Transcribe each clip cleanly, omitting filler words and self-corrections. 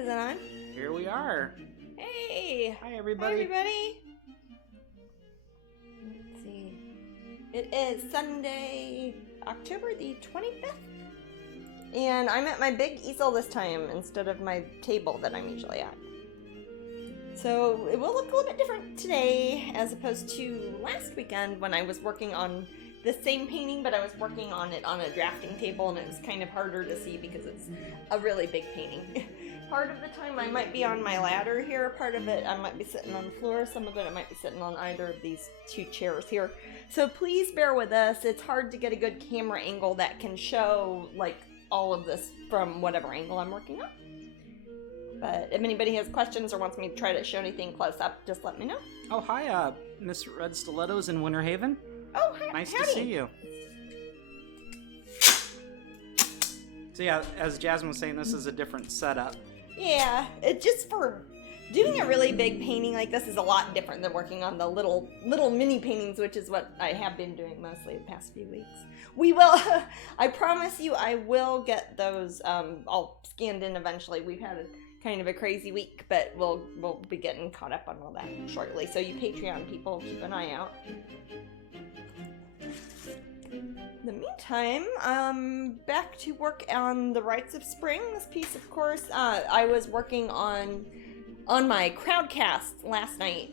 Is it on? Here we are. Hey! Hi, everybody. Hi, everybody. Let's see. It is Sunday, October the 25th. And I'm at my big easel this time instead of my table that I'm usually at. So it will look a little bit different today as opposed to last weekend when I was working on the same painting, but I was working on it on a drafting table and it was kind of harder to see because it's a really big painting. Part of the time I might be on my ladder here, part of it I might be sitting on the floor, some of it I might be sitting on either of these two chairs here. So please bear with us. It's hard to get a good camera angle that can show like all of this from whatever angle I'm working on. But if anybody has questions or wants me to try to show anything close up, just let me know. Oh, hi, Miss Red Stilettos in Winter Haven. Oh, hi. Nice howdy. to see you. So yeah, as Jasmine was saying, this is a different setup. Yeah, it just for doing a really big painting like this is a lot different than working on the little mini paintings, which is what I have been doing mostly the past few weeks. We will, I promise you, I will get those all scanned in eventually. We've had kind of a crazy week, but we'll be getting caught up on all that shortly. So you Patreon people, keep an eye out. In the meantime, back to work on the Rites of Spring. This piece, of course, I was working on my crowdcast last night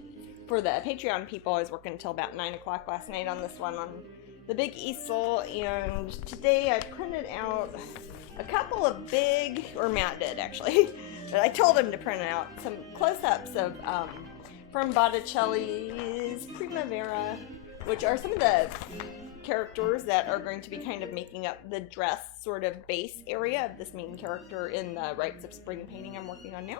for the Patreon people. I was working until about 9 o'clock last night on this one on the big easel, and today I printed out a couple of big, or Matt did actually, but I told him to print out some close-ups of from Botticelli's Primavera, which are some of the characters that are going to be kind of making up the dress sort of base area of this main character in the Rites of Spring painting I'm working on now.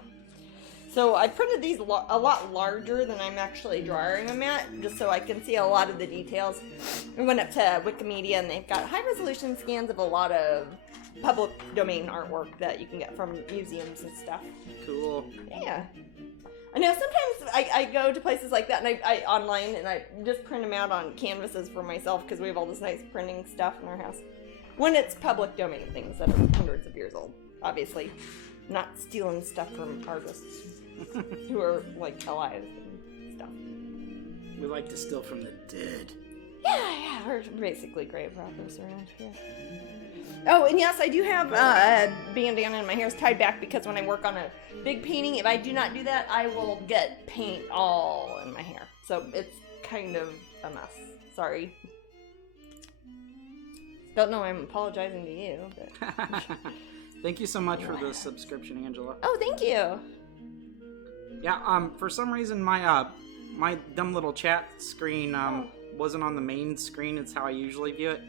So I printed these a lot larger than I'm actually drawing them at, just so I can see a lot of the details. We went up to Wikimedia and they've got high resolution scans of a lot of public domain artwork that you can get from museums and stuff. Cool. Yeah. I know sometimes I go to places like that and I online and I just print them out on canvases for myself because we have all this nice printing stuff in our house. When it's public domain things that are hundreds of years old, obviously. Not stealing stuff from artists who are like alive and stuff. We like to steal from the dead. Yeah, we're basically grave robbers around here. Oh, and yes, I do have a bandana and my hair is tied back because when I work on a big painting, if I do not do that, I will get paint all in my hair. So it's kind of a mess. Sorry. Don't know I'm apologizing to you, but... Thank you so much for the subscription, Angela. Oh, thank you. Yeah, for some reason my my dumb little chat screen wasn't on the main screen. It's how I usually view it.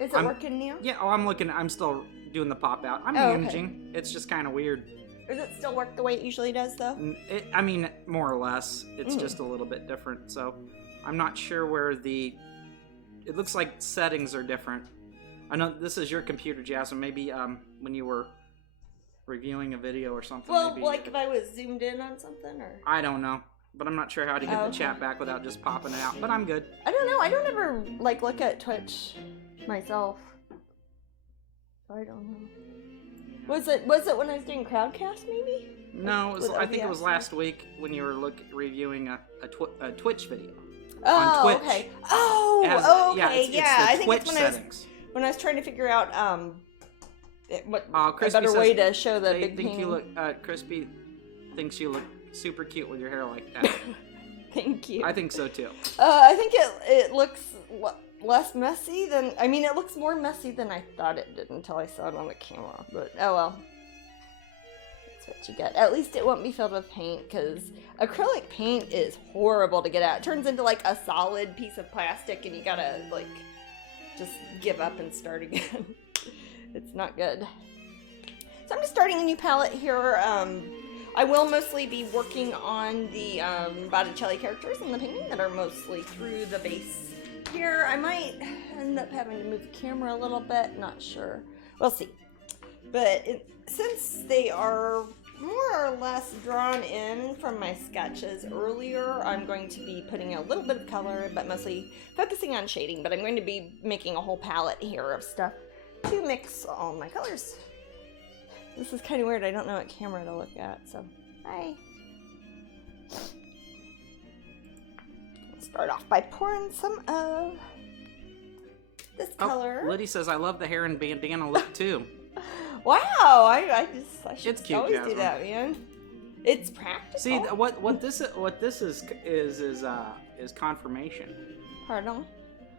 Is it working now? Yeah, I'm still doing the pop out. I'm managing. Okay. It's just kind of weird. Does it still work the way it usually does, though? I mean, more or less. It's just a little bit different. So I'm not sure where it looks like settings are different. I know this is your computer, Jasmine. Maybe when you were reviewing a video or something. Well, maybe like if I was zoomed in on something, or I don't know, but I'm not sure how to get the chat back without just popping it out. But I'm good. I don't know. I don't ever like look at Twitch myself. I don't know. Was it when I was doing Crowdcast? Maybe. No, I think it was last week when you were reviewing a Twitch video. Oh, on Twitch. Okay. Oh, okay. It's yeah, the I think Twitch it's settings. when I was trying to figure out what Crispy a better way to show the they big think painting. you look. Crispy thinks you look super cute with your hair like that. Thank you. I think so too. I think it looks less messy than. I mean, it looks more messy than I thought it did until I saw it on the camera. But oh well. That's what you get. At least it won't be filled with paint because acrylic paint is horrible to get at. It turns into like a solid piece of plastic, and you gotta like just give up and start again. It's not good. So I'm just starting a new palette here. I will mostly be working on the Botticelli characters in the painting that are mostly through the base here. I might end up having to move the camera a little bit, not sure. We'll see. But since they are more or less drawn in from my sketches earlier, I'm going to be putting a little bit of color, but mostly focusing on shading. But I'm going to be making a whole palette here of stuff to mix all my colors. This is kind of weird. I don't know what camera to look at, so hi. Start off by pouring some of this color. Liddy says, I love the hair and bandana look too. Wow, I should It's cute, always Jasmine. do that, man. It's practical. See, what this is confirmation Pardon?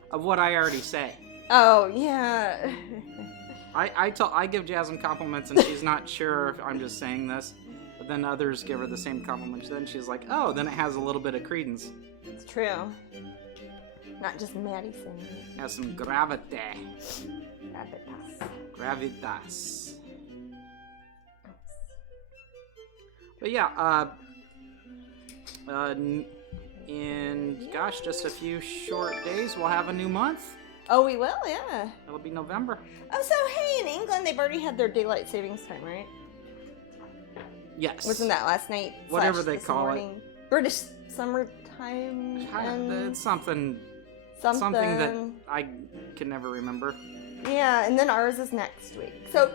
of what I already say. Oh, yeah. I give Jasmine compliments and she's not sure if I'm just saying this, but then others give her the same compliments. Then she's like, oh, then it has a little bit of credence. It's true. Not just Maddie saying it. It has some gravity. Gravitas. Gravitas. But yeah, in gosh, just a few short days, we'll have a new month. Oh, we will, yeah. It'll be November. Oh, so hey, in England, they've already had their daylight savings time, right? Yes. Wasn't that last night? Whatever they this call morning? British summertime. It's something that I can never remember. Yeah, and then ours is next week. So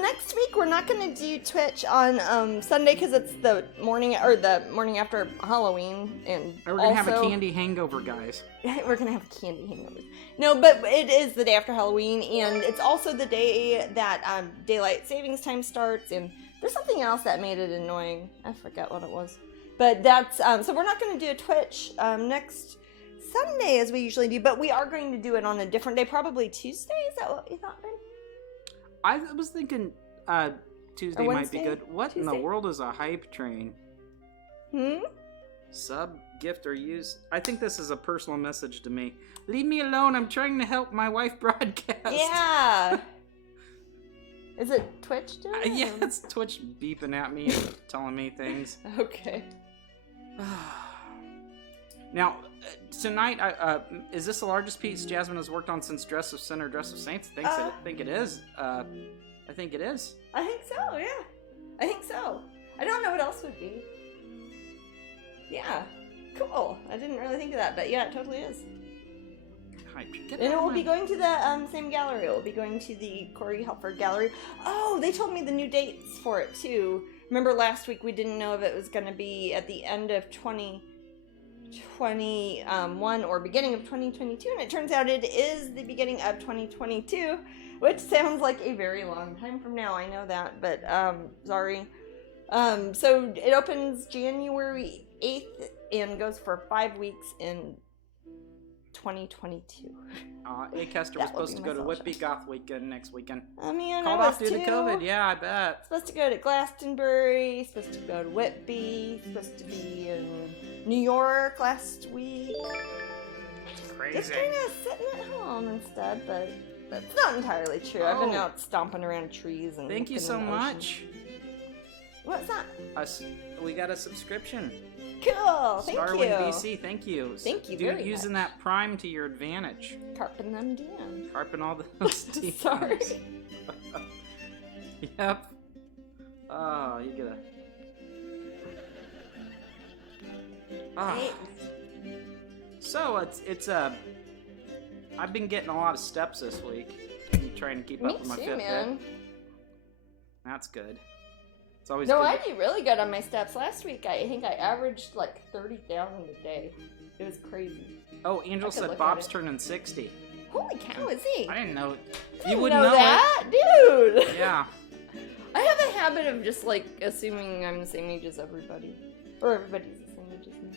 next week we're not going to do Twitch on Sunday because it's the morning after Halloween, and We're gonna have a candy hangover, guys. We're gonna have candy hangovers. No, but it is the day after Halloween, and it's also the day that daylight savings time starts. And there's something else that made it annoying. I forget what it was, but that's so we're not going to do a Twitch next Sunday as we usually do, but we are going to do it on a different day, probably Tuesday. Is that what you thought, Ben? I was thinking Tuesday might be good. What in the Tuesday? world is a hype train? Sub, gift, or use? I think this is a personal message to me. Leave me alone. I'm trying to help my wife broadcast. Yeah. Is it Twitch doing it? Yeah, it's Twitch beeping at me and telling me things. Okay. Now, tonight, is this the largest piece Jasmine has worked on since Dress of Sin or Dress of Saints? I think it is. I think it is. I think so, yeah. I think so. I don't know what else would be. Yeah. Cool. I didn't really think of that, but yeah, it totally is. And it will be going to the same gallery. It will be going to the Corey Helford Gallery. Oh, they told me the new dates for it, too. Remember last week we didn't know if it was going to be at the end of 2021 or beginning of 2022, and it turns out it is the beginning of 2022, which sounds like a very long time from now. I know that, but sorry. So it opens January 8th and goes for 5 weeks in 2022. Acaster was supposed to go to Whitby Goth Weekend next weekend. I mean, called I was off due to COVID. Yeah, I bet. Supposed to go to Glastonbury. Supposed to go to Whitby. Supposed to be in New York last week. Crazy. Just kind of sitting at home instead, but that's not entirely true. I've been out stomping around trees and. Thank you so much. What's that? We got a subscription. Cool. Thank you. Starwing BC, thank you. Thank you Dude, very using much. that Prime to your advantage. Carping them down. Carping all those DMs. Sorry. Yep. Oh, you get a. Hey. So it's I've been getting a lot of steps this week. I'm trying to keep up with my Fitbit. Man. That's good. It's always No, good. I do really good on my steps. Last week, I think I averaged like 30,000 a day. It was crazy. Oh, Angel said Bob's turning 60. Holy cow, is he? I didn't know. I You wouldn't know that, dude. it. Yeah. I have a habit of just like assuming I'm the same age as everybody, or everybody's the same age as me.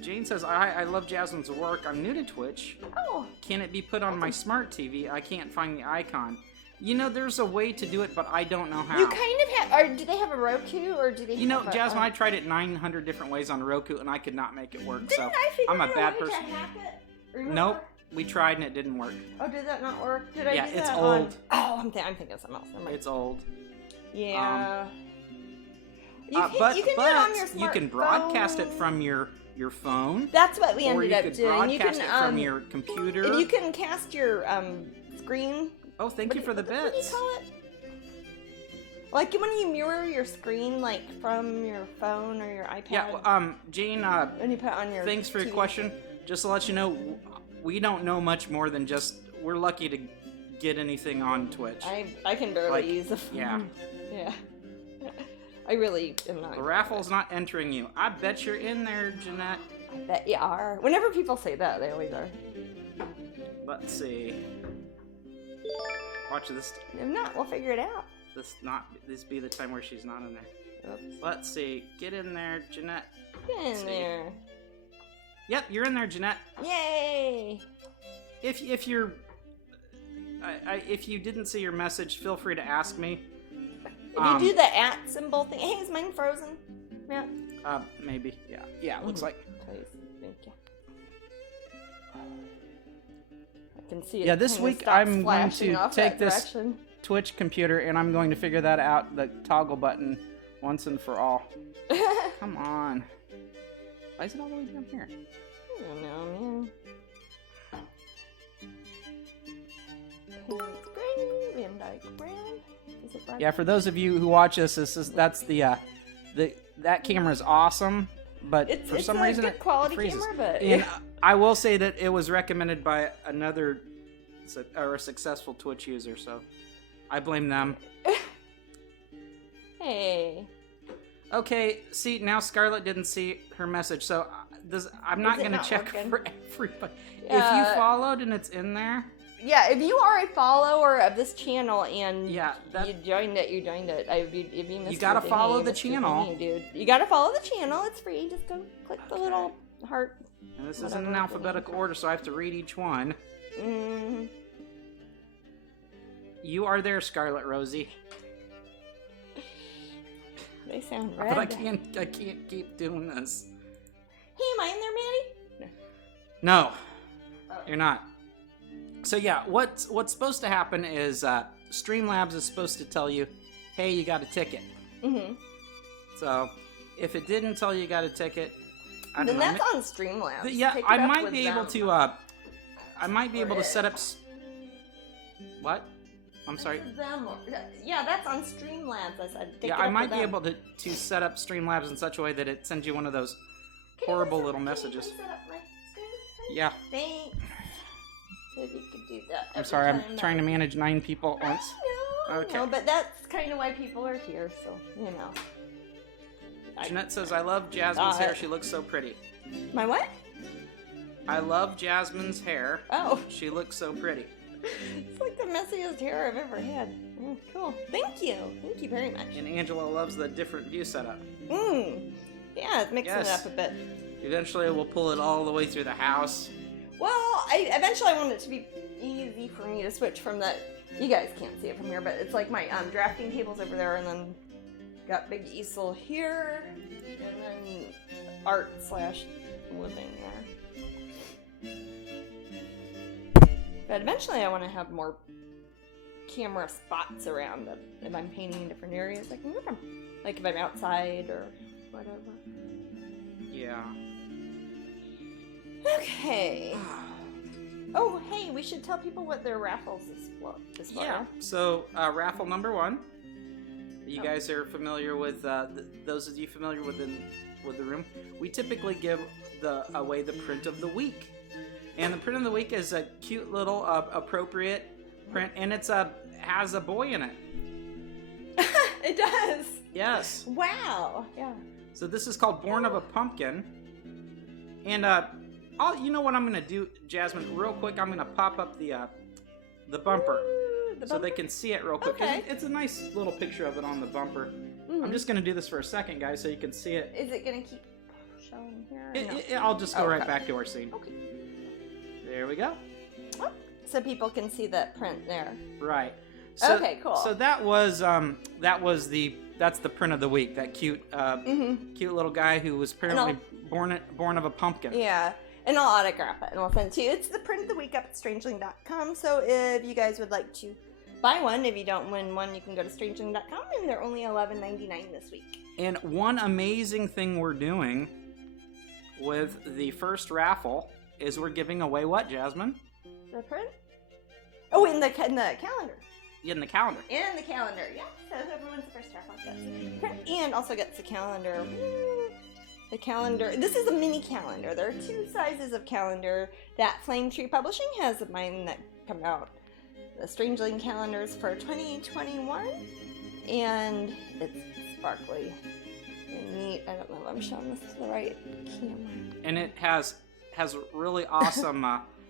Jane says, I love Jasmine's work. I'm new to Twitch. Oh. Can it be put on my smart TV? I can't find the icon. You know, there's a way to do it, but I don't know how. You kind of have, or do they have a Roku, or do they You know, have Jasmine, I tried it 900 different ways on Roku, and I could not make it work, so Didn't I figure I'm a out bad way to person. hack it? Remember? Nope. We tried, and it didn't work. Oh, did that not work? Did I Yeah, do it's that old. Oh, I'm thinking of something else. Never mind. It's old. Yeah. You can do it on your you can broadcast it smartphone. from your phone. That's what we or ended you up could doing. You broadcast can it from your computer. You can cast your screen. Oh, thank you for the What do you bits. call it? Like when you mirror your screen, like from your phone or your iPad. Yeah, Jane. When you put it on your. Thanks for your TV. question. Just to let you know, we don't know much more than just we're lucky to get anything on Twitch. I can barely Like, use the phone. yeah. Yeah. I really am not. The raffle's not entering you. I bet you're in there, Jeanette. I bet you are. Whenever people say that, they always are. Let's see. Watch this. If not, we'll figure it out. This be the time where she's not in there. Oops. Let's see. Get in there, Jeanette. Get in there. Yep, you're in there, Jeanette. Yay! If you're, if you didn't see your message, feel free to ask me. If you do the @ symbol thing, hey, is mine frozen? Yeah. Maybe. Yeah. Yeah. It looks like. Please, thank you. I can see it. Yeah, this week I'm going to take this direction. Twitch computer and I'm going to figure that out, the toggle button, once and for all. Come on. Why is it all the way down here? I don't know, man. Van Dyke Brand. Is it Brand? Yeah, for those of you who watch this, that's that camera is awesome, but for some reason it's a good quality freezes. camera, but And I will say that it was recommended by another or a successful Twitch user, so I blame them. Hey. Okay, see, now Scarlett didn't see her message, so I'm not going to check working? for everybody. If you followed and it's in there... Yeah, if you are a follower of this channel and you joined it, you joined it. If you missed you gotta follow the channel. Me, dude. You gotta follow the channel. It's free. Just go click the little heart. And this isn't in alphabetical order, so I have to read each one. Mm. You are there, Scarlet Rosie. They sound red. But I can't keep doing this. Hey, am I in there, Maddie? No, you're not. So yeah, what's supposed to happen is Streamlabs is supposed to tell you, hey, you got a ticket. Mm-hmm. So if it didn't tell you got a ticket, then that's on Streamlabs. Yeah, I might be able to. I might be able to set up. What? I'm sorry. Yeah, that's on Streamlabs. I said. Yeah, I might be able to set up Streamlabs in such a way that it sends you one of those horrible little messages. Can you set up my screen? Yeah. Thanks. If you could do that. I'm sorry, I'm trying to manage 9 people at once. Okay. No, but that's kind of why people are here, so, you know. Jeanette says, I love Jasmine's hair. She looks so pretty. My what? I love Jasmine's hair. Oh. She looks so pretty. It's like the messiest hair I've ever had. Oh, cool. Thank you. Thank you very much. And Angela loves the different view setup. Yeah, it's mixing it up a bit. Eventually we'll pull it all the way through the house. Well, eventually I want it to be easy for me to switch from that. You guys can't see it from here, but it's like my drafting table's over there, and then got big easel here, and then art/living there. But eventually I want to have more camera spots around that if I'm painting in different areas, I can move them. Like if I'm outside or whatever. Yeah. Okay. Oh, hey, we should tell people what their raffles is for. Yeah. So, raffle number 1. You guys are familiar with those of you familiar with the room. We typically give away the print of the week, and the print of the week is a cute little appropriate print, and it's has a boy in it. It does. Yes. Wow. Yeah. So this is called Born of a Pumpkin, and you know what I'm gonna do, Jasmine? Real quick, I'm gonna pop up the bumper so they can see it real quick. Okay. It's a nice little picture of it on the bumper. Mm-hmm. I'm just gonna do this for a second, guys, so you can see it. Is it gonna keep showing here? I'll just go right back to our scene. Okay. There we go. Oh, so people can see that print there. Right. So, okay. Cool. So that's the print of the week. That cute cute little guy who was apparently born of a pumpkin. Yeah. And I'll autograph it and I'll send it to you. It's the print of the week up at Strangeling.com. So if you guys would like to buy one, if you don't win one, you can go to Strangeling.com, and they're only $11.99 this week. And one amazing thing we're doing with the first raffle is we're giving away what, Jasmine? The print? Oh, in the calendar. In the calendar. In the calendar, yeah. So whoever wins the first raffle gets the print and also gets the calendar. The calendar. This is a mini calendar. There are 2 sizes of calendar that Flame Tree Publishing has of mine that come out. The Strangeling calendars for 2021, and it's sparkly and neat. I don't know if I'm showing this to the right camera. And it has really awesome.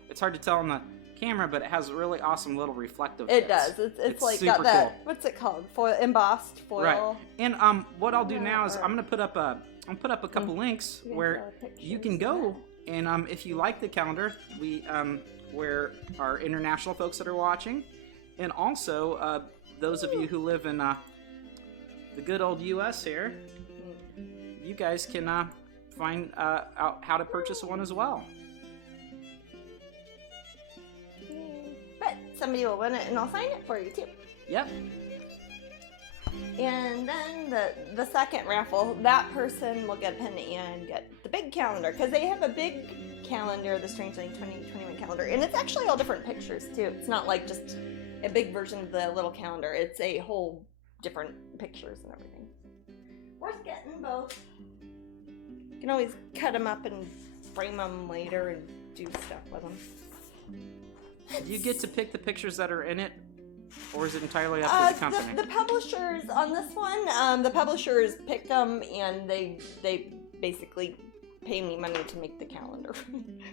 It's hard to tell on the camera, but it has really awesome little reflective It tips. does. It's like super got that. cool. What's it called? Foil, embossed foil. Right. And what I'll do now is I'm gonna put up a couple links where you can go and if you like the calendar, we where our international folks that are watching, and also those of you who live in the good old U.S. here, you guys can find out how to purchase one as well. But somebody will win it, and I'll sign it for you too. Yep. And then the second raffle, that person will get a pin and get the big calendar, because they have a big calendar, the Strangeling 2021 calendar, and it's actually all different pictures too. It's not like just a big version of the little calendar. It's a whole different pictures and everything. Worth getting both. You can always cut them up and frame them later and do stuff with them. Do you get to pick the pictures that are in it, or is it entirely up to the company? The publishers on this one, the publishers pick them, and they basically pay me money to make the calendar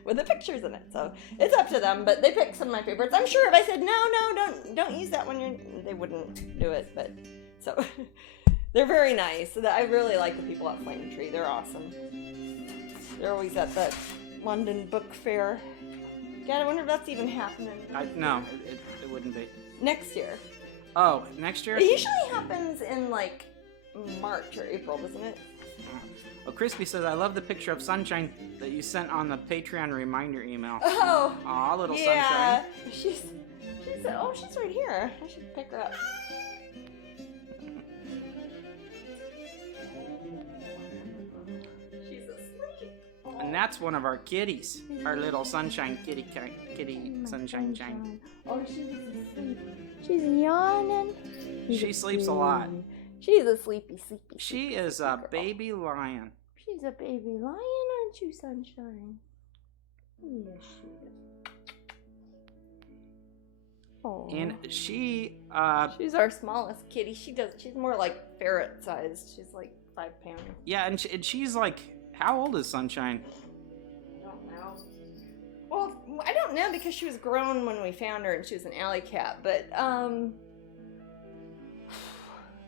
with the pictures in it. So it's up to them, but they pick some of my favorites. I'm sure if I said no, don't use that one, they wouldn't do it. But so they're very nice. I really like the people at Flame Tree. They're awesome. They're always at the London Book Fair. God, I wonder if that's even happening. No, it wouldn't be. Next year. Oh, next year? It usually happens in like March or April, doesn't it? Well, Crispy says, I love the picture of Sunshine that you sent on the Patreon reminder email. Oh. Aw, little yeah. Sunshine. She's right here. I should pick her up. She's asleep. Oh. And that's one of our kitties. Our little Sunshine kitty Sunshine Shine. Oh, she's asleep. She's yawning. She sleeps a lot. She's a sleepy. She is a baby lion. She's a baby lion, aren't you, Sunshine? Yes, she is. Oh. And she's our smallest kitty. She's more like ferret sized. She's like 5 pounds. Yeah, and she's like, how old is Sunshine? I don't know. Well, I don't know because she was grown when we found her and she was an alley cat, but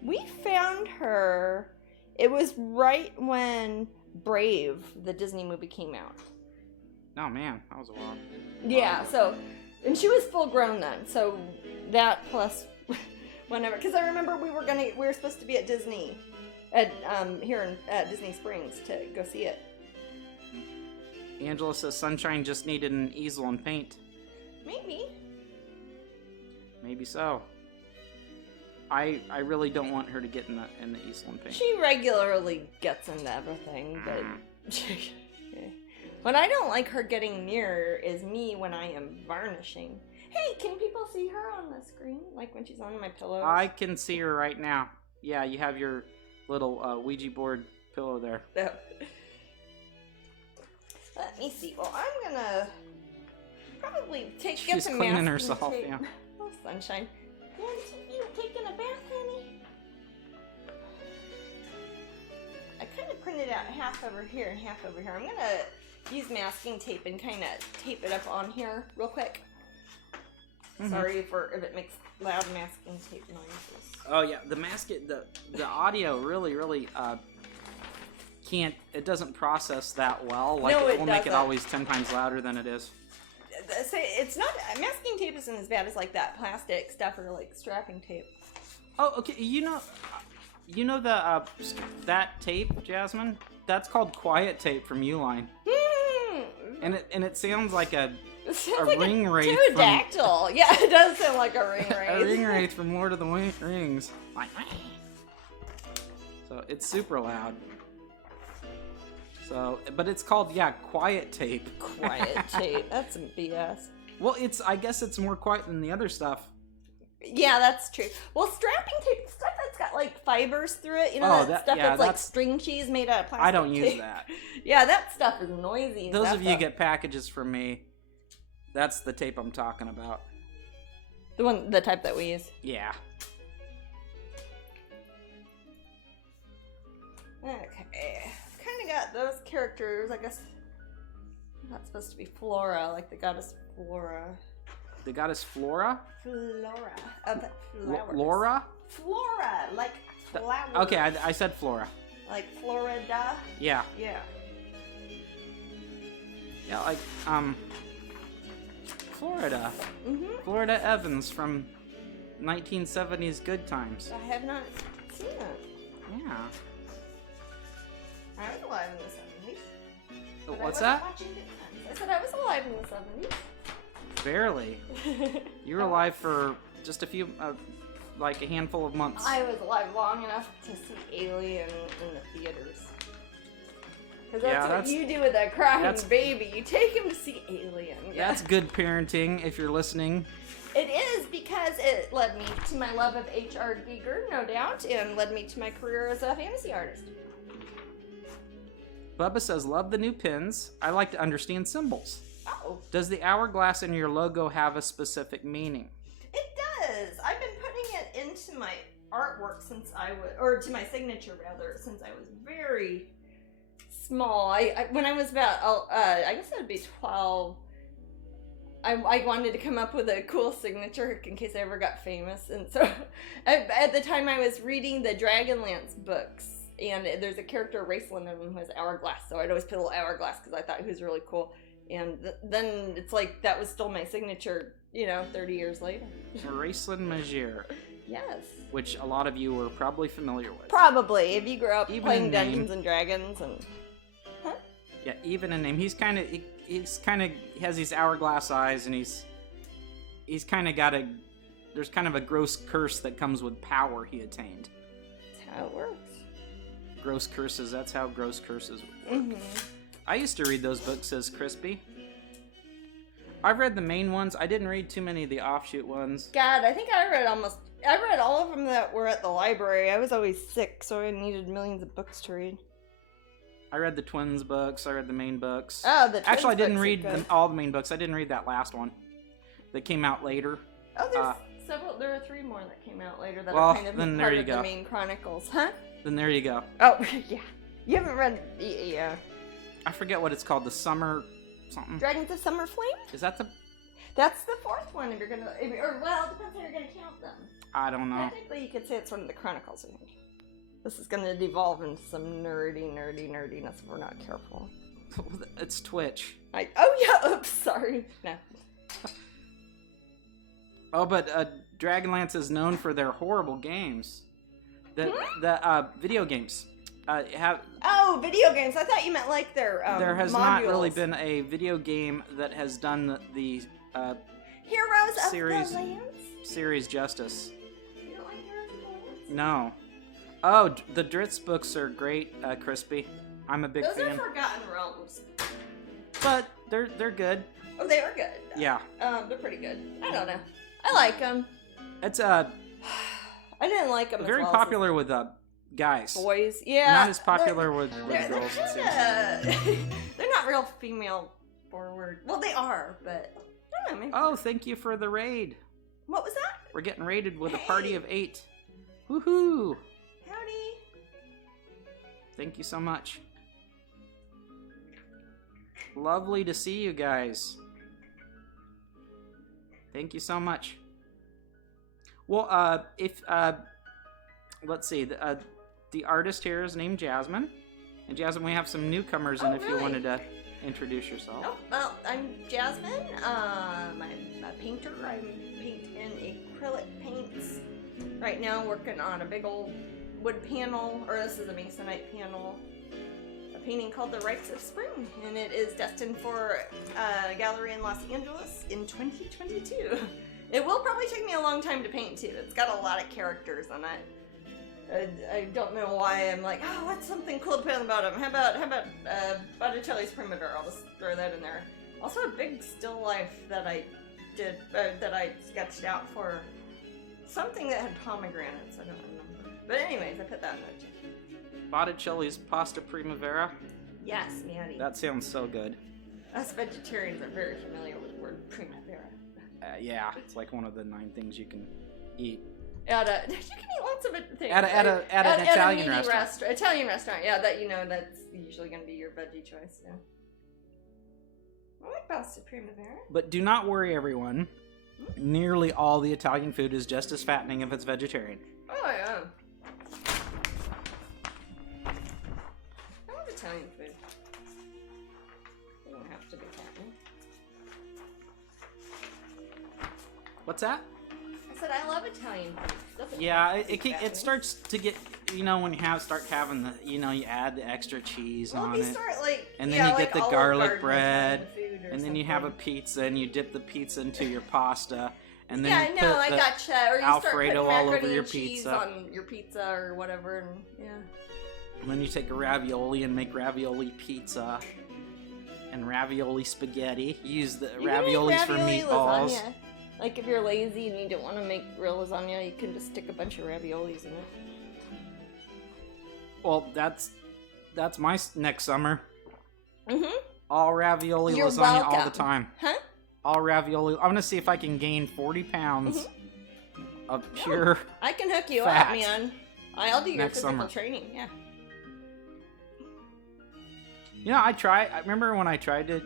we found her, it was right when Brave, the Disney movie, came out. Oh man, that was a while. Yeah, so, and she was full grown then, so that plus whenever, because I remember we were supposed to be at Disney, at Disney Springs to go see it. Angela says Sunshine just needed an easel and paint. Maybe so. I really don't want her to get in the easel and paint. She regularly gets into everything, but what I don't like her getting near is me when I am varnishing. Hey, can people see her on the screen? Like when she's on my pillow? I can see her right now. Yeah, you have your little Ouija board pillow there. Let me see. Well, I'm gonna probably get She's some cleaning masking herself, tape. yeah. Oh, Sunshine. You taking a bath, honey? I kind of printed out half over here and half over here. I'm gonna use masking tape and kind of tape it up on here real quick. Mm-hmm. Sorry if it makes loud masking tape noises. Oh yeah, the audio really it doesn't process that well. Like no, it will make it doesn't. always 10 times louder than it is. It's not, masking tape isn't as bad as like that plastic stuff or like strapping tape. Oh, okay. You know the that tape, Jasmine? That's called quiet tape from Uline. And it sounds like a ring wraith. Pterodactyl. Yeah, it does sound like a ring wraith. A ring wraith from Lord of the Rings. So it's super loud. So, but it's called quiet tape. Quiet tape. That's some BS. Well, I guess it's more quiet than the other stuff. Yeah, that's true. Well, strapping tape, stuff that's got like fibers through it, that's like string cheese made out of plastic. I don't use that. Yeah, that stuff is noisy. Those of you get packages from me, that's the tape I'm talking about. The type that we use. Yeah. Okay. Kind of got those characters. I guess that's supposed to be Flora, like the goddess Flora. The goddess Flora? Flora. Of flowers. Laura? Flora, like flowers. Okay, I said Flora. Like Florida? Yeah. Yeah. Yeah, like, Florida. Mm-hmm. Florida Evans from 1970s Good Times. I have not seen it. Yeah. I was alive in the 70s. but What's I wasn't that? watching Good Times. I said I was alive in the 70s. Barely. You were alive for just a few, like a handful of months. I was alive long enough to see Alien in the theaters. Because that's what you do with a crying baby. You take him to see Alien. Yeah. That's good parenting, if you're listening. It is, because it led me to my love of H.R. Giger, no doubt, and led me to my career as a fantasy artist. Bubba says, love the new pins. I like to understand symbols. Oh. Does the hourglass in your logo have a specific meaning? It does. I've been putting it into my artwork since I was, or to my signature rather, since I was very small. When I was about, I guess it would be 12, I wanted to come up with a cool signature in case I ever got famous. And so at the time I was reading the Dragonlance books, and there's a character, Raceland, in them who has hourglass. So I'd always put a little hourglass because I thought he was really cool. And then it's like that was still my signature, 30 years later. Raceland Magier. Yes. Which a lot of you were probably familiar with. Probably, if you grew up Even playing in Dungeons name. and Dragons and... Huh? Yeah, even in name. He's kind of has these hourglass eyes, and he's kind of got there's kind of a gross curse that comes with power he attained. That's how it works. Gross curses, that's how gross curses work. Mm-hmm. I used to read those books, says Crispy. I've read the main ones. I didn't read too many of the offshoot ones. God, I think I read all of them that were at the library. I was always sick, so I needed millions of books to read. I read the Twins books. I read the main books. Oh, the Twins Actually, I didn't books are read good. all the main books. I didn't read that last one that came out later. Oh, there's several. There are 3 more that came out later that Well, are kind of then part there you of go. the main chronicles, huh? Then there you go. Oh, yeah. You haven't read the I forget what it's called. The Summer something. Dragons of Summer Flame? Is that the... That's the 4th one. If you're gonna, well, it depends how you're gonna count them. I don't know. Technically, you could say it's one of the chronicles. I think this is gonna devolve into some nerdiness if we're not careful. It's Twitch. Oh yeah. Oops. Sorry. No. Oh, but Dragonlance is known for their horrible games. The video games have. Oh, video games. I thought you meant like their There has modules. not really been a video game that has done the Heroes series- of the Lands. series justice. You don't like Heroes of the Lands? No. Oh, the Dritz books are great, Crispy. I'm a big Those fan. are Forgotten Realms. But they're good. Oh, they are good. Yeah. They're pretty good. I don't know. I like them. It's I didn't like them. very as well popular with guys. as boys. Yeah. Not as popular with They're girls. it seems. kinda, they're not real female forward. Well, they are, but I don't know. Maybe. Oh, thank you for the raid. What was that? We're getting raided with a Hey. party of 8. Woohoo! Howdy. Thank you so much. Lovely to see you guys. Thank you so much. Well, let's see, the artist here is named Jasmine. And Jasmine, we have some newcomers in if you really? wanted to introduce yourself. Oh, well, I'm Jasmine. I'm a painter. I paint in acrylic paints. Right now, working on a big old wood panel, or this is a masonite panel. A painting called The Rites of Spring, and it is destined for a gallery in Los Angeles in 2022. It will probably take me a long time to paint too. It's got a lot of characters on it. I don't know why I'm like, oh, what's something cool to put on the bottom? How about Botticelli's Primavera? I'll just throw that in there. Also, a big still life that I did that I sketched out for something that had pomegranates. I don't remember. But anyways, I put that in there too. Botticelli's Pasta Primavera. Yes, Maddie. That sounds so good. Us vegetarians are very familiar with the word primavera. Yeah, it's like one of the 9 things you can eat. You can eat lots of things. At an Italian a restaurant. Italian restaurant, yeah. That's usually going to be your veggie choice. Yeah. I like pasta primavera. But do not worry, everyone. Nearly all the Italian food is just as fattening if it's vegetarian. Oh yeah. I love Italian food. They don't have to be fattening. What's that? I said I love Italian food. Yeah, it starts to get, when you start having the, you add the extra cheese on it. And then you get the garlic bread, and then you have a pizza, and you dip the pizza into your pasta, and then you put I gotcha. Or you Alfredo start all over your cheese pizza. on your pizza or whatever, and yeah. And then you take a ravioli and make ravioli pizza, and ravioli spaghetti. Use the raviolis for meatballs. Lasagna. Like if you're lazy and you don't want to make real lasagna, you can just stick a bunch of raviolis in it. Well, that's my next summer. Mhm. All ravioli You're lasagna welcome. all the time. Huh? All ravioli. I'm gonna see if I can gain 40 pounds of pure. I can hook you fat up, man. I'll do your next physical summer. training. Yeah. I remember when I tried to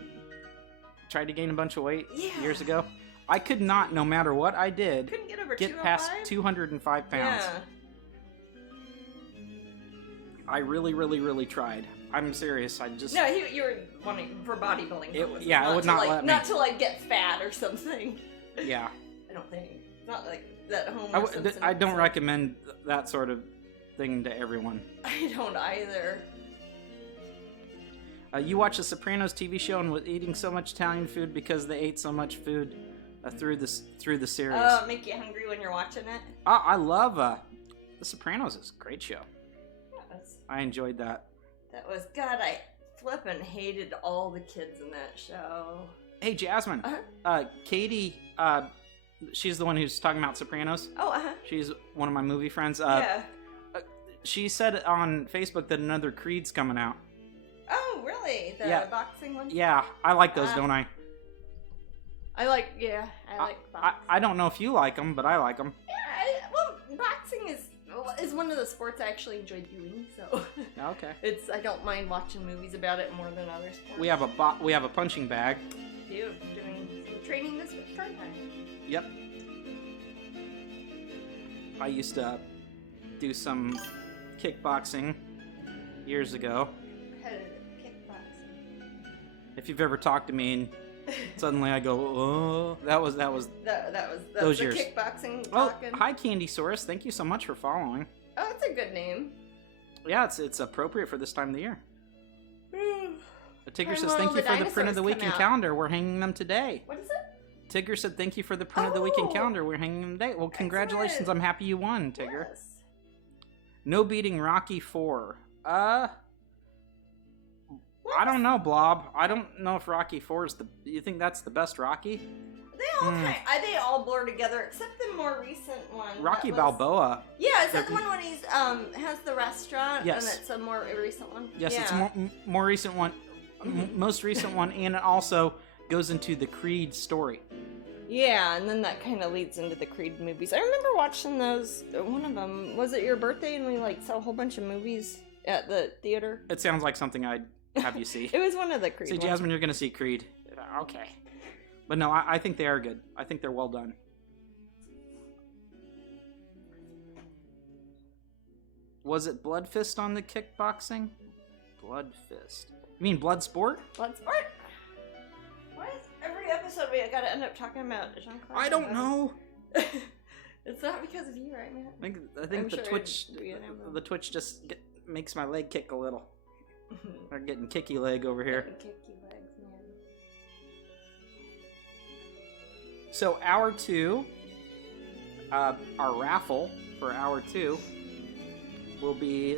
gain a bunch of weight years ago. I could not, no matter what I did, Couldn't get over get past 205 pounds. Yeah. I really, really, really tried. I'm serious. I just No, you were wanting for bodybuilding. It purposes, would not let me. Not to like get fat or something. Yeah. I don't think. It's not like that Homer Simpson I don't episode. recommend that sort of thing to everyone. I don't either. You watch the Sopranos TV show and was eating so much Italian food because they ate so much food through the series. Oh, make you hungry when you're watching it? I love the Sopranos. Is a great show. Yes. I enjoyed that. That was God. I flippin' hated all the kids in that show. Hey, Jasmine. Katie. She's the one who's talking about Sopranos. Oh, She's one of my movie friends. yeah. She said on Facebook that another Creed's coming out. Oh, really? The Yeah. boxing one? Yeah, I like those, don't I? I like boxing. I don't know if you like them, but I like them. Yeah, well, boxing is one of the sports I actually enjoy doing, so Okay. I don't mind watching movies about it more than other sports. We have a punching bag. Doing some training this week, aren't I? Yep. I used to do some kickboxing years ago. Competitive kickboxing. If you've ever talked to me and suddenly I go, oh, that was That's those the years. Kickboxing Oh, talking. hi Candysaurus. Thank you so much for following. Oh, that's a good name. Yeah, it's appropriate for this time of the year. Tigger When says will thank you the for the print of the dinosaurs week come and out? calendar. We're hanging them today. What is it? Tigger said thank you for the print of the week and Oh. calendar. We're hanging them today. Well, congratulations. Excellent. I'm happy you won, Tigger. Yes. No beating Rocky 4. I What? don't know, Blob. I don't know if Rocky 4 is you think that's the best Rocky? They all blur together except the more recent one. Rocky that was- Balboa. Yeah, is that the one when he's has the restaurant? Yes. And it's a more recent one. Yes, yeah. it's a more recent one. Most recent one, and it also goes into the Creed story. Yeah, and then that kind of leads into the Creed movies. I remember watching those. One of them was it your birthday, and we saw a whole bunch of movies at the theater. It sounds like something I'd have you see. It was one of the Creed. Say, ones. Jasmine, you're going to see Creed. Okay. But no, I think they are good. I think they're well done. Was it Blood Fist on the kickboxing? Blood Fist. You mean Blood Sport? Bloodsport. Why is every episode we gotta end up talking about Jean-Claude? I don't know. It's not because of you, right, man? I think I'm the sure Twitch it'd be an emblem. the Twitch just makes my leg kick a little. I'm getting kicky leg over here. Kick you legs, man. So hour 2, our raffle for hour 2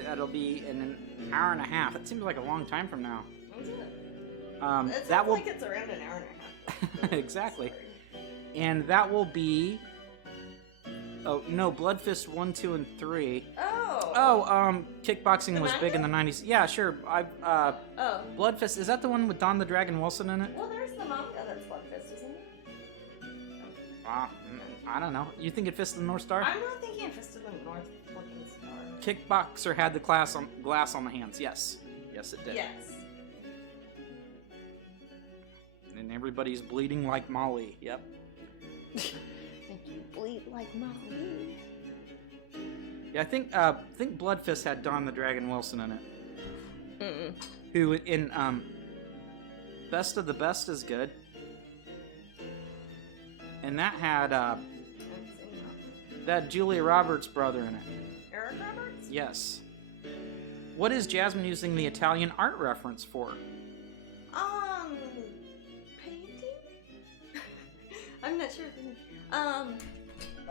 that'll be in an hour and a half. It seems like a long time from now. Is it? It That sounds will like it's around an hour and a half. exactly, Sorry. and that will be. Oh no, Blood Fist 1, 2, and 3. Oh. Kickboxing The was big in the 90s. Yeah, sure. Oh. Blood Fist, is that the one with Don the Dragon Wilson in it? Well, there's the manga that's Bloodfist, isn't it? Ah, I don't know. You think it Fist of the North Star? I'm not thinking of Fist of the North fucking Star. Kickboxer had the glass on the hands. Yes. Yes, it did. Yes. And everybody's bleeding like Molly. Yep. Think you bleed like Molly. Yeah, I think Blood Fist had Don the Dragon Wilson in it. Mm-mm. Who in Best of the Best is good. And that had Julia Roberts' brother in it. Eric Roberts? Yes. What is Jasmine using the Italian art reference for? Painting? I'm not sure.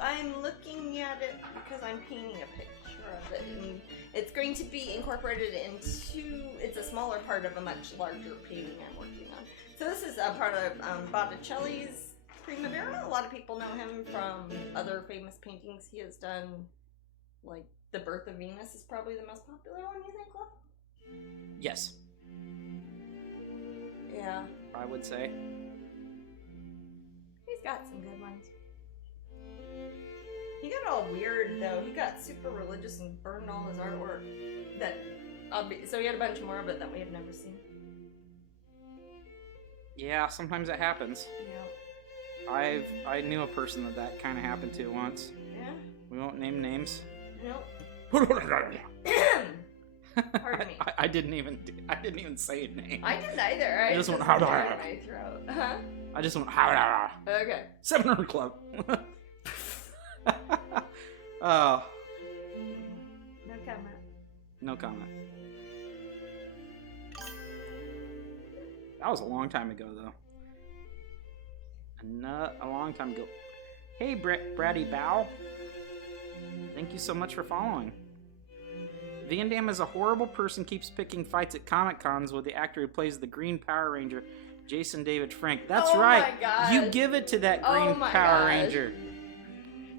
I'm looking at it because I'm painting a picture of it, and it's going to be incorporated into. It's a smaller part of a much larger painting I'm working on. So this is a part of Botticelli's Primavera. A lot of people know him from other famous paintings he has done, like The Birth of Venus is probably the most popular one, you think, Cliff? Yes. Yeah. I would say. He's got some good ones. He got all weird, though. He got super religious and burned all his artwork. So he had a bunch more of it that we have never seen. Yeah, sometimes it happens. Yeah. I knew a person that kind of happened to once. Yeah? We won't name names. Nope. Pardon me. I didn't even say a name. I didn't either. I just went in my throat. Huh? I just went Okay. 700 Club. Oh. No comment. No comment. That was a long time ago, though. A long time ago. Hey, Bratty Bow. Thank you so much for following. Van Damme is a horrible person, keeps picking fights at Comic Cons with the actor who plays the Green Power Ranger, Jason David Frank. That's right. My gosh. You give it to that Green Power Ranger.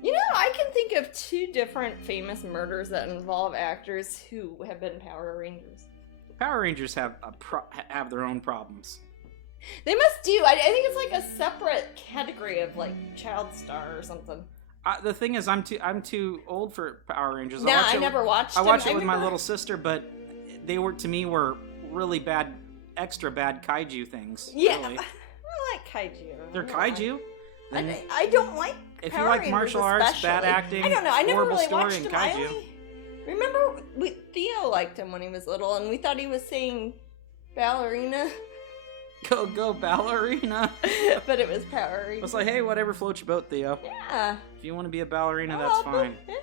You know, I can think of 2 different famous murders that involve actors who have been Power Rangers. Power Rangers have their own problems. They must do. I think it's like a separate category of like child star or something. The thing is, I'm too old for Power Rangers. No, I never watched them. I watched it with my little sister, but they were really bad, extra bad kaiju things. Yeah, really. I like kaiju. They're kaiju. I don't like. If Power you like Rangers martial arts, especially. bad acting, I don't know. I never horrible really story, watched and them. kaiju. Remember, Theo liked him when he was little, and we thought he was saying ballerina. Go ballerina. But it was Power Rangers. It's like, hey, whatever floats your boat, Theo. Yeah. If you want to be a ballerina, that's fine. Yeah.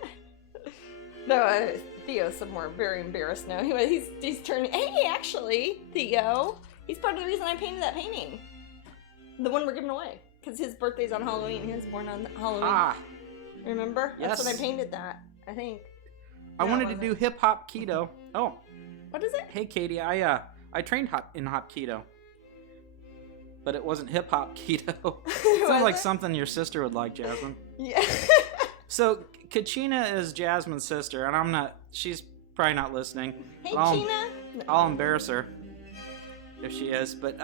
No, Theo's somewhere very embarrassed now. He's turning. Hey, actually, Theo, he's part of the reason I painted that painting. The one we're giving away. Because his birthday's on Halloween. He was born on Halloween. Ah. Remember? Yes. That's when I painted that, I think. I wanted to do hip hop keto. Oh. What is it? Hey, Katie, I trained in hop keto. But it wasn't hip hop keto. Sounds like something your sister would like, Jasmine. Yeah. So, Kachina is Jasmine's sister, and she's probably not listening. Hey, China. I'll embarrass her if she is, but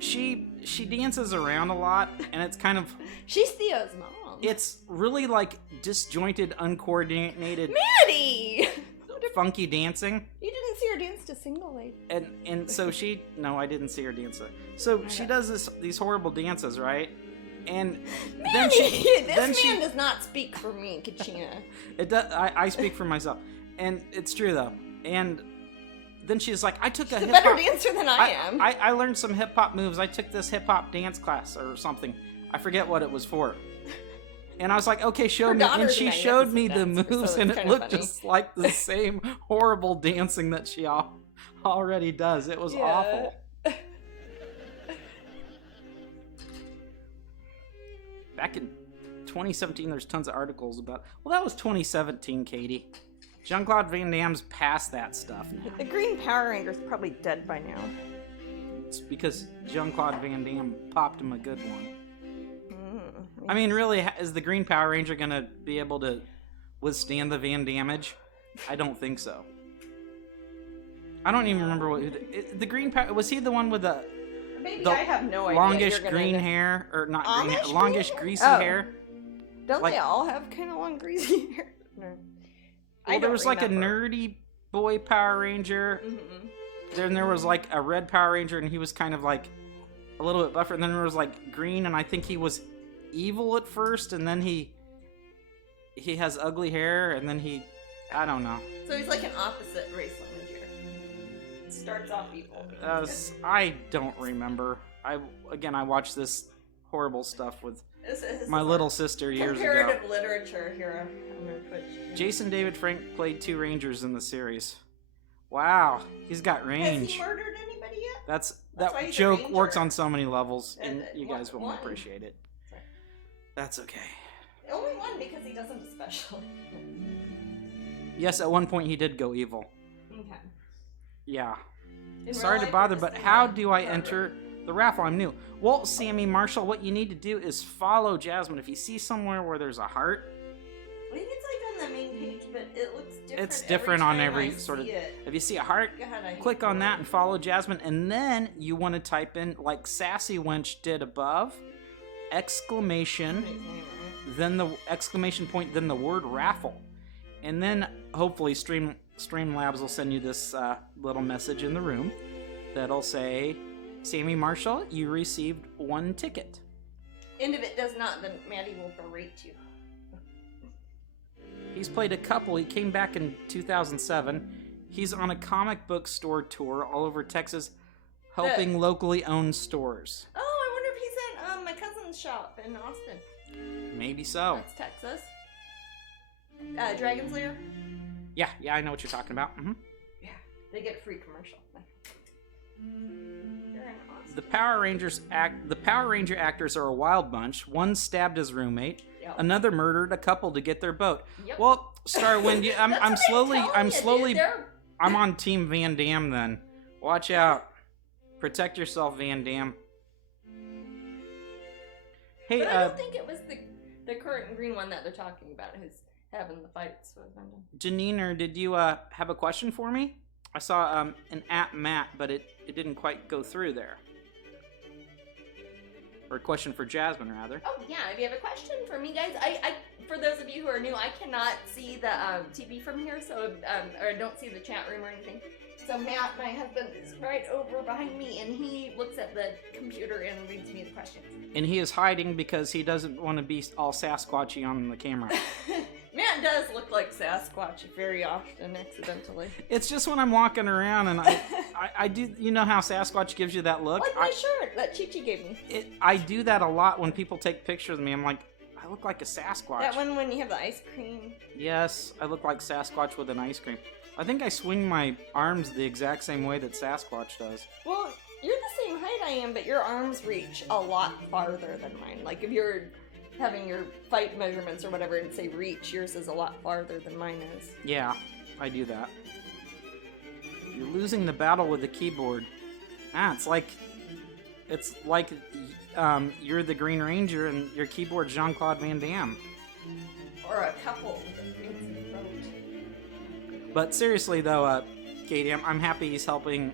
she dances around a lot, and it's kind of... She's Theo's mom. It's really like disjointed, uncoordinated... Maddie! Funky dancing. You didn't see her dance to Single Lady. And so no, I didn't see her dance. So she does these horrible dances, right? And Maddie, this man does not speak for me, Kachina. It does. I speak for myself, and it's true though. And then she's like, I took She's a better dancer than I am. I learned some hip hop moves. I took this hip hop dance class or something. I forget what it was for. And I was like, okay, show me. And she showed me the moves, and it looked just like the same horrible dancing that she already does. It was awful. Back in 2017, there's tons of articles about... Well, that was 2017, Katie. Jean-Claude Van Damme's past that stuff now. The Green Power Ranger's probably dead by now. It's because Jean-Claude Van Damme popped him a good one. I mean, really, is the Green Power Ranger going to be able to withstand the Van Damage? I don't think so. I don't even remember the Green Power... Was he the one with the I have no idea. Longish green hair? Or not green hair, longish greasy hair? Don't like, they all have kind of long greasy hair? No. Well, there was like a nerdy boy Power Ranger. Mm-hmm. Then there was like a red Power Ranger, and he was kind of like a little bit buffer. And then there was like green, and I think he was evil at first, and then he has ugly hair, and then I don't know. So he's like an opposite race lineage. Starts off evil. I don't remember. I watched this horrible stuff with this my little sister years ago. Comparative literature here on their Twitch. Jason David Frank played 2 Rangers in the series. Wow, he's got range. Has he murdered anybody yet? That joke works on so many levels, and you guys won't appreciate it. Sorry. That's okay. Only one because he doesn't especially. Yes, at one point he did go evil. Okay. Yeah. In Sorry real to life, bother, or but just how in do I murder? enter the raffle? I'm new. Well, Sammy Marshall, what you need to do is follow Jasmine. If you see somewhere where there's a heart, I think it's like on the main page, but it looks different. it's different on time every I sort of. see it. If you see a heart, God, I hate click on it. that and follow Jasmine, and then you want to type in like Sassy Wench did above, exclamation, Somebody's name, right? then the exclamation point, then the word raffle, and then hopefully Streamlabs will send you this little message in the room that'll say, Sammy Marshall, you received 1 ticket. And if it does not, then Maddie will berate you. He's played a couple. He came back in 2007. He's on a comic book store tour all over Texas, helping locally owned stores. Oh, I wonder if he's at my cousin's shop in Austin. Maybe so. That's Texas. Dragon's Lair? Yeah, I know what you're talking about. Mm-hmm. Yeah, they get free commercial. They're in Austin. The Power Ranger actors are a wild bunch. One stabbed his roommate. Yep. Another murdered a couple to get their boat. Yep. Well, Starwind, I'm slowly. Dude. I'm on Team Van Damme then. Watch out. Protect yourself, Van Damme. Hey, But I don't think it was the current green one that they're talking about who's having the fights with Van Damme. Janine, did you have a question for me? I saw an @Matt, but it didn't quite go through there. Or a question for Jasmine, rather. Oh yeah, if you have a question for me, guys, I for those of you who are new, I cannot see the TV from here, so or I don't see the chat room or anything. So Matt, my husband, is right over behind me, and he looks at the computer and reads me the questions. And he is hiding because he doesn't want to be all Sasquatchy on the camera. Matt does look like Sasquatch very often, accidentally. It's just when I'm walking around and I do, you know how Sasquatch gives you that look? Like my shirt that Chi-Chi gave me. I do that a lot when people take pictures of me. I'm like, I look like a Sasquatch. That one when you have the ice cream. Yes, I look like Sasquatch with an ice cream. I think I swing my arms the exact same way that Sasquatch does. Well, you're the same height I am, but your arms reach a lot farther than mine. Like if you're having your fight measurements or whatever and say reach, yours is a lot farther than mine is. Yeah, I do that. You're losing the battle with the keyboard. It's like you're the Green Ranger and your keyboard's Jean-Claude Van Damme. Or a couple with a fancy throat. But seriously though, Katie, I'm happy he's helping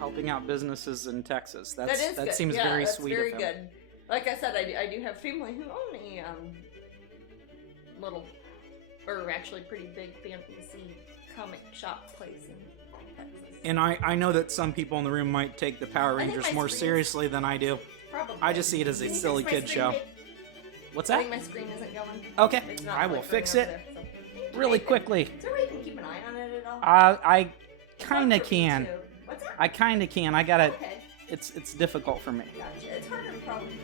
out businesses in Texas. That good. seems yeah, very that's sweet very of him. good. Like I said, I do have family who own a little, or actually pretty big fantasy comic shop place in Texas. And I know that some people in the room might take the Power I think Rangers my more screen seriously than I do. Probably. I just see it as a You think silly it's my kid screen, show. babe? What's I that? think my screen isn't going. Okay, It's not I will flickering fix over it there, so. really quickly. Is there a way you can keep an eye on it at all? I kinda It's hard for me can. to. What's that? I kinda can. I gotta. Okay, It's difficult for me. gotcha. It's harder probably for me.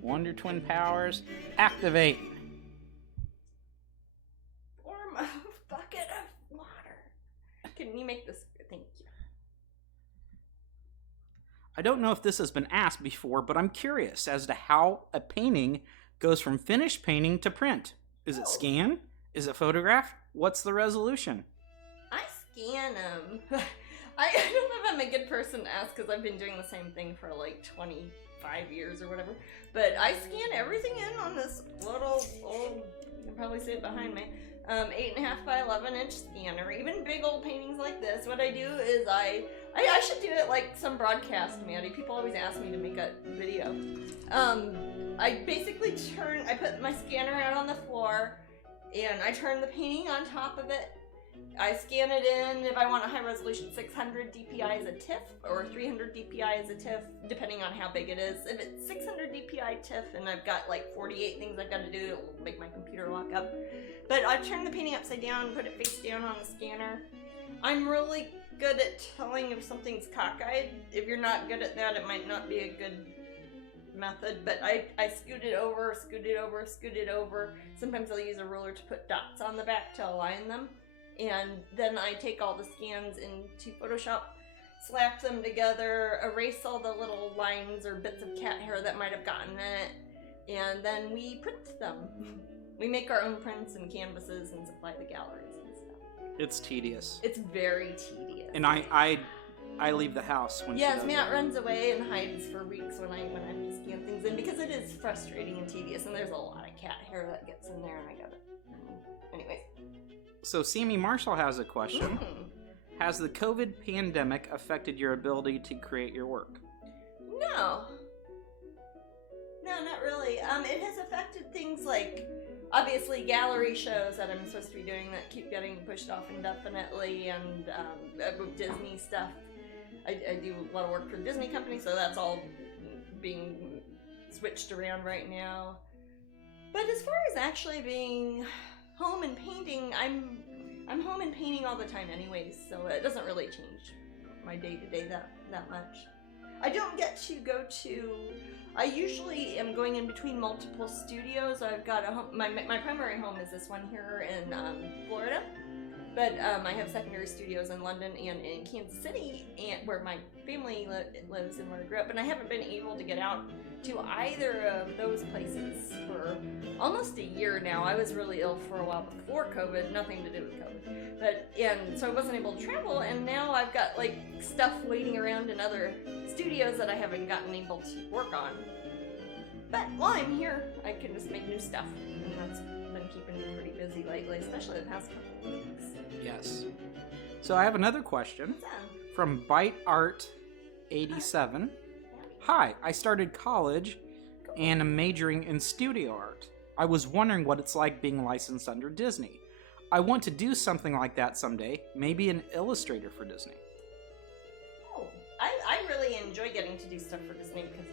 Wonder Twin powers activate. Form a bucket of water. Can you make this? Thank you. I don't know if this has been asked before, but I'm curious as to how a painting goes from finished painting to print. Is it scan? Is it photograph? What's the resolution? I scan them. I don't know if I'm a good person to ask because I've been doing the same thing for like 25 years or whatever. But I scan everything in on this little old, you can probably see it behind me, 8.5 by 11 inch scanner. Even big old paintings like this, what I do is I I should do it like some broadcast, Maddie. People always ask me to make a video. I basically I put my scanner out on the floor, and I turn the painting on top of it. I scan it in. If I want a high resolution, 600 DPI is a TIFF, or 300 DPI is a TIFF, depending on how big it is. If it's 600 DPI TIFF, and I've got like 48 things I've got to do, it will make my computer lock up. But I turn the painting upside down, put it face down on the scanner. I'm really good at telling if something's cockeyed. If you're not good at that, it might not be a good method, but I scoot it over, scoot it over, scoot it over. Sometimes I'll use a ruler to put dots on the back to align them. And then I take all the scans into Photoshop, slap them together, erase all the little lines or bits of cat hair that might have gotten in it, and then we print them. We make our own prints and canvases and supply the galleries and stuff. It's tedious. It's very tedious. And I leave the house when she does Matt it. runs away and hides for weeks when I have to scan things in, because it is frustrating and tedious, and there's a lot of cat hair that gets in there, and I gotta... Anyways. So Sammy Marshall has a question. Has the COVID pandemic affected your ability to create your work? No, not really. It has affected things like, obviously, gallery shows that I'm supposed to be doing that keep getting pushed off indefinitely, and Disney stuff. I do a lot of work for the Disney company, so that's all being switched around right now. But as far as actually being home and painting, I'm home and painting all the time anyways, so it doesn't really change my day-to-day that much. I don't get to go to... I usually am going in between multiple studios. I've got a home... My primary home is this one here in Florida, but I have secondary studios in London and in Kansas City, and where my family lives and where I grew up, and I haven't been able to get out to either of those places for almost a year now. I was really ill for a while before COVID, nothing to do with COVID. And so I wasn't able to travel, and now I've got like stuff waiting around in other studios that I haven't gotten able to work on. But while I'm here, I can just make new stuff, and that's been keeping me pretty busy lately, especially the past couple of weeks. Yes. So I have another question from Bite Art 87. Hi, I started college and am majoring in studio art. I was wondering what it's like being licensed under Disney. I want to do something like that someday, maybe an illustrator for Disney. Oh, I really enjoy getting to do stuff for Disney because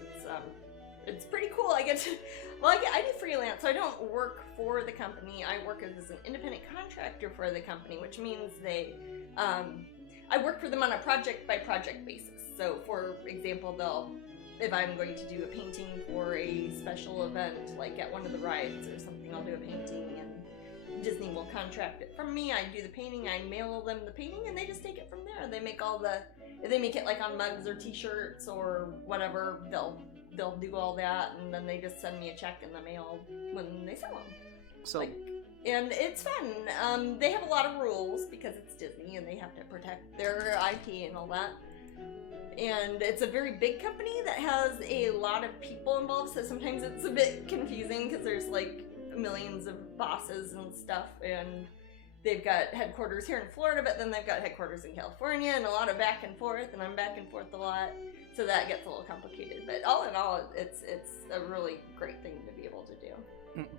it's pretty cool. I get to, I do freelance, so I don't work for the company. I work as an independent contractor for the company, which means I work for them on a project-by-project basis. So, for example, if I'm going to do a painting for a special event, like at one of the rides or something, I'll do a painting, and Disney will contract it from me. I do the painting, I mail them the painting, and they just take it from there. They make if they make it like on mugs or t-shirts or whatever, they'll do all that, and then they just send me a check in the mail when they sell them. So, and it's fun. They have a lot of rules because it's Disney, and they have to protect their IP and all that. And it's a very big company that has a lot of people involved, so sometimes it's a bit confusing because there's like millions of bosses and stuff, and they've got headquarters here in Florida, but then they've got headquarters in California, and a lot of back and forth, and I'm back and forth a lot, so that gets a little complicated. But all in all, it's a really great thing to be able to do.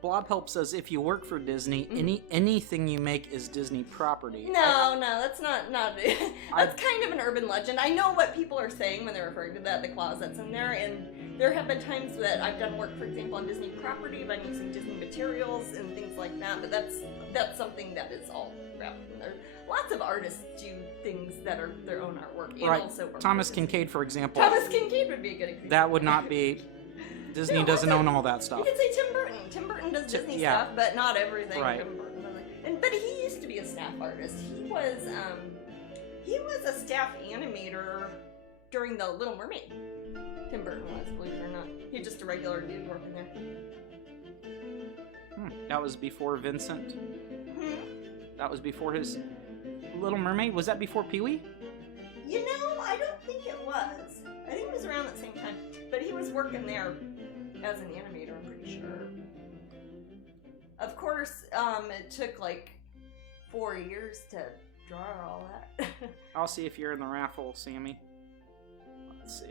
Blob Help says if you work for Disney, anything you make is Disney property. No, that's not. That's kind of an urban legend. I know what people are saying when they're referring to that, the clause that's in there, and there have been times that I've done work, for example, on Disney property by using Disney materials and things like that. But that's something that is all wrapped in there. Lots of artists do things that are their own artwork. And right. Also Thomas Kincaid, for example. Thomas Kincaid would be a good example. That would not be. Disney doesn't own all that stuff. You could say Tim Burton. Tim Burton does Disney stuff, but not everything. Right. Tim Burton does. But he used to be a staff artist. He was a staff animator during The Little Mermaid. Tim Burton was, believe it or not. He's just a regular dude working there. That was before Vincent. That was before his Little Mermaid. Was that before Pee-wee? You know, I don't think it was. I think it was around that same time. But he was working there as an animator, I'm pretty sure. Of course, it took like 4 years to drawer all that. I'll see if you're in the raffle, Sammy. Let's see.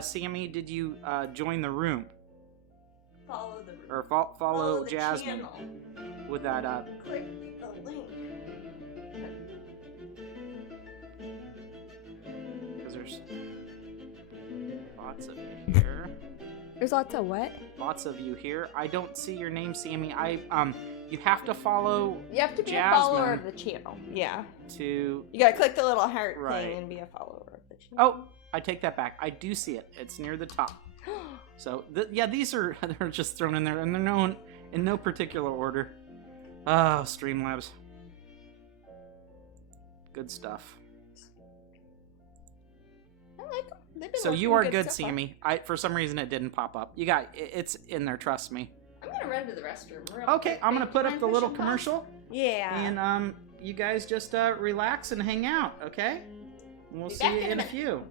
Sammy, did you join the room? Follow the room. Or follow the Jasmine channel. with that Click the link. because there's lots of you here. There's lots of what? Lots of you here. I don't see your name, Sammy. You have to follow. You have to be Jasmine a follower of the channel. Yeah. to. You gotta click the little heart Right. thing and be a follower of the channel. Oh, I take that back. I do see it. It's near the top. So yeah, these are they're just thrown in there, and they're known in no particular order. Oh, Streamlabs. Good stuff. I like them. They've been So you working are good, so far. Sammy. For some reason it didn't pop up. It's in there. Trust me. I'm gonna run to the restroom. Real Okay, quick. I'm gonna put up Time the for little some commercial, fun? Yeah. and you guys just relax and hang out. Okay. We'll Be see back you in a in a minute. few.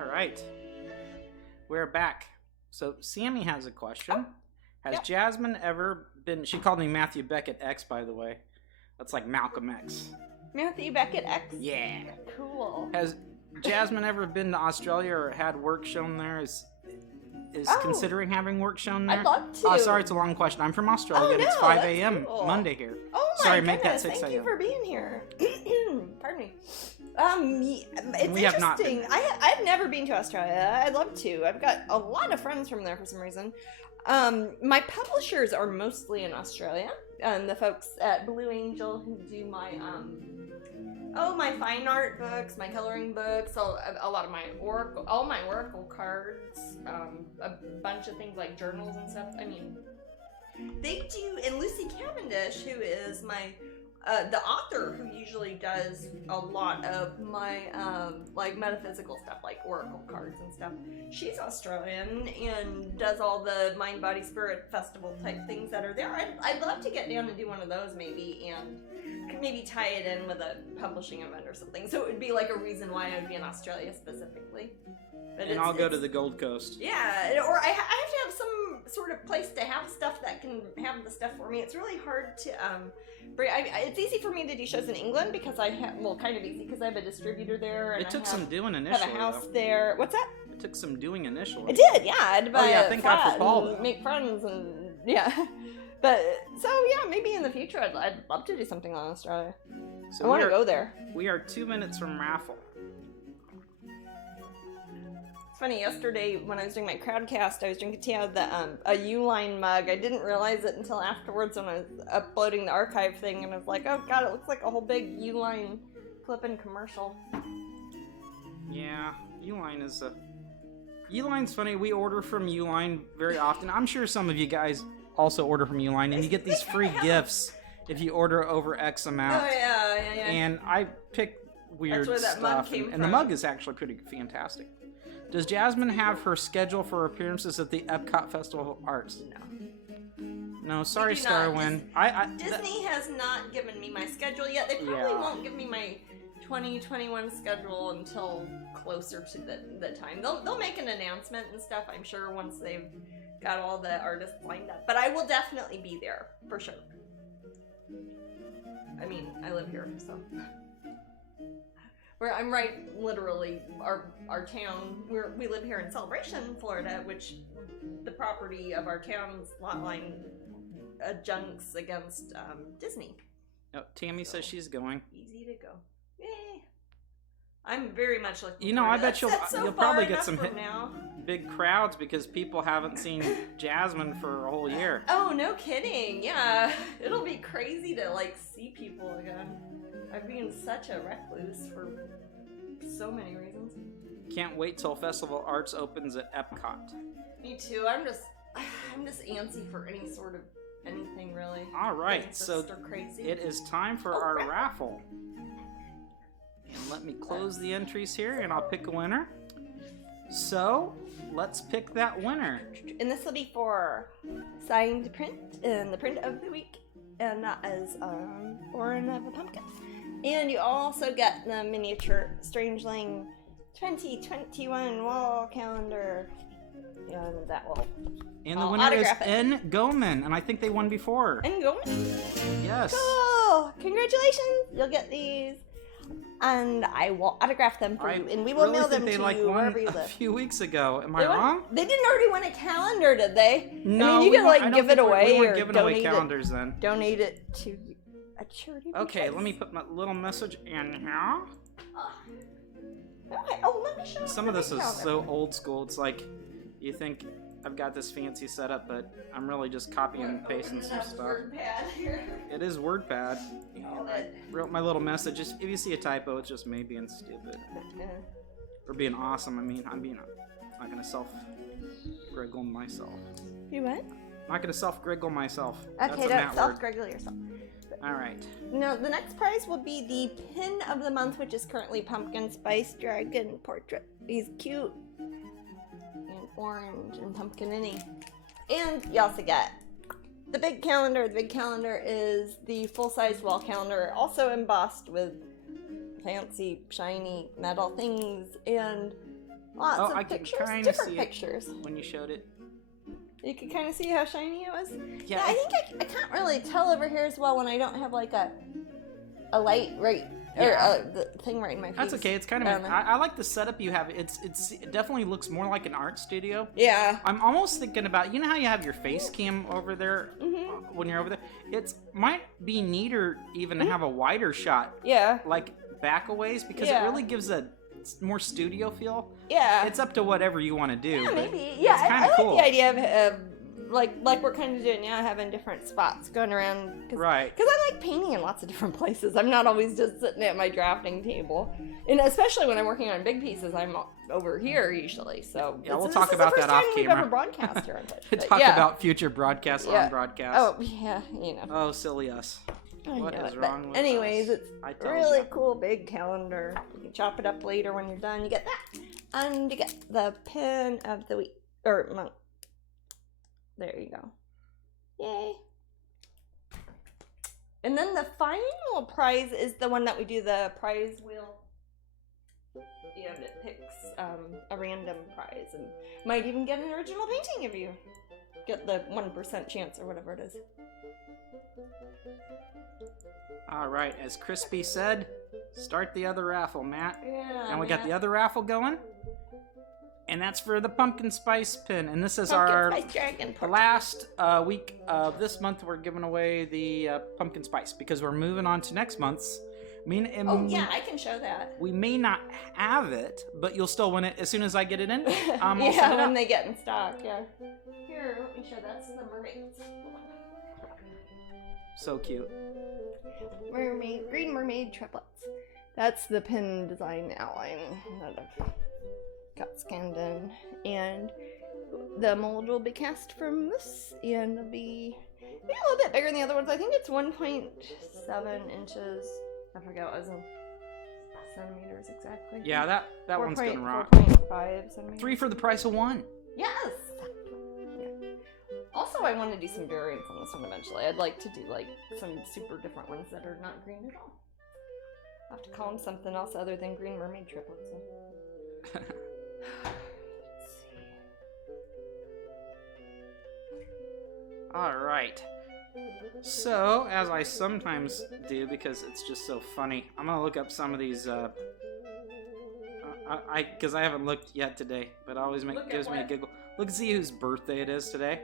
All right. We're back. So Sammy has a question. Has Jasmine ever been... She called me Matthew Beckett X, by the way. That's like Malcolm X. Matthew Beckett X? Yeah. Cool. Has Jasmine ever been to Australia or had work shown there? Is considering having work shown there? I'd love to. Oh, sorry, it's a long question. I'm from Australia, and it's 5 a.m. Cool. Monday here. Oh my sorry, goodness, make that 6 a.m. Thank you for being here. Pardon me. It's we have not interesting. I've never been to Australia. I'd love to. I've got a lot of friends from there for some reason. My publishers are mostly in Australia. The folks at Blue Angel who do my my fine art books, my coloring books, a lot of my all my oracle cards, a bunch of things like journals and stuff. I mean, they do. And Lucy Cavendish, who is my the author who usually does a lot of my like metaphysical stuff, like oracle cards and stuff. She's Australian and does all the Mind Body Spirit Festival type things that are there. I'd love to get down and do one of those maybe, and could maybe tie it in with a publishing event or something. So it would be like a reason why I'd be in Australia specifically. But and I'll go to the Gold Coast. Yeah, or I have to have some sort of place to have stuff that can have the stuff for me. It's really hard to it's easy for me to do shows in England because I have, kind of easy because I have a distributor there. And it took some doing I initially. have a house there. What's that? It took some doing initially. It did, yeah. I had to buy thank God for Paul, and make friends and yeah. But so yeah, maybe in the future I'd love to do something on Australia. So I want to go there. We are 2 minutes from raffle. Funny, yesterday when I was doing my crowdcast, I was drinking tea out of a Uline mug. I didn't realize it until afterwards when I was uploading the archive thing, and I was like, oh god, it looks like a whole big Uline flippin' commercial. Yeah, Uline is a... Uline's funny, we order from Uline very often. I'm sure some of you guys also order from Uline, and you get these free gifts if you order over X amount. Oh yeah. And I pick weird That's where that mug stuff, came and from. the mug is actually pretty fantastic. Does Jasmine have her schedule for appearances at the Epcot Festival of Arts? No, sorry, Starwin. Disney has not given me my schedule yet. They probably won't give me my 2021 schedule until closer to the time. They'll make an announcement and stuff, I'm sure, once they've got all the artists lined up. But I will definitely be there, for sure. I mean, I live here, so... Where I'm right, literally, our town, we live here in Celebration, Florida, which the property of our town's lot line adjuncts against Disney. Oh, Tammy says she's going. Easy to go. Yay! I'm very much looking You know, forward I to bet that. you'll probably get some big crowds because people haven't seen Jasmine for a whole year. Oh, no kidding. Yeah. It'll be crazy to, like, see people again. I've been such a recluse for so many reasons. Can't wait till Festival Arts opens at Epcot. Me too. I'm just antsy for any sort of anything really. All right, so crazy. it is time for our raffle. And let me close the entries here, and I'll pick a winner. So let's pick that winner. And this will be for signed print and the print of the week, and not as Born of a Pumpkin. And you also get the miniature Strangeling 2021 wall calendar. And that will. And the winner is N. Goman, and I think they won before. N. Goman? Yes. Cool! Congratulations! You'll get these. And I will autograph them for you, and we will mail them to you wherever you live. A few weeks ago. Am I wrong? They didn't already win a calendar, did they? No, I mean, you can like give it away we or weren't giving away calendars then. Donate it to a charity. Okay, let me put my little message in here. Okay. Oh, let me show you. Some of this is so old school. It's like you think I've got this fancy setup, but I'm really just copying and pasting some stuff. WordPad here. It is WordPad. I wrote my little message. Just if you see a typo, it's just me being stupid or being awesome. I mean, I'm not gonna self-griggle myself. You what? I'm not gonna self-griggle myself. Okay, don't self-griggle yourself. All right. Now, the next prize will be the pin of the month, which is currently Pumpkin Spice Dragon Portrait. He's cute and orange and pumpkin-y. And you also get the big calendar. The big calendar is the full-size wall calendar, also embossed with fancy, shiny metal things. And Lots Oh, of I can pictures, kinda different see it. pictures. When you showed it. You can kind of see how shiny it was. Yeah, I think I can't really tell over here as well when I don't have like a light right or Yeah. the thing right in my face. That's okay. It's kind of. I like the setup you have. It definitely looks more like an art studio. Yeah. I'm almost thinking about, you know how you have your face cam over there when you're over there? It might be neater even to have a wider shot, Yeah. like back a ways, because Yeah. it really gives a more studio feel. Yeah. It's up to whatever you want to do. Yeah, but maybe. Yeah, it's I kind of like cool. the idea of like we're kind of doing now, having different spots going around. Right. Because I like painting in lots of different places. I'm not always just sitting at my drafting table, and especially when I'm working on big pieces, I'm over here usually. So Yeah, we'll this talk is about the that first off time we've camera. ever broadcast here on Twitch. To but talk yeah. about future broadcasts Yeah. on broadcast. Oh yeah, you know. Oh, silly us. What know is it, wrong but with anyways, us? it's I told really ya. cool big calendar. You can chop it up later when you're done. You get that, and you get the pin of the week or month. There you go. Yay! And then the final prize is the one that we do the prize wheel. And it picks a random prize, and might even get an original painting if you get the 1% chance or whatever it is. All right, as Crispy said, start the other raffle, Matt. Yeah. And we got the other raffle going. And that's for the pumpkin spice pin. And this is Pumpkin our Spice Dragon the portrait. last week of this month. We're giving away the pumpkin spice because we're moving on to next month's. Oh yeah, I can show that. We may not have it, but you'll still win it as soon as I get it in. I'll set Yeah, it when up. they get in stock. Yeah. Here, let me show. That's the mermaids. So cute. Green mermaid triplets. That's the pin design outline that I've got scanned in, and the mold will be cast from this, and it'll be maybe a little bit bigger than the other ones. I think it's 1.7 inches. I forget what it was in centimeters exactly. Yeah, that one's gonna rock. 4.5 centimeters. 3 for the price of 1. Yes! Yeah. Also, I want to do some variants on this one eventually. I'd like to do like some super different ones that are not green at all. I'll have to call them something else other than green mermaid triplets. So. Let's see. All right. So, as I sometimes do because it's just so funny, I'm gonna look up some of these. Because I haven't looked yet today, but it always gives me a giggle. Look and see whose birthday it is today.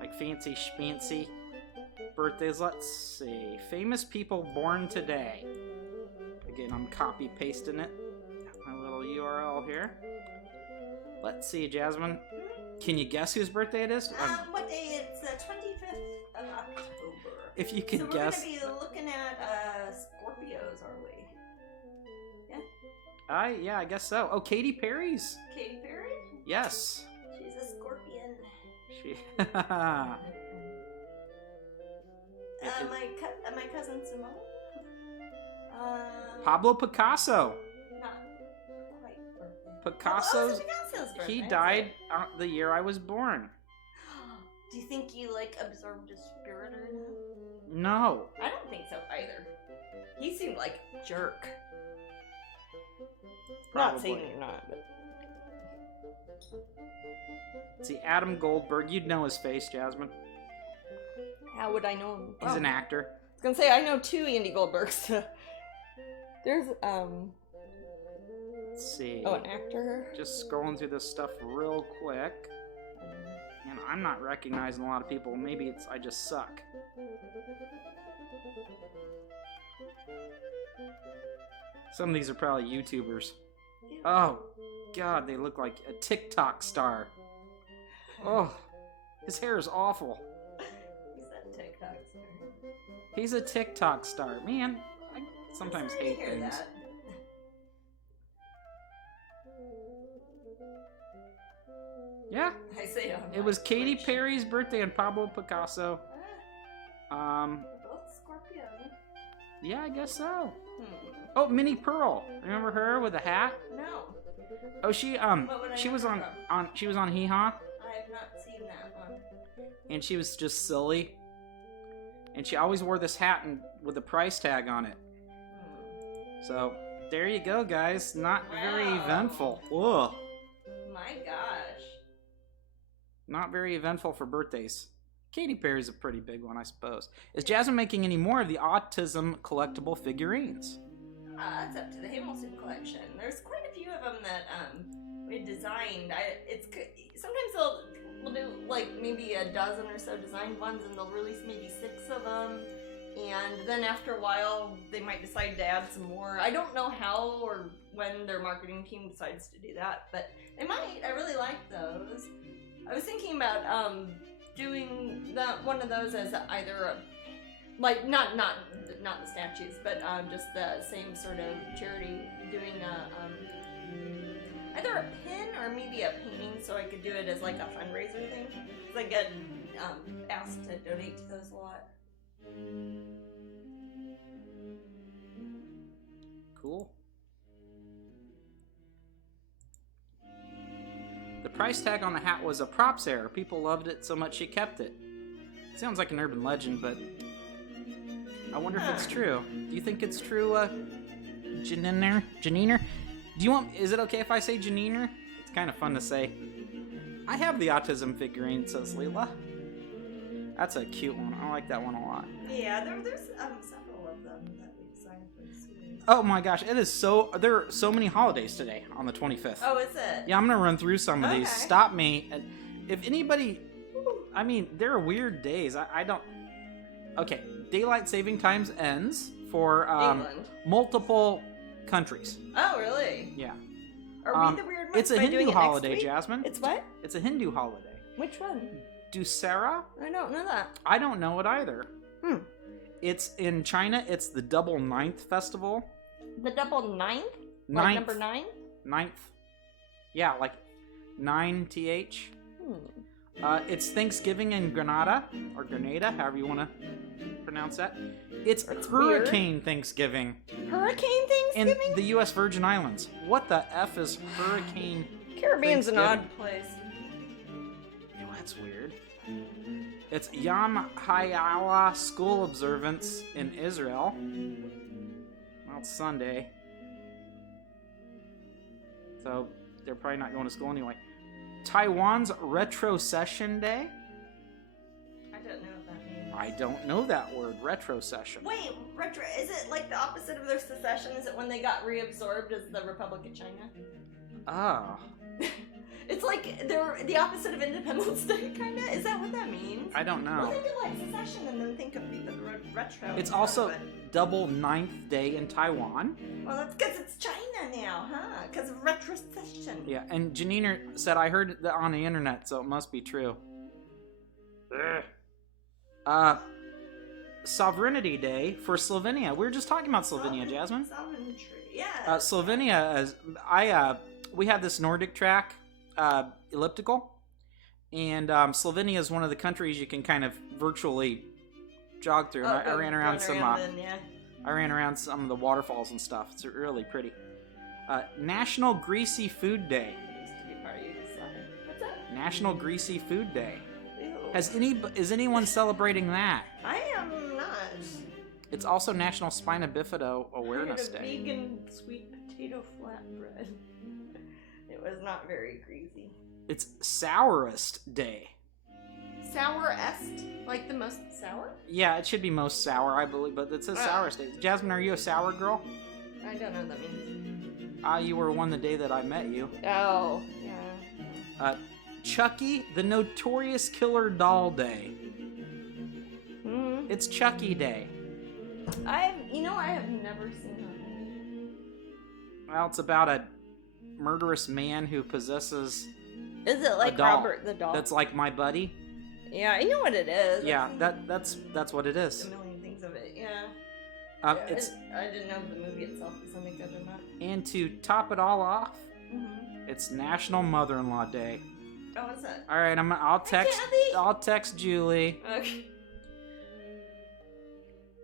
Like fancy schmancy birthdays. Let's see. Famous people born today. Again, I'm copy pasting it. Got my little URL here. Let's see, Jasmine. Can you guess whose birthday it is? What day? It's the 25th of October. If you could so guess. we're gonna be looking at Scorpios, are we? Yeah, I guess so. Oh, Katy Perry's. Katy Perry? Yes. She's a scorpion. She. My cousin Simone. Pablo Picasso. Not quite birthday. Picasso's. Picasso's birthday. He died the year I was born. Do you think you absorbed his spirit or anything? No. I don't think so either. He seemed like a jerk. Not Probably. saying you're not, but See, Adam Goldberg. You'd know his face, Jasmine. how would I know him? He's an actor. I was gonna say I know 2 Andy Goldbergs. There's Let's see. an actor. Just scrolling through this stuff real quick. And I'm not recognizing a lot of people. Maybe I just suck. Some of these are probably YouTubers. Oh, God, they look like a TikTok star. Oh, his hair is awful. He's that TikTok star. He's a TikTok star. Man, I sometimes Sorry to hate hear things. that. Yeah, I say it was Katy Perry's birthday and Pablo Picasso. Both Scorpio. Yeah, I guess so. Oh, Minnie Pearl. Remember her with the hat? No, Oh, she would I she know was her on she was on Hee Haw, I have not seen that one. and she was just silly. And she always wore this hat with a price tag on it. So there you go, guys. Not very Wow. eventful. Ugh. My gosh. Not very eventful for birthdays. Katy Perry's a pretty big one, I suppose. Is Jasmine making any more of the autism collectible figurines? It's up to the Hamilton collection. There's quite a few of them that we designed. Sometimes we'll do like maybe a dozen or so designed ones, and they'll release maybe 6 of them. And then after a while, they might decide to add some more. I don't know how or when their marketing team decides to do that, but they might. I really like those. I was thinking about doing one of those as either like not the statues, but just the same sort of charity, doing either a pin or maybe a painting, so I could do it as like a fundraiser thing. 'Cause I get asked to donate to those a lot. Cool. The price tag on the hat was a props error. People loved it so much she kept it. Sounds like an urban legend, but I wonder if it's true. Do you think it's true, Janiner? Do you want? Is it okay if I say Janiner? It's kind of fun to say. I have the autism figurine, says Leela. That's a cute one. I like that one a lot. Yeah, there's several of them that we designed for the series. Oh my gosh, it is so. There are so many holidays today on the 25th. Oh, is it? Yeah, I'm gonna run through some of these. Okay. Stop me. And if anybody, I mean, there are weird days. I don't. Okay, daylight saving times ends for England. multiple countries. Oh, really? Yeah. Are we the weird ones? It's a by doing Hindu it next holiday, week? Jasmine. It's what? It's a Hindu holiday. Which one? Dussehra? I don't know that. I don't know it either. Hmm. It's in China. It's the Double Ninth Festival. The double ninth? Ninth. Like number 9? Ninth. Yeah, like 9th. It's Thanksgiving in Grenada, or Grenada, however you want to pronounce that. It's Hurricane weird. Thanksgiving Hurricane in Thanksgiving? the U.S. Virgin Islands. What the F is Hurricane Caribbean's an Thanksgiving? odd place. Oh, that's weird. It's Yom HaYawa school observance in Israel. Well, it's Sunday. So they're probably not going to school anyway. Taiwan's Retrocession Day? I don't know what that means. I don't know that word, retrocession. Wait, retro, is it like the opposite of their secession? Is it when they got reabsorbed as the Republic of China? Ah, It's like they're the opposite of Independence Day, kinda? Is that what that means? I don't Well, know. think of like secession and then think of the retro. It's and also stuff, but- Double Ninth Day in Taiwan. Well, that's because it's China now, huh? Because of retrocession. Yeah, and Janine said, I heard it on the internet, so it must be true. Sovereignty Day for Slovenia. We were just talking about Slovenia, Jasmine. Sovereignty, yeah. Slovenia is we have this Nordic track elliptical, and Slovenia is one of the countries you can kind of virtually jog through. And I ran around some. I ran around some of the waterfalls and stuff. It's really pretty. National Greasy Food Day. What's that? National Greasy Food Day. Ew. Is anyone celebrating that? I am not. It's also National Spina Bifida Awareness I had a Day. vegan sweet potato flatbread. It was not very greasy. It's Sourest Day. Sourest? Like the most sour? Yeah, it should be most sour, I believe, but it says Oh. Sourest Day. Jasmine, are you a sour girl? I don't know what that means. You were one the day that I met you. Oh, yeah. Chucky, the Notorious Killer Doll Day. Hmm. It's Chucky Day. I have never seen Well, it's about a murderous man who possesses that. Is it like a doll. Robert the doll? That's like My Buddy. Yeah, I know what it is. Yeah, I've seen that's what it is. a million things of it. Yeah. It's I didn't know if the movie itself was any good or not. and to top it all off, Mm-hmm. it's National Mother-in-Law Day. Oh, is it? All right, Kathy. I'll text Julie. Okay.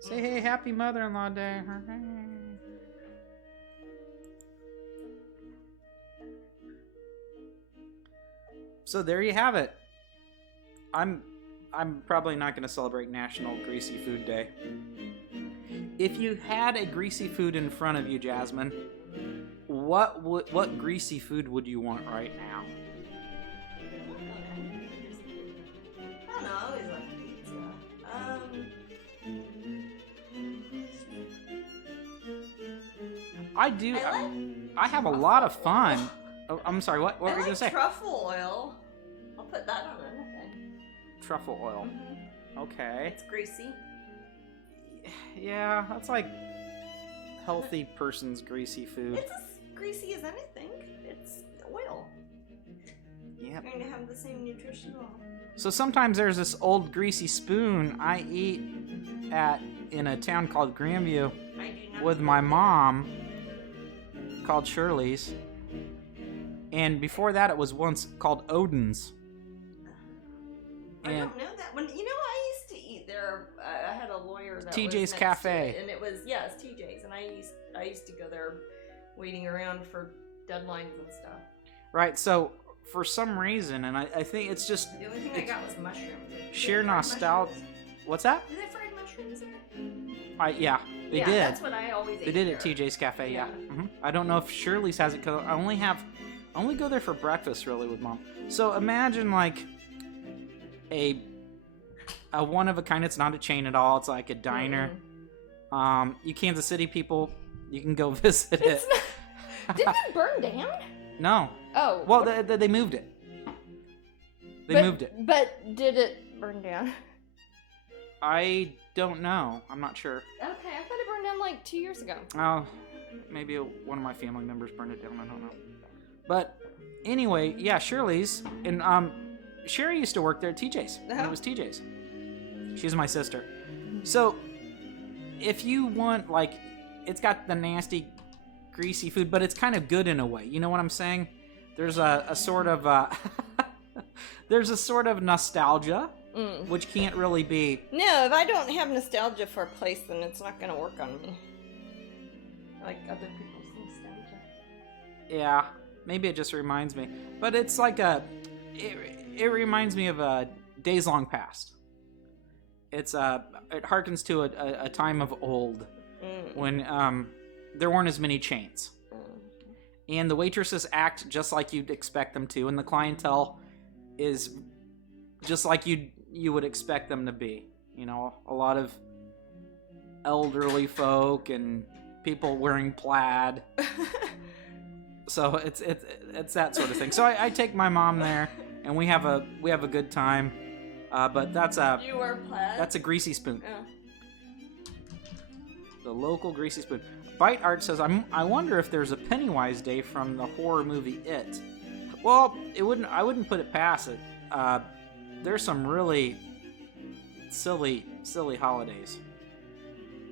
Say hey, happy Mother-in-Law Day. So there you have it. I'm probably not going to celebrate National Greasy Food Day. If you had a greasy food in front of you, Jasmine, what greasy food would you want right now? I don't know. I always like pizza. I do. I have a lot of fun. Oh, I'm sorry. What were you gonna say? Truffle oil. I'll put that on anything. Truffle oil. Mm-hmm. Okay. It's greasy. Yeah, that's like healthy person's greasy food. It's as greasy as anything. It's oil. Yep. You're going to have the same nutritional. So sometimes there's this old greasy spoon I eat in a town called Grandview with my mom, called Shirley's. And before that, it was once called Odin's. I don't know that one. You know, I used to eat there. I had a lawyer that TJ's was next Cafe. to it, and it was it's TJ's, and I used to go there, waiting around for deadlines and stuff. Right. So for some reason, and I think it's just The only thing I got was mushrooms. sheer nostalgia. What's that? Did they fried mushrooms there? Yeah, they did. That's what I always ate. They did there. at TJ's Cafe. Yeah. Yeah. I don't know if Shirley's has it because I only go there for breakfast really with Mom. So imagine like a one of a kind. It's not a chain at all. It's like a diner. Mm-hmm. You Kansas City people, you can go visit it. Didn't it burn down? No. Oh. Well, they moved it. They moved it. But did it burn down? I don't know. I'm not sure. Okay, I thought it burned down like 2 years ago. Oh, maybe one of my family members burned it down. I don't know. But anyway, yeah, Shirley's. And Sherry used to work there at TJ's. And it was TJ's. She's my sister. So if you want, like, it's got the nasty, greasy food, but it's kind of good in a way. You know what I'm saying? There's a sort of there's a sort of nostalgia, which can't really be. No, if I don't have nostalgia for a place, then it's not going to work on me. Like other people's nostalgia. Yeah, maybe it just reminds me. But it's like it reminds me of Days Long Past. It harkens to a time of old when there weren't as many chains. And the waitresses act just like you'd expect them to, and the clientele is just like you would expect them to be. You know, a lot of elderly folk and people wearing plaid. So it's that sort of thing. So I take my mom there, and we have a good time. But that's You wear plaid? That's a greasy spoon. Oh. The local greasy spoon. Bite Art says, I wonder if there's a Pennywise Day from the horror movie It. Well, I wouldn't put it past it. There's some really silly holidays.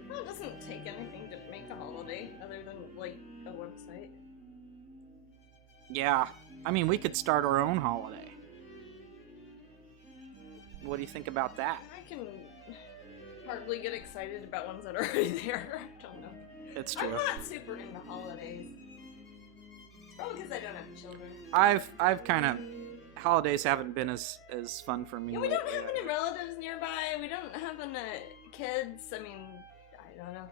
Well, it doesn't take anything to make a holiday other than like a website. Yeah, I mean, we could start our own holiday. What do you think about that? I can hardly get excited about ones that are already there. I don't know. It's true. I'm not super into holidays. It's probably because I don't have children. I've kind of holidays haven't been as fun for me. Yeah, we don't have any relatives nearby. We don't have any kids. I mean, I don't know.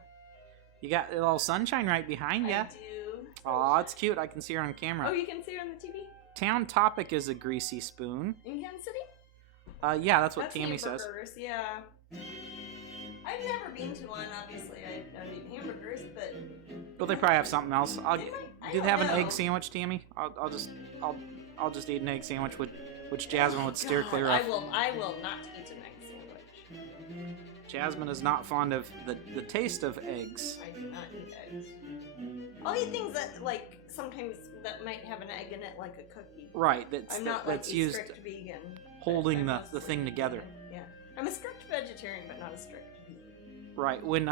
You got a little sunshine right behind you. I do. Aw, it's cute. I can see her on camera. Oh, you can see her on the TV? Town Topic is a greasy spoon. In Kansas City? Yeah, that's what Tammy says. Hamburgers, yeah. I've never been to one, obviously. I don't eat hamburgers, but... Well, they probably have something else. Do they have an know. egg sandwich, Tammy? I'll just eat an egg sandwich, which Jasmine would steer clear of. I will not eat an egg sandwich. Jasmine is not fond of the taste of eggs. I do not eat eggs. I'll eat things that, like, sometimes that might have an egg in it, like a cookie. Right, I'm not that's like a used strict vegan. holding the thing together. Yeah. I'm a strict vegetarian, but not a strict vegan. Right. When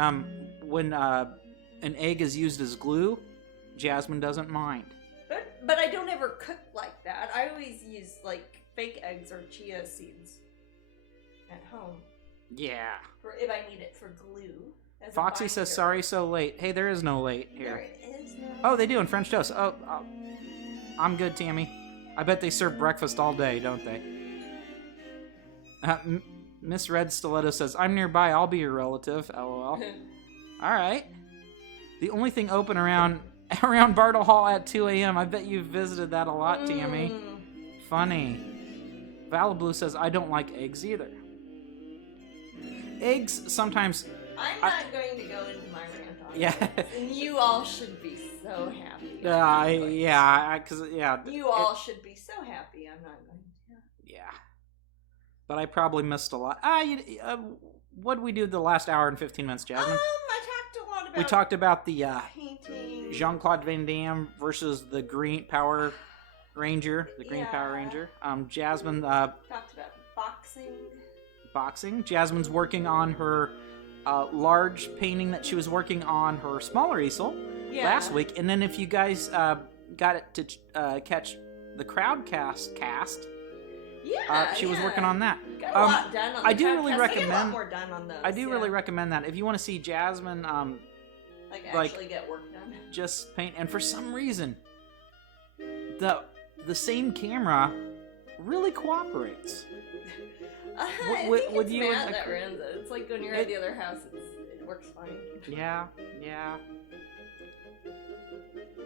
an egg is used as glue, Jasmine doesn't mind. But I don't ever cook like that. I always use like fake eggs or chia seeds at home. Yeah. For if I need it for glue. As Foxy says, "Sorry, so late." Hey, there is no late here. There is no. Oh, they do in French toast. Oh, I'm good, Tammy. I bet they serve breakfast all day, don't they? Miss Red Stiletto says, "I'm nearby. I'll be your relative." LOL. All right. The only thing open around Bartle Hall at 2 a.m. I bet you've visited that a lot, Tammy. Funny. Valblue says, I don't like eggs either. Eggs sometimes... I'm not going to go into my rant on Yeah. this, and you all should be so happy. You all should be so happy. I'm not going to. Yeah. But I probably missed a lot. What did we do the last hour and 15 minutes, Jasmine? I talked a lot about... We talked about the painting. Jean-Claude Van Damme versus the Green Power Ranger. The Green Power Ranger. Jasmine... talked about boxing. Boxing. Jasmine's working on her large painting that she was working on her smaller easel last week. And then if you guys got it to catch the Crowdcast cast, she was working on that. Got a lot done on the I do really podcast. recommend. A lot more done on those, I do really recommend that if you want to see Jasmine, actually get work done. Just paint. And for some reason, the same camera really cooperates. With you Matt and that runs it. It's like when you're at the other house, it works fine. Yeah.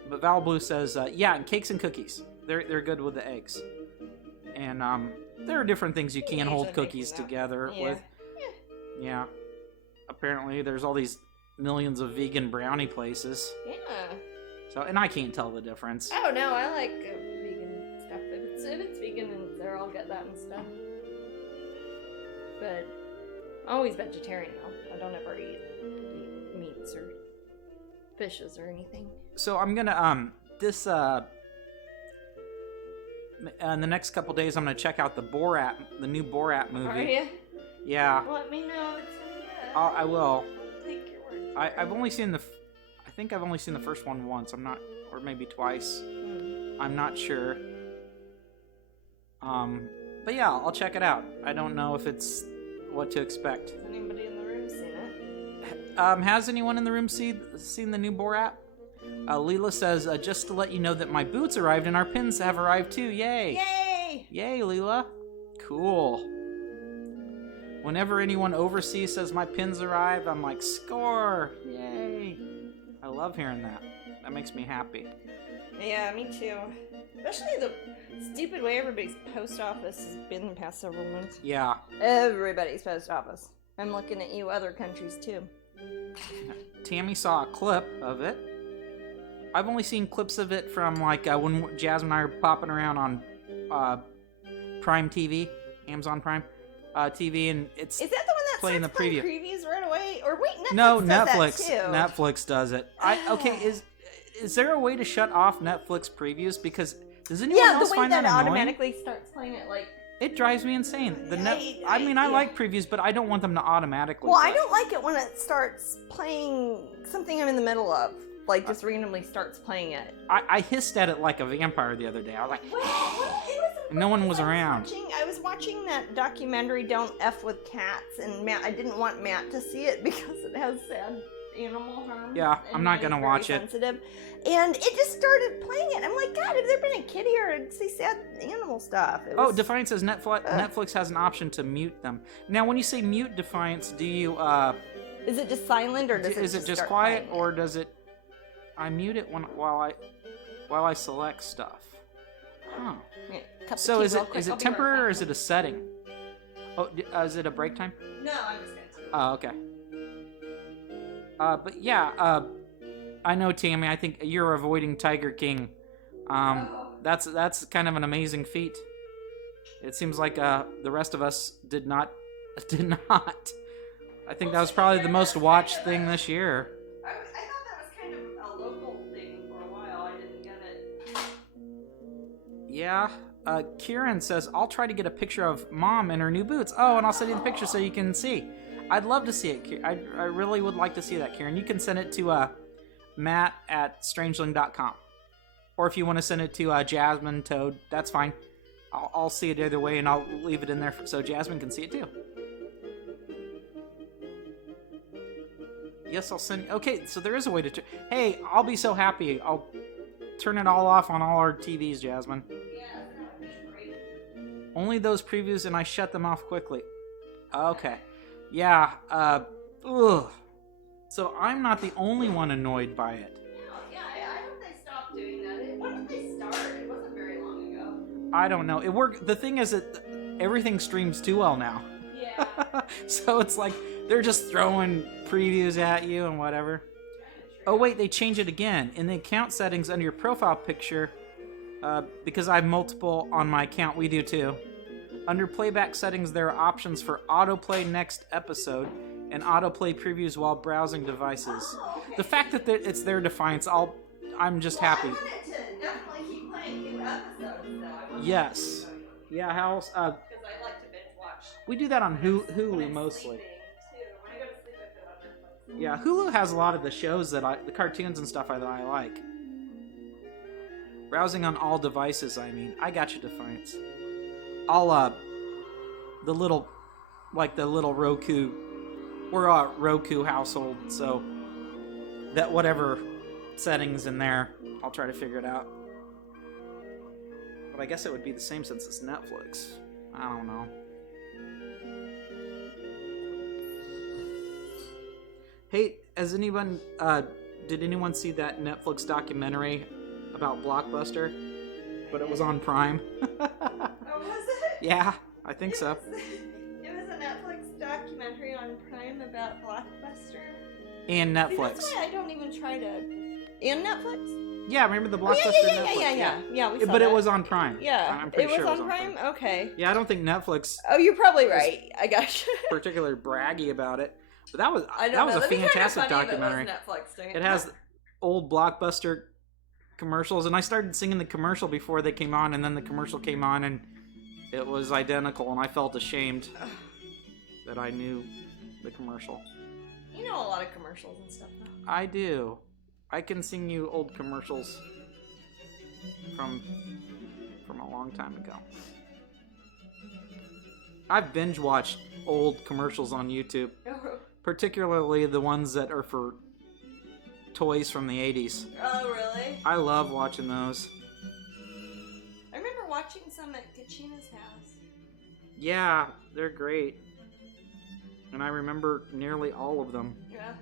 But Valblue says, and cakes and cookies. They're good with the eggs. And there are different things you can hold cookies together with. Yeah. Apparently, there's all these millions of vegan brownie places. Yeah. So, and I can't tell the difference. Oh no, I like vegan stuff. If it's vegan, and there I'll get that and stuff. But I'm always vegetarian though. I don't ever eat meats or fishes or anything. So I'm gonna in the next couple days I'm gonna check out the new Borat movie. Are you? Yeah. Let me know if it's any good. I will. Take your word. I've only seen I think I've only seen the first one once. I'm not, or maybe twice. I'm not sure. But yeah, I'll check it out. I don't know if it's what to expect. Has anybody in the room seen it? Has anyone in the room seen the new Borat? Leela says, just to let you know that my boots arrived and our pins have arrived too. Yay! Yay! Yay, Leela. Cool. Whenever anyone overseas says my pins arrived, I'm like, score! Yay! I love hearing that. That makes me happy. Yeah, me too. Especially the stupid way everybody's post office has been the past several months. Yeah. Everybody's post office. I'm looking at you other countries too. Tammy saw a clip of it. I've only seen clips of it from like when Jasmine and I are popping around on Prime TV, Amazon Prime TV, and it's is that the one that playing the preview. Previews right away? Or wait, Netflix no, does Netflix. that too. Netflix does it. Okay, is there a way to shut off Netflix previews? Because does anyone else find that annoying? Yeah, the way that automatically starts playing it, like. It drives me insane. I like previews, but I don't want them to automatically. Well, I don't like it when it starts playing something I'm in the middle of. Like, just randomly starts playing it. I hissed at it like a vampire the other day. I was like, no one was around. I was watching that documentary, Don't F with Cats, and I didn't want Matt to see it because it has sad animal harm. Yeah, I'm not going to watch it. Sensitive. And it just started playing it. I'm like, God, have there been a kid here to see sad animal stuff? Defiance says Netflix has an option to mute them. Now, when you say mute Defiance, do you... is it just silent, or is it just quiet, or does it... I mute it while I select stuff. Huh. Yeah, so is it temporary or is it a setting? Oh, is it a break time? No, I'm just gonna. Oh, okay. But yeah, I know, Tammy. I think you're avoiding Tiger King. That's kind of an amazing feat. It seems like the rest of us did not. I think that was probably the most watched thing this year. Yeah, Kieran says, I'll try to get a picture of Mom in her new boots. Oh, and I'll send you the picture so you can see. I'd love to see it. I really would like to see that, Kieran. You can send it to Matt at Strangeling.com. Or if you want to send it to Jasmine Toad, that's fine. I'll see it either way, and I'll leave it in there so Jasmine can see it too. Yes, I'll send... Okay, so there is a way to... Hey, I'll be so happy. I'll turn it all off on all our TVs, Jasmine. Yeah, that would be great. Only those previews, and I shut them off quickly. Okay. Yeah, So I'm not the only one annoyed by it. Yeah, I hope they stopped doing that. When did they start? It wasn't very long ago. I don't know. It worked. The thing is that everything streams too well now. Yeah. So it's like they're just throwing previews at you and whatever. Oh wait, they change it again. In the account settings under your profile picture, because I have multiple on my account, we do too. Under playback settings, there are options for autoplay next episode and autoplay previews while browsing devices. Oh, okay. The fact that it's their defiance, I'm just happy. I wanted to definitely keep playing new episodes, though. Yes. Yeah, how else? Because I like to binge watch. We do that on when Hulu I'm mostly. sleeping, too. When I go to sleep, I put on Netflix. Yeah, Hulu has a lot of the shows that the cartoons and stuff that I like. Browsing on all devices, I mean. I got you, Defiance. The little Roku, we're a Roku household, so that whatever settings in there, I'll try to figure it out. But I guess it would be the same since it's Netflix. I don't know. Hey, did anyone see that Netflix documentary about Blockbuster? But it was on Prime. Oh, was it? Yeah, I think so. It was a Netflix documentary on Prime about Blockbuster. And Netflix. See, that's why I don't even try to. And Netflix? Yeah, remember the Blockbuster Yeah, Netflix? Yeah, we saw But that. it was on Prime. Yeah, I'm pretty it was sure on Prime? Okay. Yeah, I don't think Netflix Oh, you're probably right. I got you. particularly braggy about it. But that was I don't that was know. a That'd be kinda fantastic funny if it was documentary. Netflix doing it. It has old Blockbuster commercials, and I started singing the commercial before they came on, and then the commercial came on, and it was identical, and I felt ashamed that I knew the commercial. You know a lot of commercials and stuff, though. I do. I can sing you old commercials from a long time ago. I've binge watched old commercials on YouTube, particularly the ones that are for toys from the 80s. Oh, really? I love watching those. I remember watching some at Kachina's house. Yeah, they're great. And I remember nearly all of them. Yeah.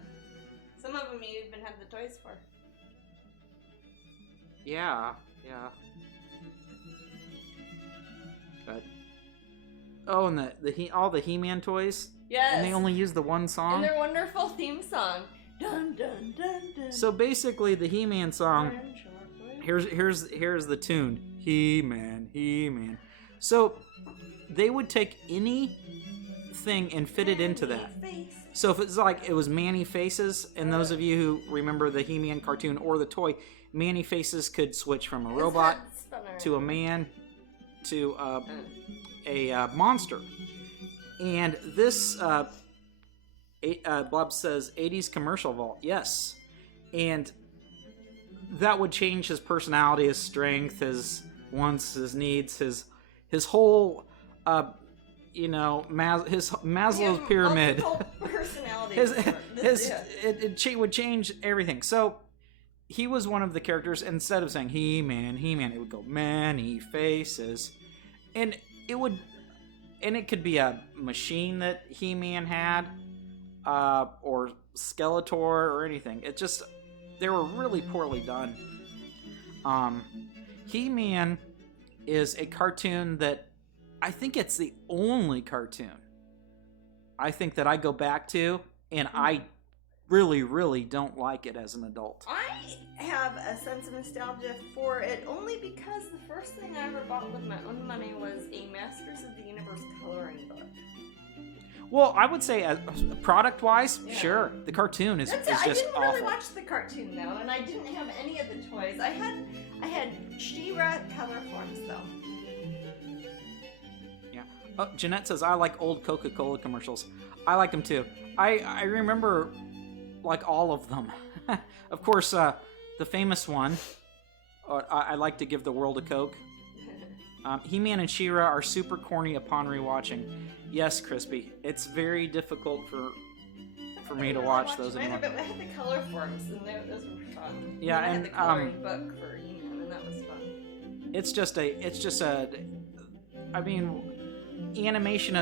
Some of them you even had the toys for. Yeah. But oh, and all the He-Man toys. Yes. And they only use the one song. And their wonderful theme song. Dun dun dun dun. So basically, the He-Man song. Here's the tune. He-Man. So they would take anything and fit it into that. So if it's like it was Manny Faces, and those of you who remember the He-Man cartoon or the toy, Manny Faces could switch from a robot to a man to a monster. And this Bob says 80s commercial vault. Yes. And that would change his personality, his strength, his wants, his needs, his whole his Maslow's pyramid. It would change everything. So he was one of the characters. Instead of saying He-Man, it would go Manny Faces, and it could be a machine that He-Man had, or Skeletor or anything. They were really poorly done. He-Man is a cartoon that I think it's the only cartoon I think that I go back to, and I really, really don't like it as an adult. I have a sense of nostalgia for it only because the first thing I ever bought with my own money was a Masters of the Universe coloring book. Well, I would say product-wise, Yeah. Sure. The cartoon is just I didn't really awful. watch the cartoon though, and I didn't have any of the toys. I had She-Ra color forms though. Oh, Jeanette says, I like old Coca-Cola commercials. I like them too. I remember, like, all of them. Of course, the famous one, I like to give the world a Coke. He-Man and She-Ra are super corny upon rewatching. Yes, Crispy. It's very difficult for me to watch those anymore. But I had the color forms, and those were fun. Yeah, I had and the coloring book for He-Man, and that was fun. It's just a. I mean, animation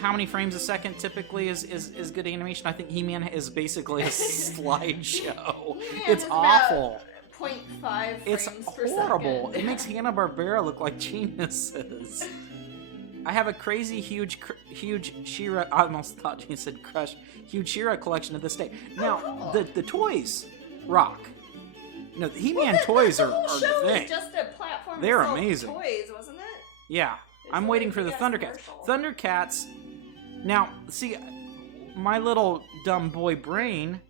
how many frames a second typically is good animation. I think He-Man is basically a slideshow. It's awful. 0.5 It's frames per horrible. second. It makes Hanna-Barbera look like geniuses. I have a crazy, huge She-Ra. I almost thought you said crush. Huge She-Ra collection to this day. Now, the toys rock. No, the He-Man toys are the thing. Just a platform. They're to sell amazing. Toys, wasn't it? Yeah, I'm waiting for the Thundercats. Thundercats. Now, see, my little dumb boy brain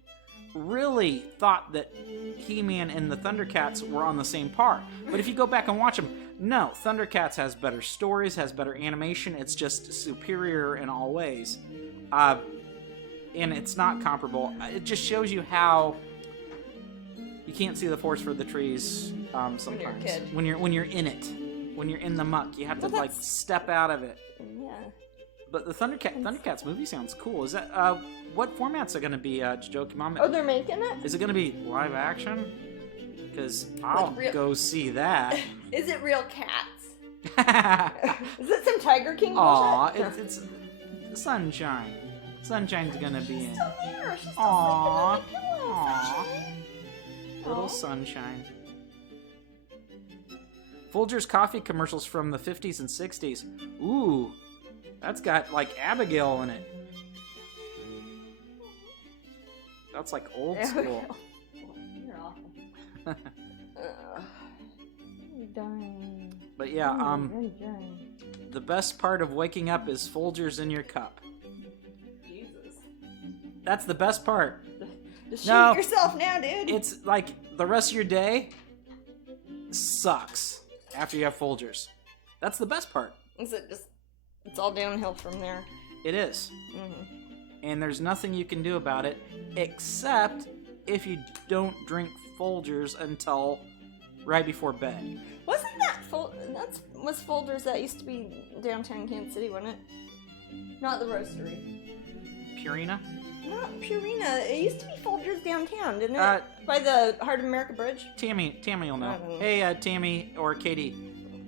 really thought that He-Man and the Thundercats were on the same par. But if you go back and watch them, no, Thundercats has better stories, has better animation. It's just superior in all ways. And it's not comparable. It just shows you how you can't see the forest for the trees sometimes. When you're a kid. When you're in it. When you're in the muck, you have to like step out of it. Yeah. But the Thundercats movie sounds cool. Is that what format's it going to be, Joki Mom? Oh, they're making it? Is it going to be live action? Because I'll go see that. Is it real cats? Is it some Tiger King bullshit? Aw, it's Sunshine. Sunshine's going to be in. She's still there. She's still Aw. sleeping on the pillow, Aw. Sunshine. Little Sunshine. Folgers coffee commercials from the 50s and 60s. Ooh, that's got like Abigail in it. That's like old school. You're awful. You're dying. But yeah, You're dying. the best part of waking up is Folgers in your cup. Jesus. That's the best part. Just No. shoot yourself now, dude. It's like the rest of your day sucks after you have Folgers. That's the best part. Is it just? It's all downhill from there. It is. Mm-hmm. And there's nothing you can do about it except if you don't drink Folgers until right before bed. Wasn't that was Folders that used to be downtown Kansas City, wasn't it? Not the roastery. Purina? Not Purina. It used to be Folgers downtown, didn't it? By the Heart of America Bridge. Tammy will know. I don't know. Hey, Tammy or Katie,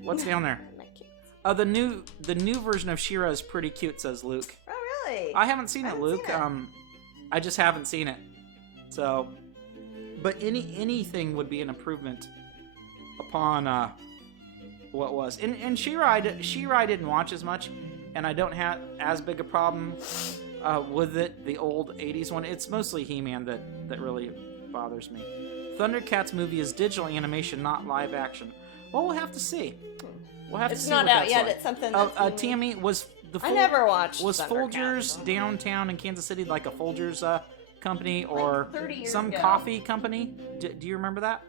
what's down there? My kids. The new version of She-Ra is pretty cute, says Luke. Oh, really? I haven't seen I it, haven't Luke. seen I just haven't seen it. So, but anything would be an improvement upon what was. And She-Ra I didn't watch as much, and I don't have as big a problem with it. The old '80s one. It's mostly He-Man that really bothers me. Thundercats movie is digital animation, not live action. Well, we'll have to see. We'll have to see. It's not what out that's yet. like. It's something that's Tammy, was the I never watched was Thundercats. Folgers downtown in Kansas City like a Folgers company or 30 years some ago. coffee company? Do you remember that?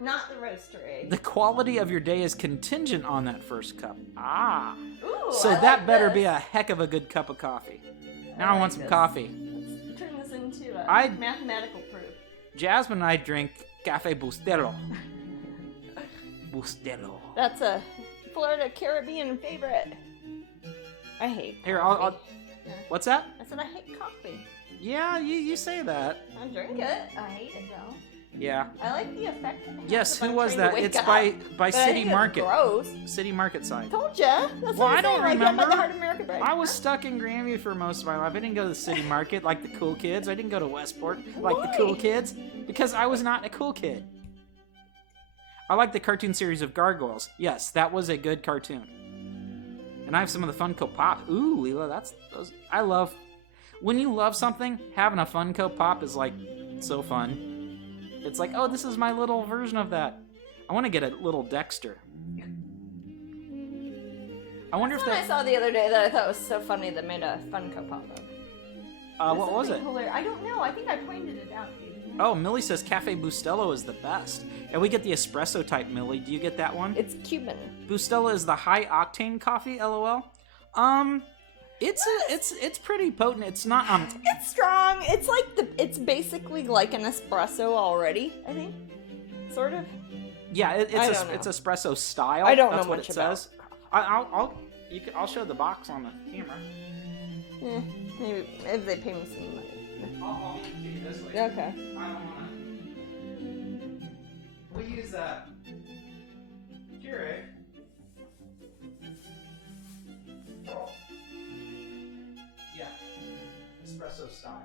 Not the roastery. The quality of your day is contingent on that first cup. Ah. Ooh, So I that like better this. be a heck of a good cup of coffee. Now I like want some this. coffee. Let's turn this into a I- mathematical proof. Jasmine and I drink Cafe Bustelo. Bustelo. That's a Florida Caribbean favorite. I hate Here, coffee. What's that? I said I hate coffee. Yeah, you say that. I drink it. I hate it though. Yeah. I like the effect it has Yes, if who I'm was trying to that? wake It's up. by But I City think it's Market. gross. City Market side. Told ya. That's Well, what I I'm don't saying, right down by remember. the Heart of America Bridge. I was stuck in Grandview for most of my life. I didn't go to the City Market like the cool kids. I didn't go to Westport like the cool Why? kids because I was not a cool kid. I like the cartoon series of Gargoyles. Yes, that was a good cartoon. And I have some of the Funko Pop. Ooh, Leela, I love. When you love something, having a Funko Pop is like so fun. It's like, oh, this is my little version of that. I want to get a little Dexter. I wonder That's if what I saw the other day that I thought was so funny that made a Funko Pop of. what was it? I don't know. I think I pointed it out to you. didn't I? Oh, Millie says Cafe Bustelo is the best. And we get the espresso type, Millie. Do you get that one? It's Cuban. Bustelo is the high octane coffee, LOL. It's pretty potent. It's not It's strong. It's like it's basically like an espresso already, I think. Sort of. yeah, I don't know. it's espresso style. I don't That's know what much it about says. I'll show the box on the camera. Maybe if they pay me some money. I'll give you this way. Okay. I don't wanna. We use Keurig. espresso style.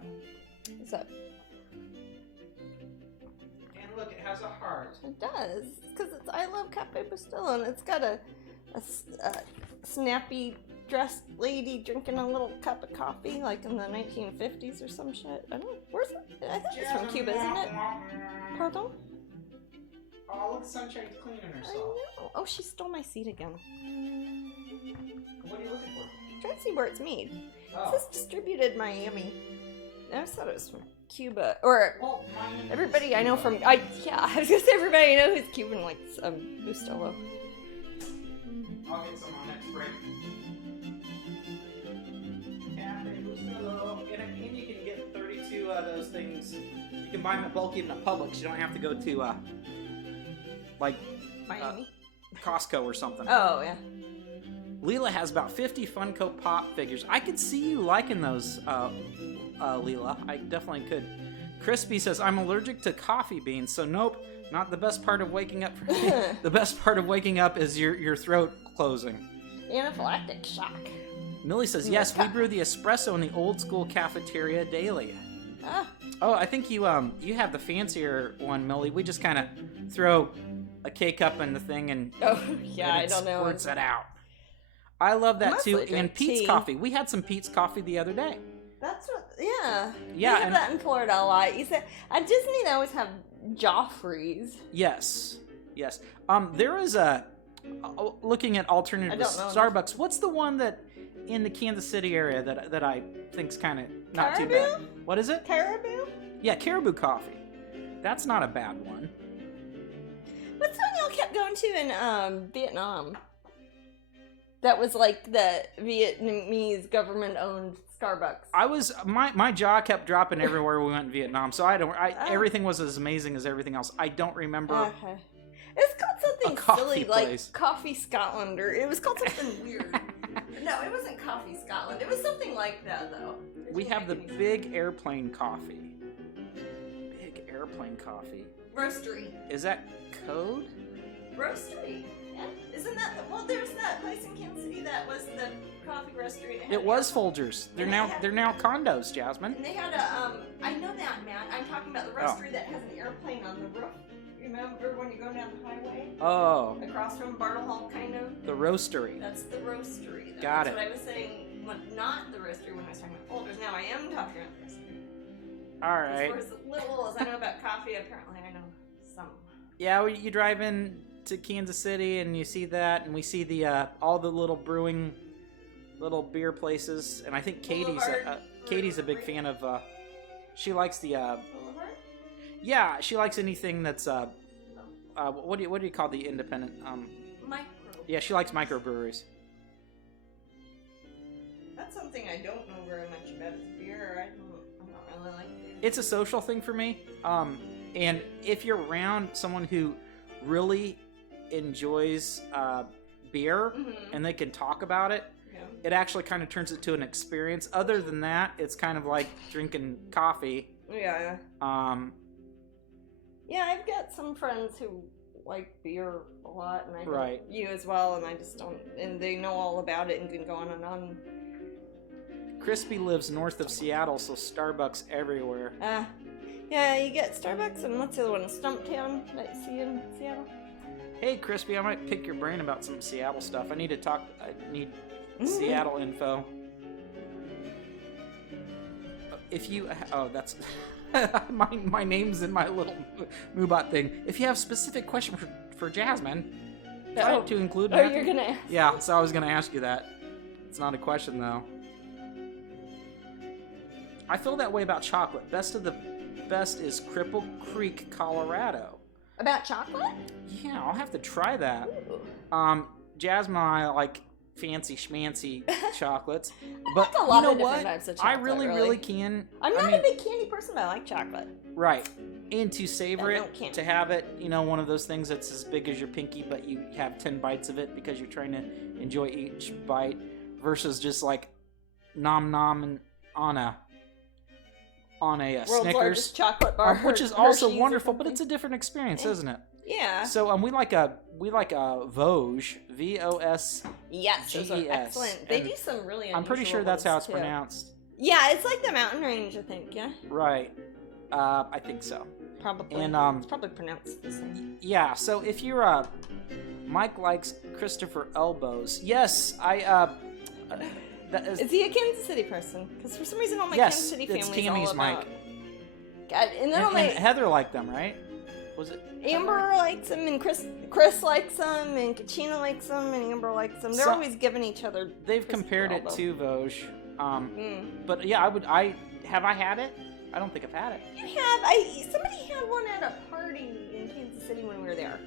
What's up? And look, it has a heart. It does. Because it's I Love Cafe Bustelo, and it's got a snappy dressed lady drinking a little cup of coffee, like in the 1950s or some shit. I don't know. Where's it? I think it's from Cuba, isn't it? Pardon? Oh, look, Sunshine's cleaning I herself. know. Oh, she stole my seat again. What are you looking for? Trying to see where it's made. Oh. This is distributed Miami. I always thought it was from Cuba. Or Well, Miami everybody is I know Cuba. from... I was going to say everybody I know who's Cuban likes Bustelo. I'll get some on next break. Cafe Bustelo. And you can get 32 of those things. You can buy them at bulk even at Publix. You don't have to go to, Miami? Costco or something. Oh, yeah. Leela has about 50 Funko Pop figures. I could see you liking those, Leela. I definitely could. Crispy says, I'm allergic to coffee beans, so nope, not the best part of waking up. The best part of waking up is your throat closing. Anaphylactic shock. Millie says, yes, we brew the espresso in the old school cafeteria daily. Ah. Oh, I think you have the fancier one, Millie. We just kind of throw a K-cup in the thing and, Oh, yeah, and I don't know. squirts it out. I love that Mostly too. drink And Pete's tea. coffee. We had some Pete's coffee the other day. That's what, yeah. Yeah, They have and- that in Florida a lot. You said, at Disney they always have Joffrey's. Yes. There is looking at alternative I don't know. Starbucks. What's the one that in the Kansas City area that I think's kind of not too Caribou? bad? What is it? Caribou? Yeah, Caribou coffee. That's not a bad one. What's the one y'all kept going to in Vietnam? That was like the Vietnamese government-owned Starbucks. I was my jaw kept dropping everywhere we went in Vietnam, so everything was as amazing as everything else. I don't remember. Okay. It's called A something coffee silly, place. like Coffee Scotland, or it was called something weird. No, it wasn't Coffee Scotland. It was something like that, though. It We didn't have the make any big airplane coffee. Big airplane coffee. sense. Roastery. Is that code? Roastery. Yeah. Isn't that the, well? There's that place in Kansas City that was the coffee roastery. And It was Folgers. They're And now condos, Jasmine. And they had a I know that, Matt. I'm talking about the roastery that has an airplane on the roof. Remember when you go down the highway? Oh, Across from Bartle Hall, kind of? the roastery. That's the roastery. Got That's it. what I was saying, not the roastery when I was talking about folders. Now I am talking about the roastery. All right. As little as I know about coffee, apparently I know some. Yeah, you drive in to Kansas City and you see that, and we see the all the little brewing, little beer places, and I think Katie's a big fan of. She likes the. Boulevard? Yeah, she likes anything that's what do you call the independent? Micro. Yeah, she likes microbreweries. That's something I don't know very much about. Is beer. I'm not really like beer. It's a social thing for me. And if you're around someone who really enjoys beer Mhm. and they can talk about it, Yeah. it actually kind of turns it to an experience. Other than that, it's kind of like drinking coffee. Yeah. Yeah, I've got some friends who like beer a lot, and I know Right. you as well, and I just don't, and they know all about it and can go on and on. Crispy lives north of Seattle, so Starbucks everywhere. Yeah, you get Starbucks, and what's the other one? Stumptown that you see in Seattle? Hey, Crispy, I might pick your brain about some Seattle stuff. I need Seattle info. If you, that's my name's in my little Moobot thing. If you have a specific question for Jasmine, try to include. Oh, you're gonna ask. Yeah, so I was gonna ask you that. It's not a question though. I feel that way about chocolate. Best of the best is Cripple Creek, Colorado. About chocolate? Yeah, I'll have to try that. Ooh. Jasmine and I like fancy schmancy chocolates, but like a lot you know of different what? types of I chocolate, really can. I'm not I mean, a big candy person, but I like chocolate. right. And to savor I it, don't can't. to have it, one of those things that's as big as your pinky, but you have 10 bites of it because you're trying to enjoy each bite, versus just like nom and on a World's Snickers, largest chocolate bar, which is also Hershey's or wonderful, but something. it's a different experience, isn't it? Yeah. So we like a Vosges, VOS. Yes, those are GES, excellent. They and do some really. I'm pretty unusual sure that's how ones, it's too. pronounced. Yeah, it's like the mountain range, I think. Yeah, Right. I think so. probably. And It's probably pronounced the same. yeah. So if you're Mike likes Christopher Elbows. Yes, that Is he a Kansas City person? Because for some reason, all my Yes, Kansas City it's family's Tammy's all about. Mike. God, and then all and my Heather liked them, right? Was it Amber likes them, and Chris likes them, and Katrina likes them, and Amber likes them. They're So- always giving each other. They've Christopher compared it Elbow. to Vosges. Mm. But yeah, have I had it? I don't think I've had it. You have somebody had one at a party in Kansas City when we were there.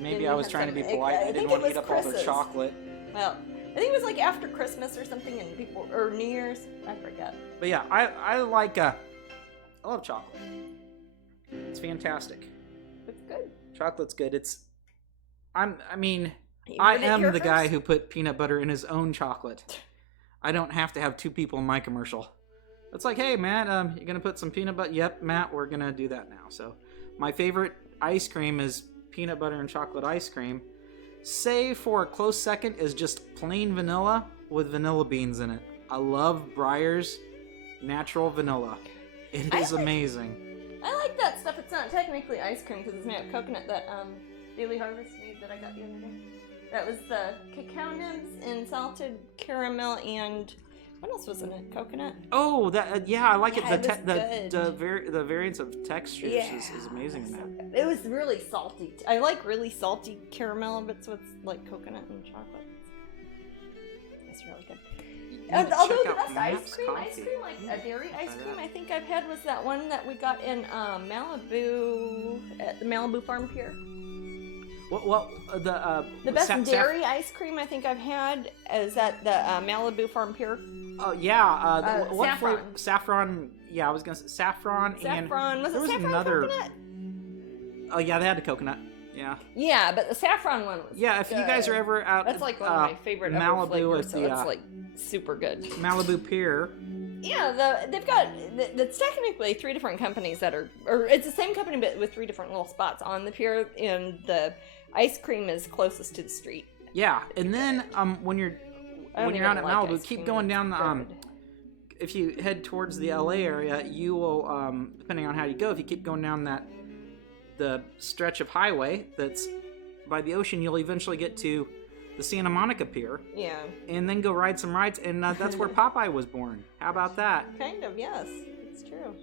Maybe And I we was had trying to be some- polite. I I think didn't it want to was eat up all the Chris's. chocolate. Well, I think it was like after Christmas or something, and people or New Year's. I forget. But yeah, I like I love chocolate. It's fantastic. It's good. Chocolate's good. I You I heard it am here the guy first. who put peanut butter in his own chocolate. I don't have to have two people in my commercial. It's like, hey, Matt, you gonna put some peanut butter? Yep, Matt, we're gonna do that now. So, my favorite ice cream is peanut butter and chocolate ice cream. Say for a close second is just plain vanilla with vanilla beans in it. I love Breyer's natural vanilla. It is amazing. I like that stuff. It's not technically ice cream because it's made of coconut that Daily Harvest made that I got the other day. That was the cacao nibs and salted caramel and what else was in it? Coconut. Oh, that yeah, I like Yeah, it. it was The variance of textures is amazing in that. It was really salty. I like really salty caramel bits with like coconut and chocolate. It's really good. need to Although check the out best ice Matt's cream, coffee. like a dairy ice Try cream, that. I think I've had was that one that we got in Malibu at the Malibu Farm Pier. The best dairy ice cream I think I've had is at the Malibu Farm Pier. Oh yeah, what saffron. flavor? Saffron. Yeah, I was gonna say saffron, Saffron. Was there it was saffron another. coconut? Oh yeah, they had the coconut. Yeah, Yeah, but the saffron one was yeah. If you guys good. are ever out, That's like one of my favorite ever Malibu flavors, at so the it's like super good. Malibu Pier. Yeah, they've got that's technically three different companies that are, or it's the same company but with three different little spots on the pier, and the ice cream is closest to the street. Yeah, and then when you're I don't out even at like Malibu, ice keep cream, going it's down the good. If you head towards the LA area, you will depending on how you go, if you keep going down the stretch of highway that's by the ocean, you'll eventually get to the Santa Monica Pier, Yeah, and then go ride some rides, and that's where Popeye was born. How about that? kind of. Yes, it's true.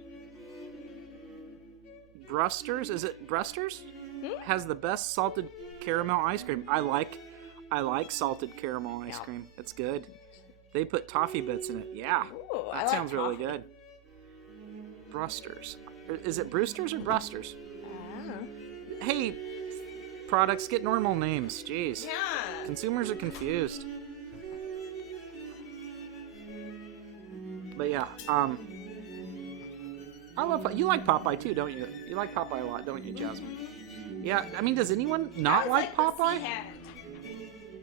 Bruster's, is it Bruster's? Hmm? Has the best salted caramel ice cream. I like salted caramel ice Yeah. cream. It's good. They put toffee bits in it. Yeah, Ooh, I that like sounds really toffee. good. Bruster's. Is it Brewster's or Bruster's? Ah. Hey, products, get normal names. Jeez. Yeah. Consumers are confused. But yeah, I love you like Popeye too, don't you? You like Popeye a lot, don't you, Jasmine? Yeah, I mean, does anyone not like Popeye?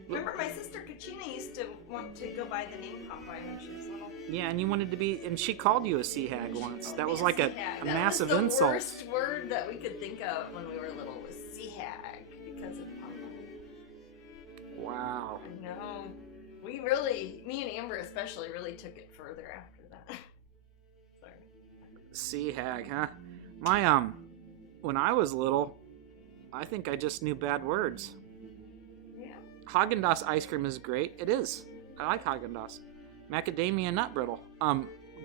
Remember, my sister Katrina used to want to go by the name Popeye when she was little. Yeah, and you wanted to be, and she called you a sea hag once. That was like a That massive was the insult. worst word that we could think of when we were little was sea hag because of Popeye. Wow. I know. We really, me and Amber especially, really took it further after that. Sorry. Sea hag, huh? My when I was little, I think I just knew bad words. Yeah. Haagen-Dazs ice cream is great. It is. I like Haagen-Dazs. Macadamia nut brittle.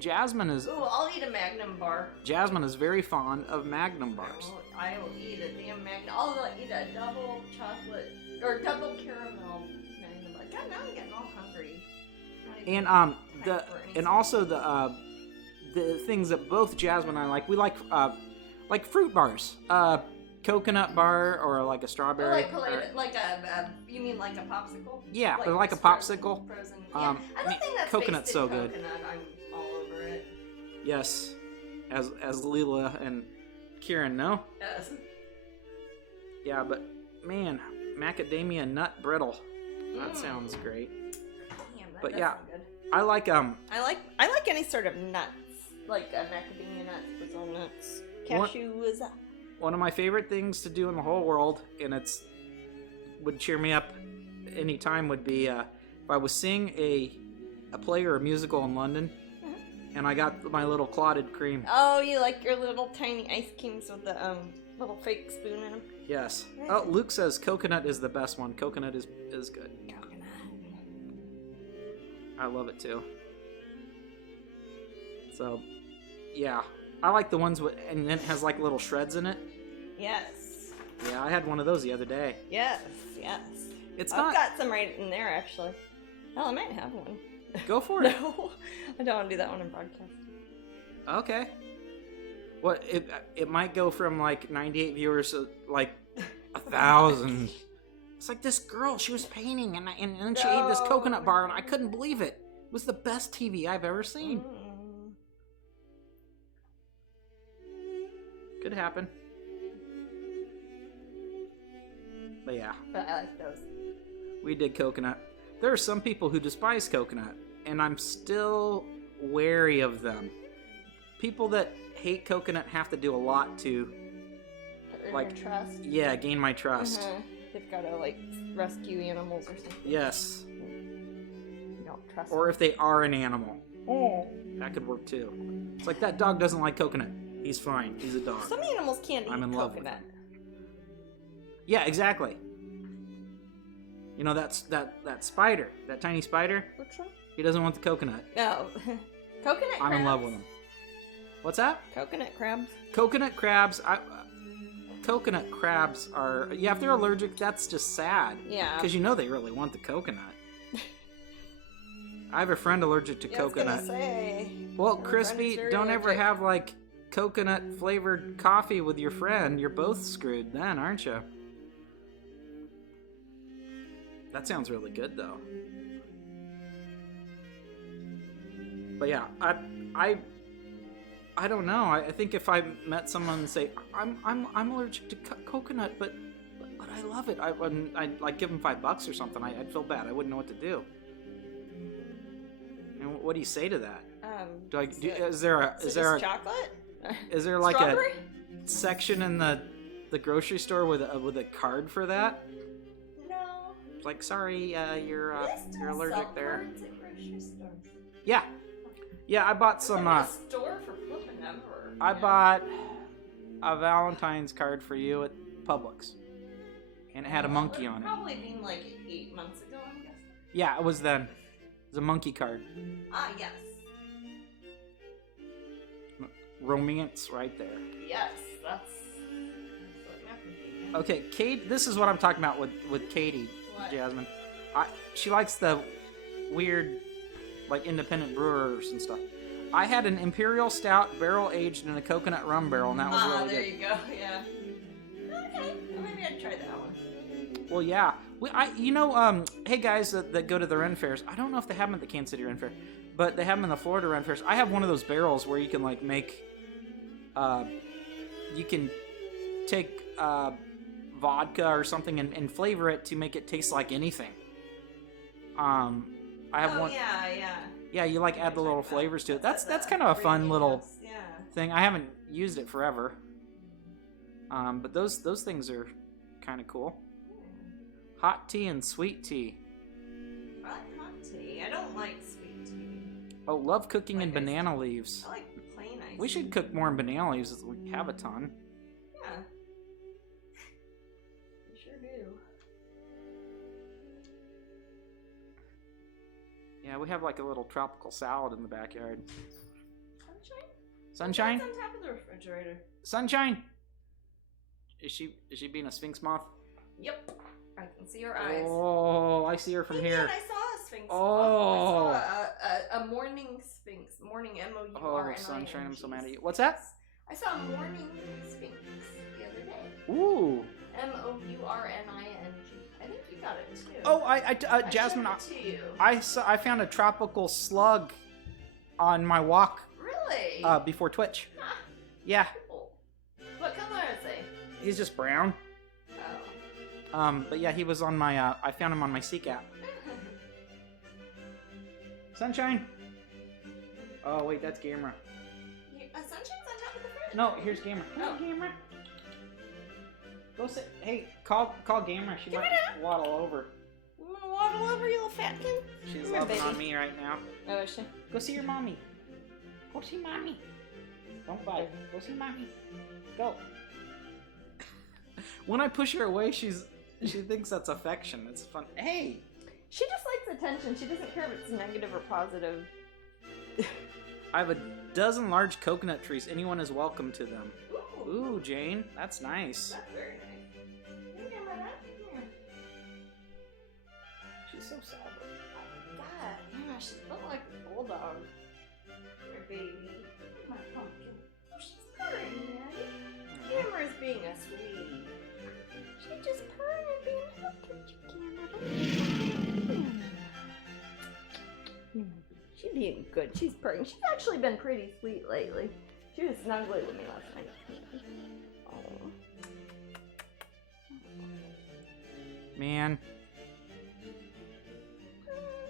Jasmine is Ooh, I'll eat a Magnum bar. very fond of Magnum bars. I will eat a damn Magnum. I'll eat a double chocolate or double caramel Magnum bar. God, now I'm getting all hungry. Not even And time the for any and snack. also the things that both Jasmine and I like. We like fruit bars. Coconut bar or like a Or strawberry. like a you mean like a popsicle? Yeah, but like a frozen- popsicle. Frozen. Yeah, I don't think that's coconut's based so in good. coconut. I'm all over it. Yes, as Leela and Kieran know. Yes. Yeah, but man, macadamia nut brittle. That Mm. sounds great. Damn, that But does yeah. sound good. I like I like any sort of nuts, like macadamia nuts, Brazil nuts, What- cashews. one of my favorite things to do in the whole world, and would cheer me up anytime, would be if I was seeing a play or a musical in London, And I got my little clotted cream. Oh, you like your little tiny ice creams with the little fake spoon in them? Yes. Oh, Luke says coconut is the best one. Coconut is good. Coconut. I love it too. So, yeah. I like the ones with, and then it has like little shreds in it. Yes. Yeah, I had one of those the other day. Yes, yes. I've got some right in there, actually. Hell, I might have one. Go for it. No, I don't want to do that one in broadcast. Okay. What it might go from like 98 viewers to like 1,000. It's like this girl, she was painting and then she ate this coconut bar and I couldn't believe it. It was the best TV I've ever seen. Could happen. But yeah. But I like those. We did coconut. There are some people who despise coconut, and I'm still wary of them. People that hate coconut have to do a lot to, Earn like, your trust. Yeah, gain my trust. They've got to like rescue animals or something. Yes. You don't trust. Or them. if they are an animal, Oh. that could work too. It's like that dog doesn't like coconut. He's fine. He's a dog. Some animals can't eat I'm in love with coconut. Yeah, exactly. You know that spider, that tiny spider. Which one? He doesn't want the coconut. No. Coconut crabs. I'm in love with him. What's that? Coconut crabs. Coconut crabs. Coconut crabs are. Yeah, if they're allergic, that's just sad. Yeah. Because you know they really want the coconut. I have a friend allergic to coconut. I was gonna say. Well, Crispy, don't ever have like coconut flavored coffee with your friend. You're both screwed then, aren't you? That sounds really good though. But yeah, I don't know. I think if I met someone and say I'm allergic to coconut, but I love it. I'd like give them $5 or something. I'd feel bad. I wouldn't know what to do. And what do you say to that? Is there chocolate? Is there like Strawberry? a section in the grocery store with a card for that? No. It's like, sorry, you're allergic there. Cards at grocery stores. Yeah. Yeah, I bought some. A store for flipping them. I bought a Valentine's card for you at Publix, and it had a monkey on it. Probably been like 8 months ago, I'm guessing. Yeah, it was then. It was a monkey card. Ah, yes. Romance right there. Yes, that's what happened. Okay, Kate. This is what I'm talking about with Katie, What? Jasmine. She likes the weird, like independent brewers and stuff. I had an imperial stout barrel aged in a coconut rum barrel, and that was really there good. you go. Yeah. Okay, well, maybe I'd try that one. Well, yeah. Hey guys that go to the Ren fairs. I don't know if they have them at the Kansas City Ren Fair, but they have them in the Florida Ren fairs. I have one of those barrels where you can like make, you can take vodka or something and flavor it to make it taste like anything. I have one. Yeah. Yeah, you like add the little flavors to it. That's kind of a fun little thing. I haven't used it forever. But those things are kind of cool. Hot tea and sweet tea. I like hot tea. I don't like sweet tea. Oh, love cooking in banana leaves. I like plain ice. We should cook more in banana leaves. We have a ton. Yeah. We sure do. Yeah, we have like a little tropical salad in the backyard. Sunshine? Sunshine? It's on top of the refrigerator. Sunshine? Is she being a sphinx moth? Yep. I can see her eyes. Oh, I see her from here. I saw a sphinx. Oh. I saw a morning sphinx. Morning M-O-U-R-N-I-N-G. Oh, Sunshine, I'm so mad at you. What's that? I saw a morning sphinx the other day. Ooh. M-O-U-R-N-I-N-G. I think you got it too. Oh, Jasmine, I showed it to you. I found a tropical slug on my walk. Really? Before Twitch. Huh. Yeah. Cool. What color is he? He's just brown. Oh. But yeah, he was on my, I found him on my Seek app. Sunshine? Oh, wait, that's Gamera. Sunshine's on top of the fridge. No, here's Gamera. Oh. Gamera. Go sit. Hey, call Gamera. She might waddle over. You wanna waddle over, you little fatkin? She's Come here, loving baby. on me right now. Oh, is she? Go see your mommy. Go see mommy. Don't bite. Go see mommy. Go. When I push her away, she thinks that's affection. It's fun. Hey. She just likes attention. She doesn't care if it's negative or positive. I have a dozen large coconut trees. Anyone is welcome to them. Ooh, Ooh, Jane, that's nice. that's very nice. Come here, Mama. Come here. She's so soft. Oh, God. Yeah, she looked like a bulldog. Her baby. My pumpkin. She's purring, Daddy. Camera's being a sweetie. She's just purring and being a She's being good. She's purring. She's actually been pretty sweet lately. She was snuggling with me last night. Oh. Man.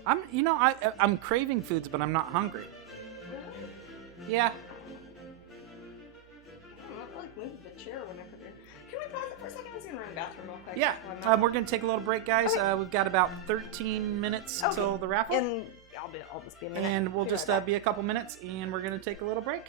I'm craving foods, but I'm not hungry. Really? Yeah. I feel like moving the chair when I put her. Can we pause it for a second? I was gonna run to the bathroom real quick. Yeah. We're gonna take a little break, guys. Okay. We've got about 13 minutes till the raffle. And I'll just be a minute. And we'll Be just right back. be a couple minutes, and we're gonna take a little break.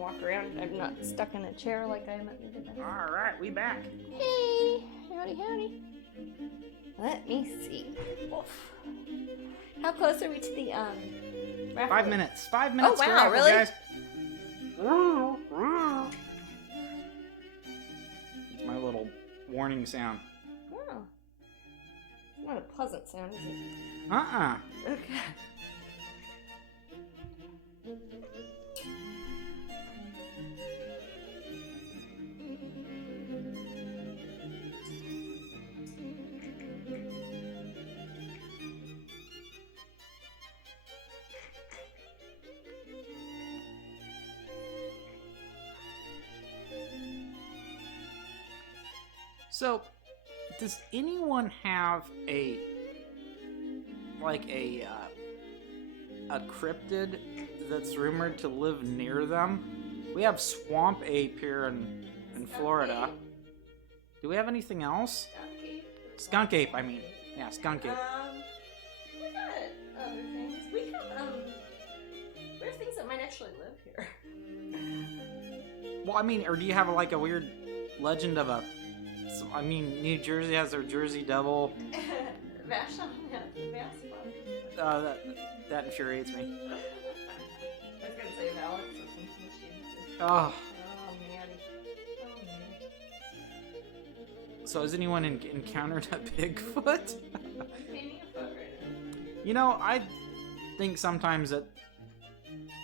walk around. I'm not stuck in a chair like I am at the dinner. All right, we back. Hey, howdy, howdy. Let me see. Oof. How close are we to the raffle? 5 minutes. 5 minutes. Oh wow, to raffle, really? Guys. It's my little warning sound. Wow. Not a pleasant sound, is it? Okay. So, does anyone have a cryptid that's rumored to live near them? We have swamp ape here in Florida. Do we have anything else? Skunk ape, I mean. Yeah, skunk ape. We got other things. We have there's things that might actually live here. Well, I mean, or do you have like a weird legend of a? I mean, New Jersey has their Jersey Devil. Vashon has the Vaspa. That infuriates me. I was gonna say Alex or something. Oh. Oh man. So has anyone encountered a Bigfoot? I'm painting a foot right now. You know, I think sometimes that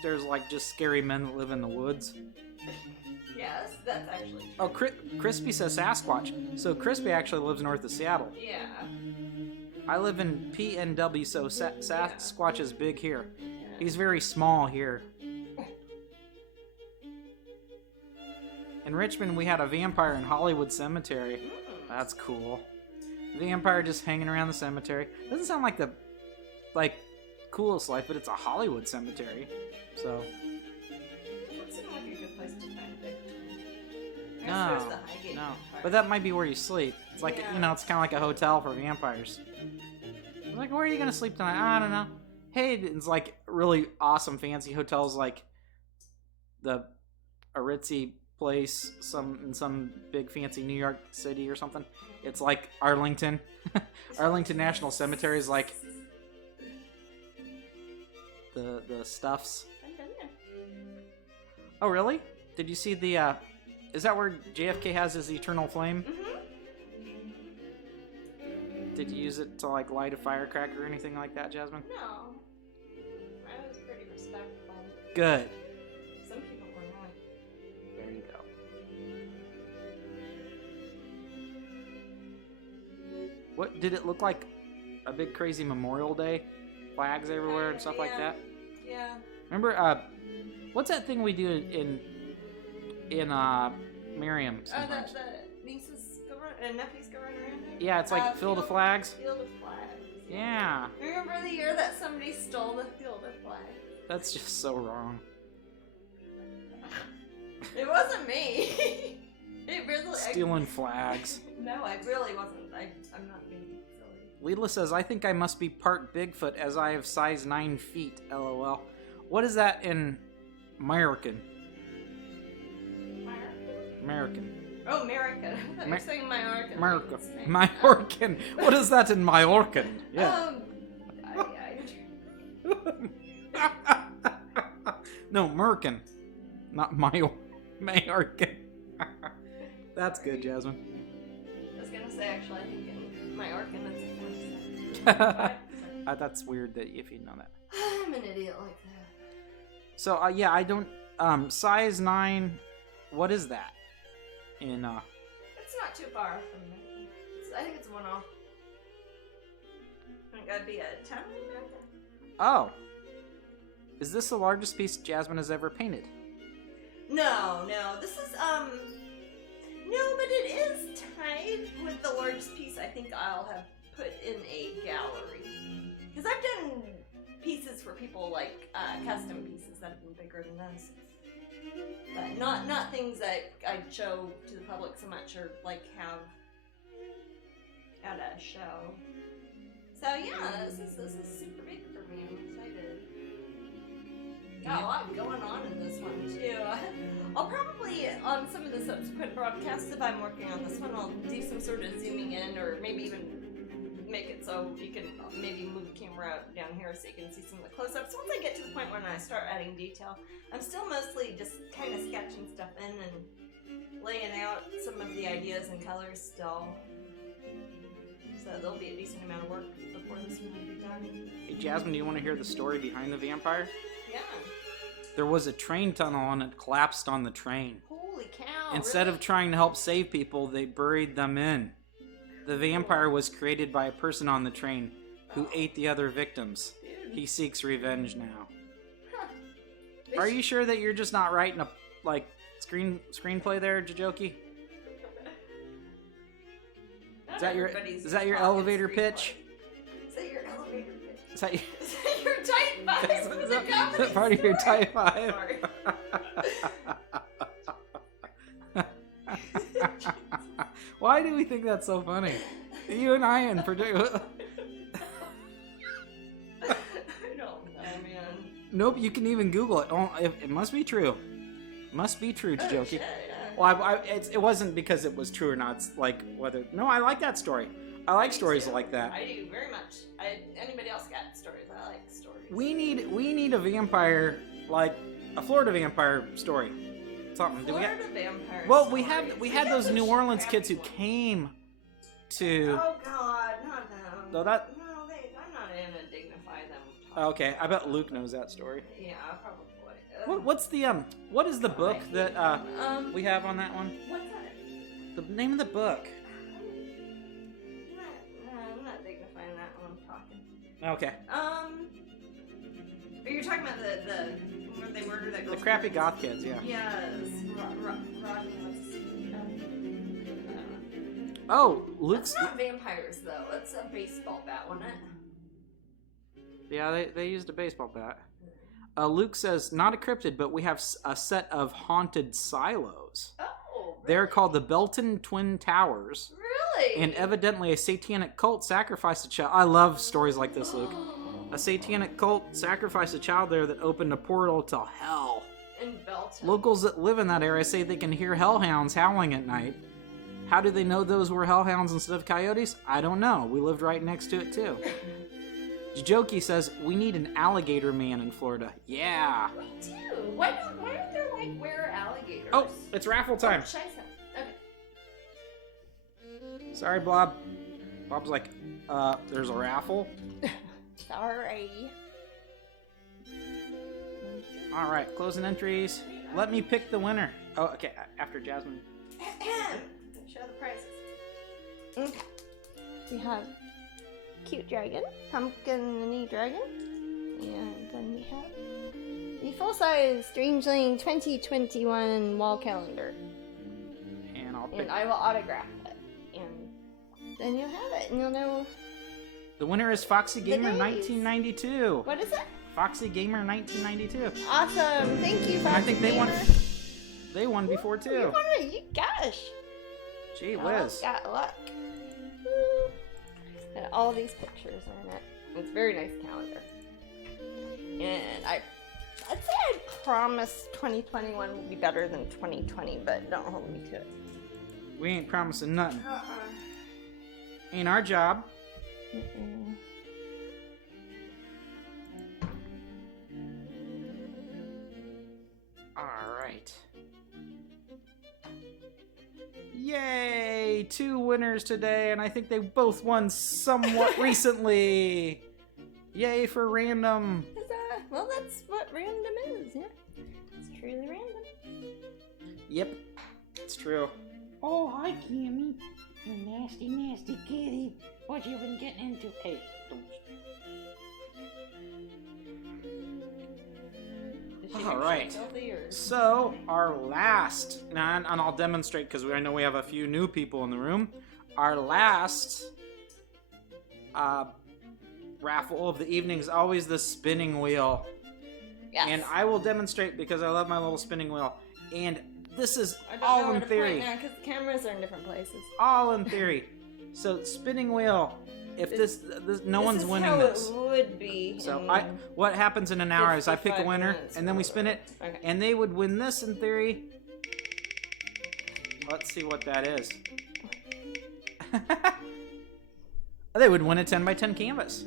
there's like just scary men that live in the woods. Yes, that's actually true. Oh, Crispy says Sasquatch. So Crispy actually lives north of Seattle. Yeah. I live in PNW, so Sasquatch is big here. Yeah. He's very small here. In Richmond, we had a vampire in Hollywood Cemetery. That's cool. Vampire just hanging around the cemetery. Doesn't sound like the coolest life, but it's a Hollywood cemetery. So. That seemed like a good place to find a Bigfoot. No. But that might be where you sleep. It's like, Yeah. you know, it's kind of like a hotel for vampires. Like, where are you going to sleep tonight? I don't know. Hey, it's like really awesome fancy hotels like the Aritzi place in some big fancy New York City or something. It's like Arlington. Arlington National Cemetery is like the stuffs. I've been there. Oh, really? Did you see the, is that where JFK has his eternal flame? Mm-hmm. Did you use it to, like, light a firecracker or anything like that, Jasmine? No. I was pretty respectful. Good. Some people were not. There you go. What, did it look like a big crazy Memorial Day? Flags everywhere and stuff like that? Yeah. Remember, what's that thing we do in Miriam Oh, sometimes? the nieces go run, and nephews go run around it? Yeah, it's like Field of Flags. Field of Flags. Yeah. Remember the year that somebody stole the Field of Flags? That's just so wrong. It wasn't me. It really. Stealing flags. No, I really wasn't. I'm not being silly. Leela says, I think I must be part Bigfoot as I have size 9 feet, lol. What is that in American? American. Oh, America. I thought you were saying Mallorca. America. Mallorcan. What is that in Mallorcan? Yeah. No, American. Not Mallorcan. That's good, Jasmine. I was gonna say, actually, I think in Mallorcan that's a That's weird that if you know that. I'm an idiot like that. So, yeah, I don't... size 9... What is that? In, It's not too far from America. I think it's a one-off. I think that'd be a 10 in America. Oh. Is this the largest piece Jasmine has ever painted? No. This is, no, but it is tied with the largest piece I think I'll have put in a gallery. Because I've done pieces for people, like, custom pieces that have been bigger than this. But not things that I'd show to the public so much or, like, have at a show. So, yeah, this is super big for me. I'm excited. got a lot going on in this one too. I'll probably, on some of the subsequent broadcasts, if I'm working on this one, I'll do some sort of zooming in, or maybe even make it so you can maybe move the camera down here so you can see some of the close-ups. Once I get to the point when I start adding detail, I'm still mostly just kind of sketching stuff in and laying out some of the ideas and colors still. So there'll be a decent amount of work before this one will be done. Hey, Jasmine, do you want to hear the story behind the vampire? Yeah. There was a train tunnel and it collapsed on the train. Holy cow. Instead really? of trying to help save people, they buried them in. The vampire was created by a person on the train who ate the other victims. Dude. He seeks revenge now. Huh. Are you sure that you're just not writing a screenplay there, Jajoki? Is that your elevator pitch? Is that your elevator pitch? Is that your, Is that your type 5 is for the that comedy part of your store? type 5? Sorry. Why do we think that's so funny? You and I in particular. I don't know, man. Nope, you can even Google it. Oh, it must be true. Must be true, Oh, Jajoki. shit, yeah. Well, it wasn't because it was true or not. It's like whether. No, I like that story. I like stories too. like that. I do very much. Anybody else got stories? I like stories. We need a vampire, like a Florida vampire story. Something. Florida vampire. Well, stories. we had those New Orleans kids who came to. Oh God, not them. No, that. No, I'm not gonna dignify them. Okay, I bet Luke knows that story. Yeah, probably. What is the book that we have on that one? What's that? The name of the book. I'm not dignifying that when I'm talking. Okay. Are you talking about the where they murdered that girl? The crappy goth kids, yeah. Yes. Rodney was. Oh, Luke's. It's not vampires though. It's a baseball bat, wasn't it? Yeah, they used a baseball bat. Luke says, not a cryptid, but we have a set of haunted silos. Oh, really? They're called the Belton Twin Towers. Really? And evidently a satanic cult sacrificed a child. I love stories like this, Luke. A satanic cult sacrificed a child there that opened a portal to hell. In Belton. Locals that live in that area say they can hear hellhounds howling at night. How do they know those were hellhounds instead of coyotes? I don't know. We lived right next to it, too. Jajoki says, we need an alligator man in Florida. Yeah. We do. Why aren't there like where alligators? Oh, it's raffle time. Oh, scheiße. Okay. Sorry, Bob. Bob's like, there's a raffle? Sorry. All right, closing entries. Let me pick the winner. Oh, okay, after Jasmine. Show the prizes. Okay. We have cute dragon, pumpkin mini dragon, and then we have the full-size Strangeling 2021 wall calendar. And I'll pick. And I will autograph it, and then you'll have it, and you'll know. The winner is Foxy Gamer days. 1992. What is it? Foxy Gamer 1992. Awesome! Thank you, Foxy I think they Gamer. won before too. You won it. You gosh. Gee Y'all whiz. got luck. Woo. And all these pictures are in it. It's a very nice calendar. And I'd say I promise 2021 will be better than 2020, but don't hold me to it. We ain't promising nothing. Ain't our job. Mm-mm. Alright. Yay! 2 winners today, and I think they both won somewhat recently. Yay for random. Well, that's what random is, yeah. It's truly random. Yep, it's true. Oh, hi, Cammy. You nasty, nasty kitty. What you been getting into? Hey, don't. All right. So our last, and I'll demonstrate because I know we have a few new people in the room. Our last raffle of the evening is always the spinning wheel. Yes. And I will demonstrate because I love my little spinning wheel. And this is I don't know all where in to theory. point now because the cameras are in different places. All in theory. So spinning wheel. if this no one's winning how this. It would be. So in what happens in an hour is I pick a 55 winner, minutes and then we or spin it, whatever. Okay. and they would win this in theory. Let's see what that is. They would win a 10 by 10 canvas.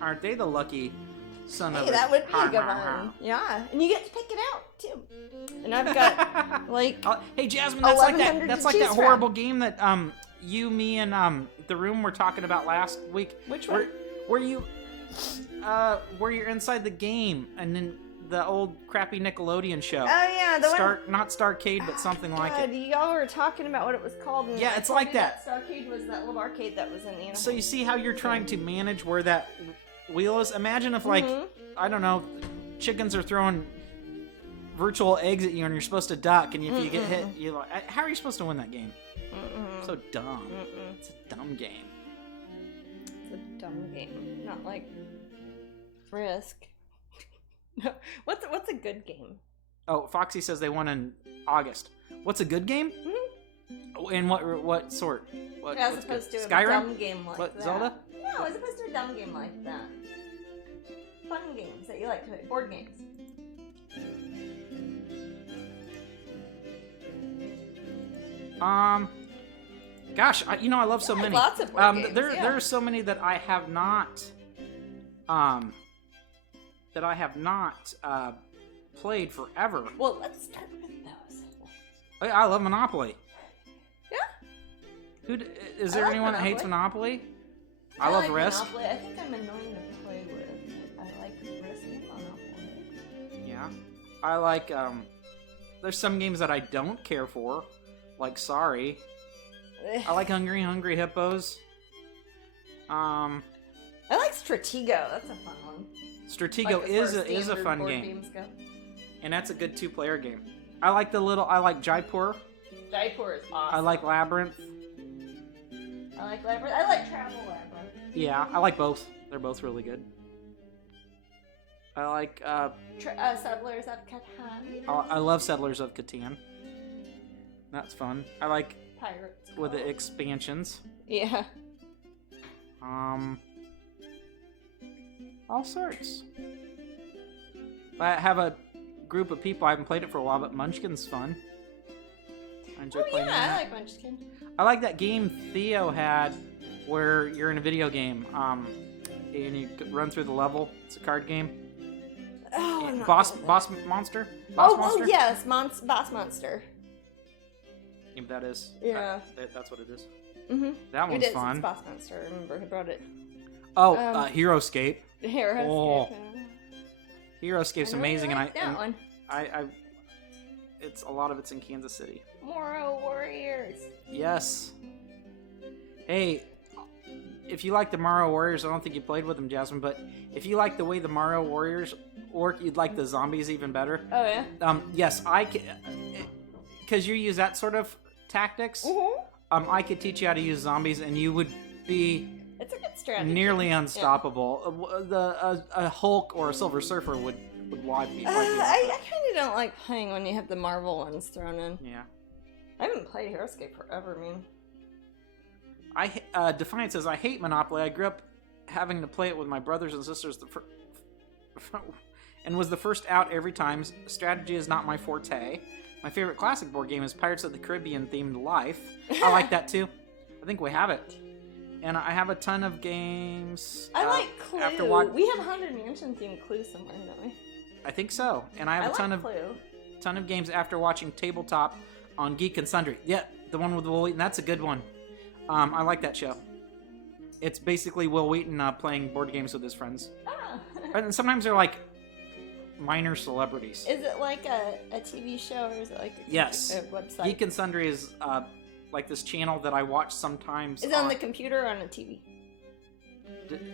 Aren't they the lucky son of Hey, a... that would be a good one. Yeah, and you get to pick it out too. And I've got like. Hey Jasmine, that's like 1,100 that. That's to like that choose from. horrible game that you, me, and the room were talking about last week. Which one? Where you're inside the game and then the old crappy Nickelodeon show. Oh yeah, the one. Not Starcade, but something like it. Y'all were talking about what it was called. And Yeah, I it's told like you that. Starcade was that little arcade that was in the. So you see how you're trying to manage where that wheel is? Imagine if, like, I don't know, chickens are throwing virtual eggs at you and you're supposed to duck, and if you get hit, you like, how are you supposed to win that game? So dumb. It's a dumb game. It's a dumb game. Not like Risk. No. What's a good game? Oh, Foxy says they won in August. What's a good game? And what sort? As what's opposed good? to Skyrim? a dumb game like What, that. Zelda? No, as opposed to a dumb game like that. Fun games that you like to play. Board games. Gosh, I love so many. Lots of board games, there are so many that I have not, played forever. Well, let's start with those. I love Monopoly. Yeah. Is there I like anyone that hates Monopoly? I love like Risk. Monopoly. I think I'm annoying to play with. I like Risk and Monopoly. Yeah. I like, there's some games that I don't care for, like Sorry. I like Hungry Hippos. I like Stratego. That's a fun one. Stratego Like is as far as a fun board game, games go. and that's a good 2-player game. I like Jaipur. Jaipur is awesome. I like Labyrinth. I like Labyrinth. I like Travel Labyrinth. Yeah, I like both. They're both really good. I like Settlers of Catan. I love Settlers of Catan. That's fun. I like Pirates. with the expansions. Yeah. All sorts. I have a group of people. I haven't played it for a while, but Munchkin's fun. I enjoy playing I that. like Munchkin. I like that game Theo had where you're in a video game and you run through the level. It's a card game. Oh, I'm not Boss good at Monster? that. Boss Oh, Monster? yes, Boss Monster. Yeah, that is. Yeah. That's what it is. Mm-hmm. That It one's is. fun. It's Boss Monster. I remember he brought it. Oh, HeroScape. Here, Oh. HeroScape's amazing, like that one. A lot of it's in Kansas City. Moro Warriors. Yes. Hey, if you like the Mario Warriors, I don't think you played with them, Jasmine, but if you like the way the Mario Warriors work, you'd like the zombies even better. Oh yeah. Yes, I can, because you use that sort of tactics. I could teach you how to use zombies, and you would be It's a good strategy. nearly unstoppable. A Hulk or a Silver Surfer would wipe you. I kind of don't like playing when you have the Marvel ones thrown in. Yeah. I haven't played HeroScape forever, man. Defiant says, I hate Monopoly. I grew up having to play it with my brothers and sisters and was the first out every time. Strategy is not my forte. My favorite classic board game is Pirates of the Caribbean themed Life. I like that too. I think we have it. And I have a ton of games. I like Clue. After We have Haunted Mansion themed Clue somewhere, don't we? I think so. And I have a ton of games after watching Tabletop on Geek and Sundry. Yeah, the one with Will Wheaton. That's a good one. I like that show. It's basically Will Wheaton playing board games with his friends. Ah. And sometimes they're like minor celebrities. Is it like a TV show or is it like a website? Geek and Sundry is like this channel that I watch sometimes. Is it on the computer or on a TV?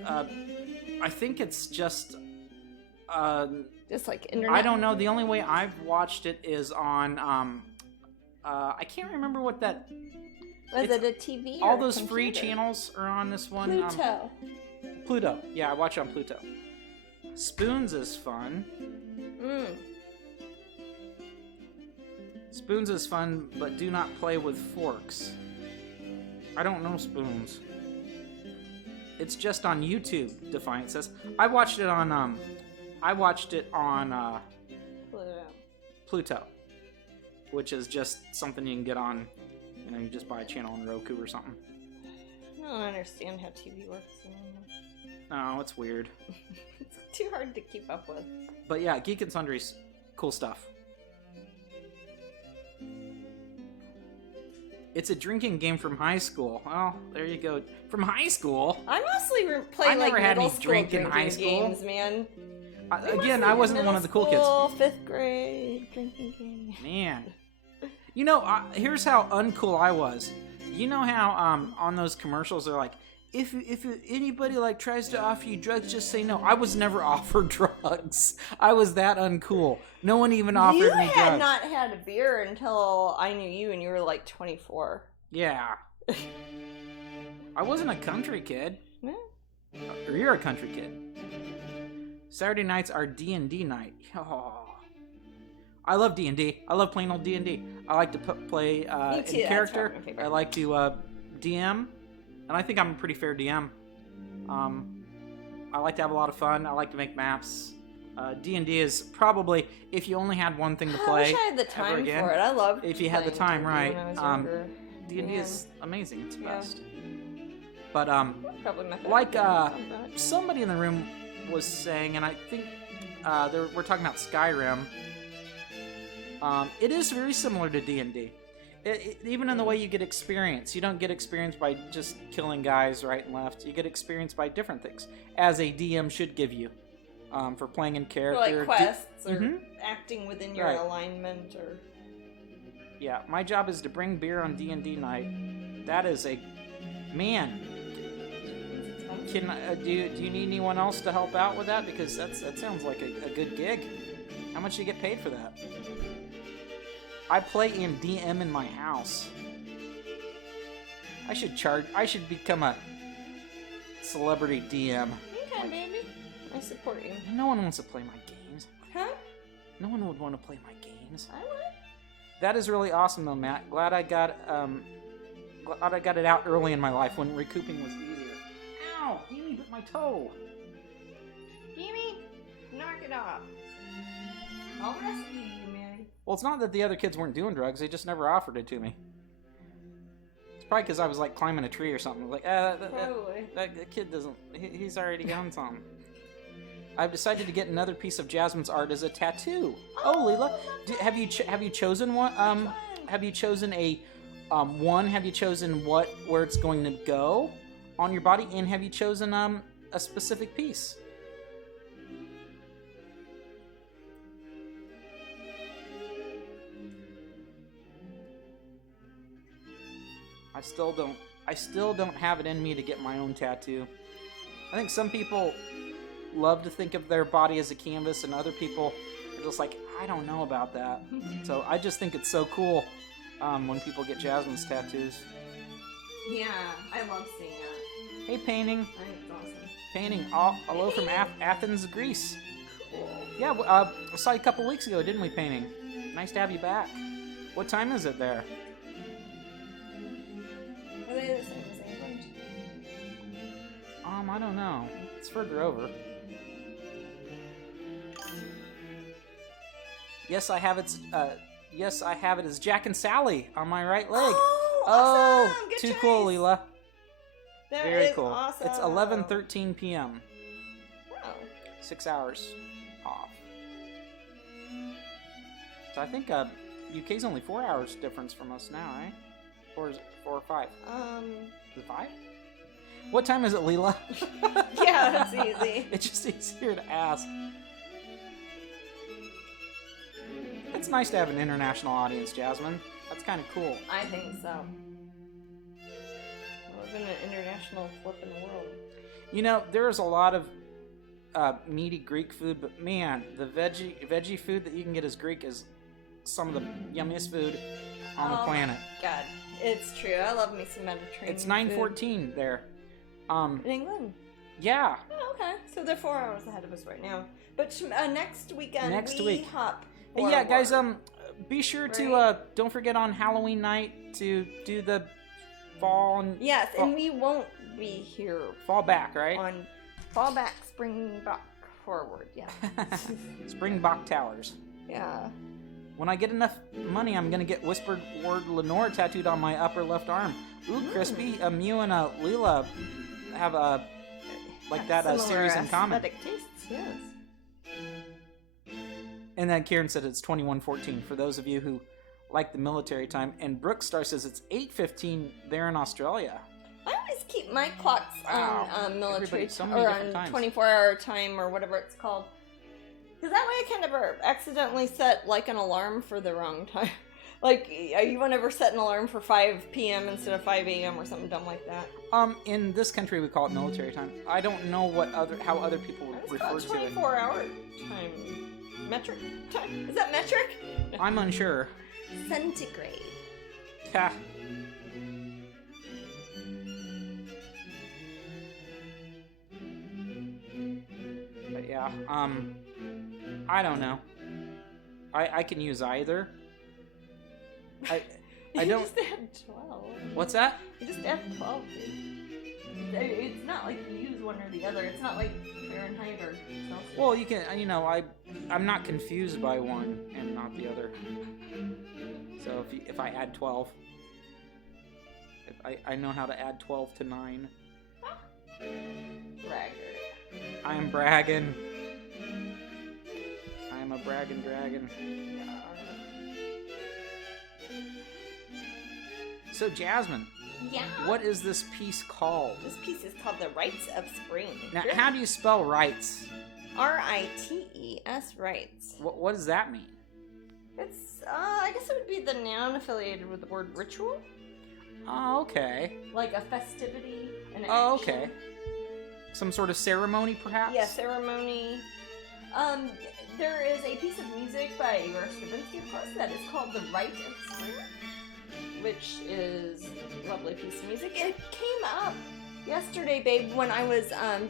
I think it's just like internet. I don't know. The only way I've watched it is on I can't remember what that. Was it a TV? All or those a free channels are on this one. Pluto. Pluto. Yeah, I watch it on Pluto. Spoons is fun. Spoons is fun, but do not play with forks. I don't know Spoons. It's just on YouTube. Defiant says. I watched it on Pluto, which is just something you can get on. You know, you just buy a channel on Roku or something. I don't understand how TV works anymore. Oh, it's weird. It's too hard to keep up with. But yeah, Geek and Sundry's cool stuff. It's a drinking game from high school. Well, there you go. From high school? I mostly play I never like had middle any school drink in high school. games, man. Again, I wasn't one of the cool kids. 5th grade drinking game. Man. You know, here's how uncool I was. You know how on those commercials they're like, if anybody like tries to offer you drugs, just say no. I was never offered drugs. I was that uncool. No one even offered me drugs. You had not had a beer until I knew you, and you were like 24. Yeah. I wasn't a country kid. Yeah. Or you're a country kid. Saturday nights are D&D night. Oh. I love D&D. I love playing old D&D. I like to play in character. I like to DM, and I think I'm a pretty fair DM. I like to have a lot of fun. I like to make maps. D&D is probably, if you only had one thing to play. I wish I had the time for it. I love. If you had the time, right? D&D is amazing. It's best. But probably my like somebody in the room was saying, and I think we're talking about Skyrim. It is very similar to D&D. Even in the way you get experience. You don't get experience by just killing guys right and left. You get experience by different things, as a DM should give you, for playing in character. For like quests or acting within your alignment or... Yeah, my job is to bring beer on D&D night. That is a... Man, do you need anyone else to help out with that? Because that sounds like a good gig. How much do you get paid for that? I play in DM in my house. I should become a celebrity DM. Okay, baby. I support you. No one wants to play my games. Huh? No one would want to play my games. I would. That is really awesome, though, Matt. Glad I got it out early in my life when recouping was easier. Ow! Gimme bit my toe. Gimme, knock it off. I'll rescue you, Manny. Well, it's not that the other kids weren't doing drugs; they just never offered it to me. It's probably because I was like climbing a tree or something. Like, probably. That kid doesn't. He's already done something. I've decided to get another piece of Jasmine's art as a tattoo. Oh, Leela, have you chosen one? Have you chosen a one? Have you chosen where it's going to go on your body? And have you chosen a specific piece? I still don't have it in me to get my own tattoo. I think some people love to think of their body as a canvas, and other people are just like, I don't know about that. So I just think it's so cool when people get Jasmine's tattoos. Yeah, I love seeing that. Hey, painting. I think it's awesome. Painting. Hello from Athens, Greece. Cool. Yeah, I saw you a couple weeks ago, didn't we, Painting? Nice to have you back. What time is it there? Are they the same as England? I don't know. It's further over. Yes, I have it. Yes, I have it as Jack and Sally on my right leg. Oh, awesome! Good Too choice. cool, Leela. That Very is cool. Awesome. It's 11:13 p.m. Wow. 6 hours off. So I think UK's only 4 hours difference from us now, right? Or is it 4 or 5? Is it 5? What time is it, Leela? Yeah, that's easy. It's just easier to ask. It's nice to have an international audience, Jasmine. That's kind of cool. I think so. We live in an international flipping world. You know, there's a lot of meaty Greek food, but man, the veggie food that you can get as Greek is some of the yummiest food on the planet. God, it's true. I love me some Mediterranean. It's 9:14 there. In England. Yeah. Oh, okay. So they're 4 hours ahead of us right now. But next weekend we hop. But yeah, guys, be sure to don't forget on Halloween night to do the fall and Yes, and we won't be here fall back, right? on fall back, spring back, forward. Yeah. Springbok Towers. Yeah. When I get enough money, I'm gonna get whispered word Lenore tattooed on my upper left arm. Ooh, Crispy, Mew and Leela have a series in common. Aesthetic tastes, yes. And then Kieran said it's 21:14 for those of you who like the military time. And Brookstar says it's 8:15 there in Australia. I always keep my clocks on military So time many or different on times. 24-hour time or whatever it's called. Because that way I can never accidentally set like an alarm for the wrong time. Like, you won't ever set an alarm for 5 p.m. instead of 5 a.m. or something dumb like that. In this country we call it military time. I don't know how other people refer to it. 24-hour time. Metric time? Is that metric? I'm unsure. Centigrade. Ha. But yeah, I don't know. I can use either. I You don't. just add 12. What's that? You just add 12, dude. It's not like you use one or the other. It's not like Fahrenheit or Celsius. Well, you can. I'm not confused by one and not the other. So if I add 12, I know how to add 12 to 9. Braggart. I am bragging. I am a bragging dragon. So Jasmine, Yeah. what is this piece called? This piece is called The Rites of Spring. Now, how do you spell rites? R-I-T-E-S, rites. What does that mean? It's, I guess it would be the noun affiliated with the word ritual. Oh, okay. Like a festivity, an action. Oh, okay. Some sort of ceremony, perhaps? Yeah, ceremony. There is a piece of music by Igor Stravinsky, of course, that is called The Rite of Spring, which is a lovely piece of music. It came up yesterday, babe, when I was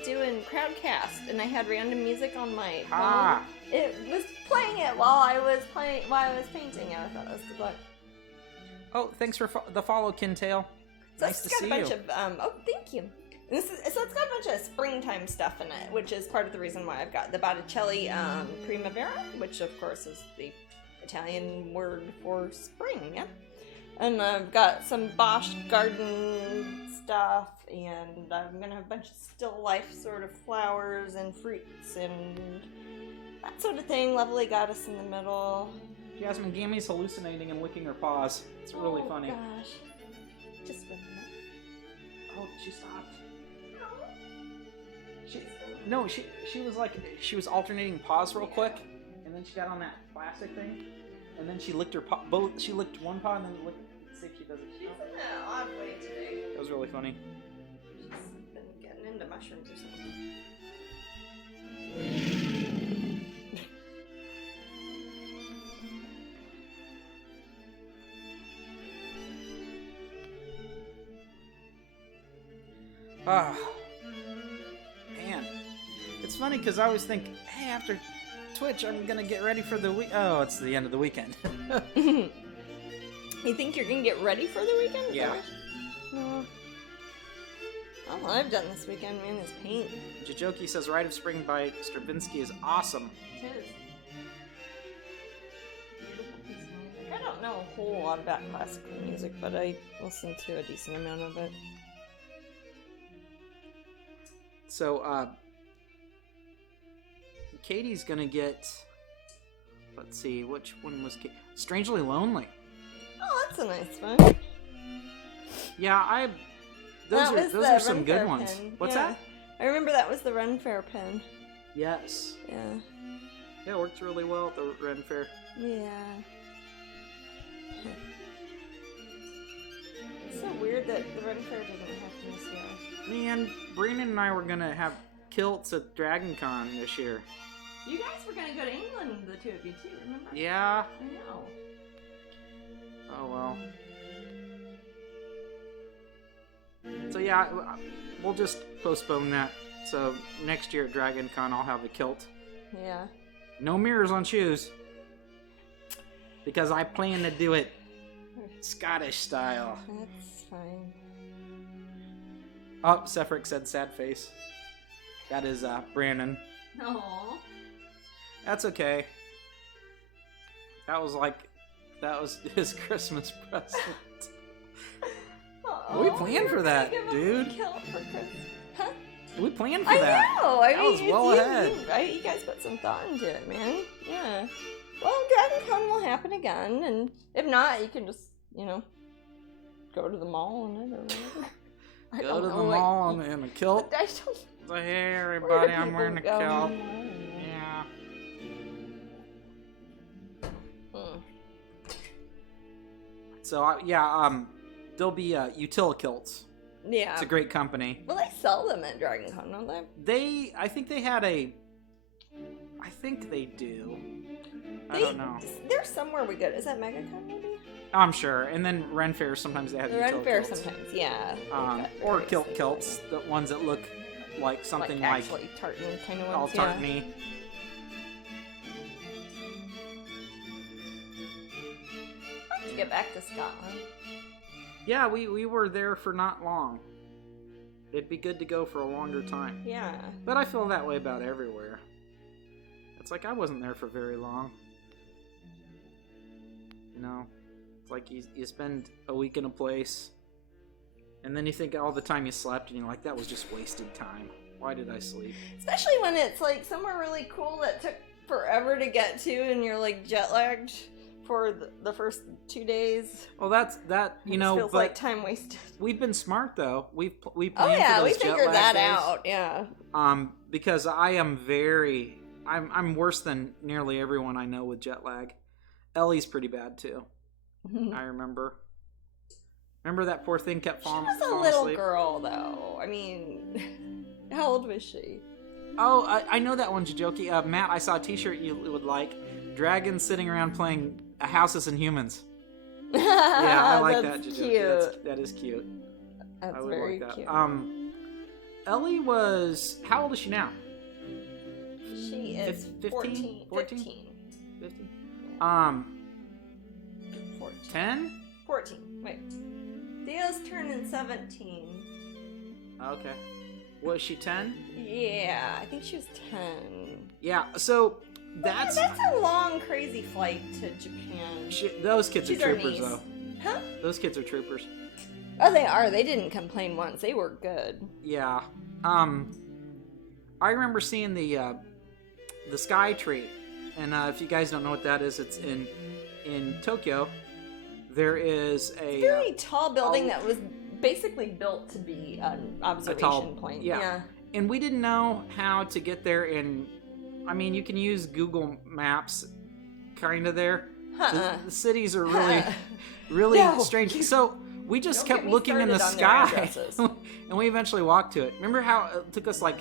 doing Crowdcast, and I had random music on my phone. Ah. It was playing it while I was painting. I thought that was good luck. Oh, thanks for the follow, Kintail. So Nice it's to got a see bunch you. of thank you. So it's got a bunch of springtime stuff in it, which is part of the reason why I've got the Botticelli Primavera, which of course is the Italian word for spring, yeah. And I've got some Bosch garden stuff, and I'm gonna have a bunch of still life sort of flowers and fruits and that sort of thing. Lovely goddess in the middle. Jasmine Gammy's hallucinating and licking her paws. It's really funny. Gosh. Just with Oh, she stopped. She was alternating paws real quick, and then she got on that plastic thing, and then she licked her paw. She licked one paw and then licked. See if she does it. She's in an odd way today. That was really funny. She's been getting into mushrooms or something. Ah, man, it's funny because I always think, hey, after Twitch, I'm gonna get ready for the week. Oh, it's the end of the weekend. You think you're gonna get ready for the weekend? Yeah. No. All I've done this weekend, man, is paint. Jajoki says Rite of Spring by Stravinsky is awesome. It is. Beautiful piece of music. I don't know a whole lot about classical music, but I listen to a decent amount of it. So, Katie's gonna get. Let's see, which one was Katie? Strangely Lonely. Oh, that's a nice one. Yeah, That was those the are some Ren good Fair ones. pen. What's Yeah. that? I remember that was the Ren Fair pen. Yes. Yeah. Yeah, it works really well at the Ren Fair. Yeah. It's so weird that the Ren Fair doesn't happen this year. Man, Brandon and I were gonna have kilts at Dragon Con this year. You guys were gonna go to England, the two of you too, remember? Yeah. I know. Oh well. So yeah, we'll just postpone that. So next year at Dragon Con, I'll have a kilt. Yeah. No mirrors on shoes. Because I plan to do it Scottish style. That's fine. Oh, Sephric said sad face. That is Brandon. Aww. That's okay. That was his Christmas present. We planned for that, dude. Huh? We planned for I that. know. I That mean, was well ahead. You guys put some thought into it, man. Yeah. Well, DragonCon will happen again, and if not, you can just, go to the mall and or whatever. Go to the mall in a kilt. I don't. So, hey, everybody, I'm wearing a people go? kilt. Yeah. So, there'll be Util-Kilts. Yeah. It's a great company. Well, they sell them at DragonCon, don't they? I think they do. I don't know. They're somewhere we go. Is that MegaCon maybe? I'm sure. And then Ren Fair, sometimes they have The Ren Fair Util-Kilts. sometimes, yeah. Or kilts, the ones that look like something like actually tartan kind of all ones. tartany. Let's get back to Scotland. Yeah, we were there for not long. It'd be good to go for a longer time. Yeah. But I feel that way about everywhere. It's like I wasn't there for very long. It's like you spend a week in a place, and then you think all the time you slept, and you're like, that was just wasted time. Why did I sleep? Especially when it's like somewhere really cool that took forever to get to, and you're like jet lagged for the first 2 days. Well, that feels but like time wasted. we've been smart though. We planned Oh for yeah, we those jet figured lag that days. out. Yeah. Because I'm worse than nearly everyone I know with jet lag. Ellie's pretty bad too. I remember that poor thing kept falling asleep. She was a little girl though. I mean, how old was she? Oh, I know that one, Jijoki. Matt, I saw a t-shirt you would like. Dragons sitting around playing Houses and Humans. Yeah, I like that, That's Jijoki. cute. That is cute. That's I would very like that. cute. Ellie was... How old is she now? She is 15? 14. 15? 14. 10? 14. Wait. Theo's turning 17. Okay. Was she 10? Yeah, I think she was 10. Yeah, so that's... That's a long, crazy flight to Japan. Those kids She's are our troopers, niece. though. Huh? Those kids are troopers. Oh, they are. They didn't complain once. They were good. Yeah. I remember seeing the Sky Tree, and if you guys don't know what that is, it's in Tokyo. There is a very tall building that was basically built to be an observation point. Yeah. And we didn't know how to get there. I mean, you can use Google Maps, kind of there. The cities are really No. strange. So we just Don't kept get me looking in the started on their sky, addresses. and we eventually walked to it. Remember how it took us like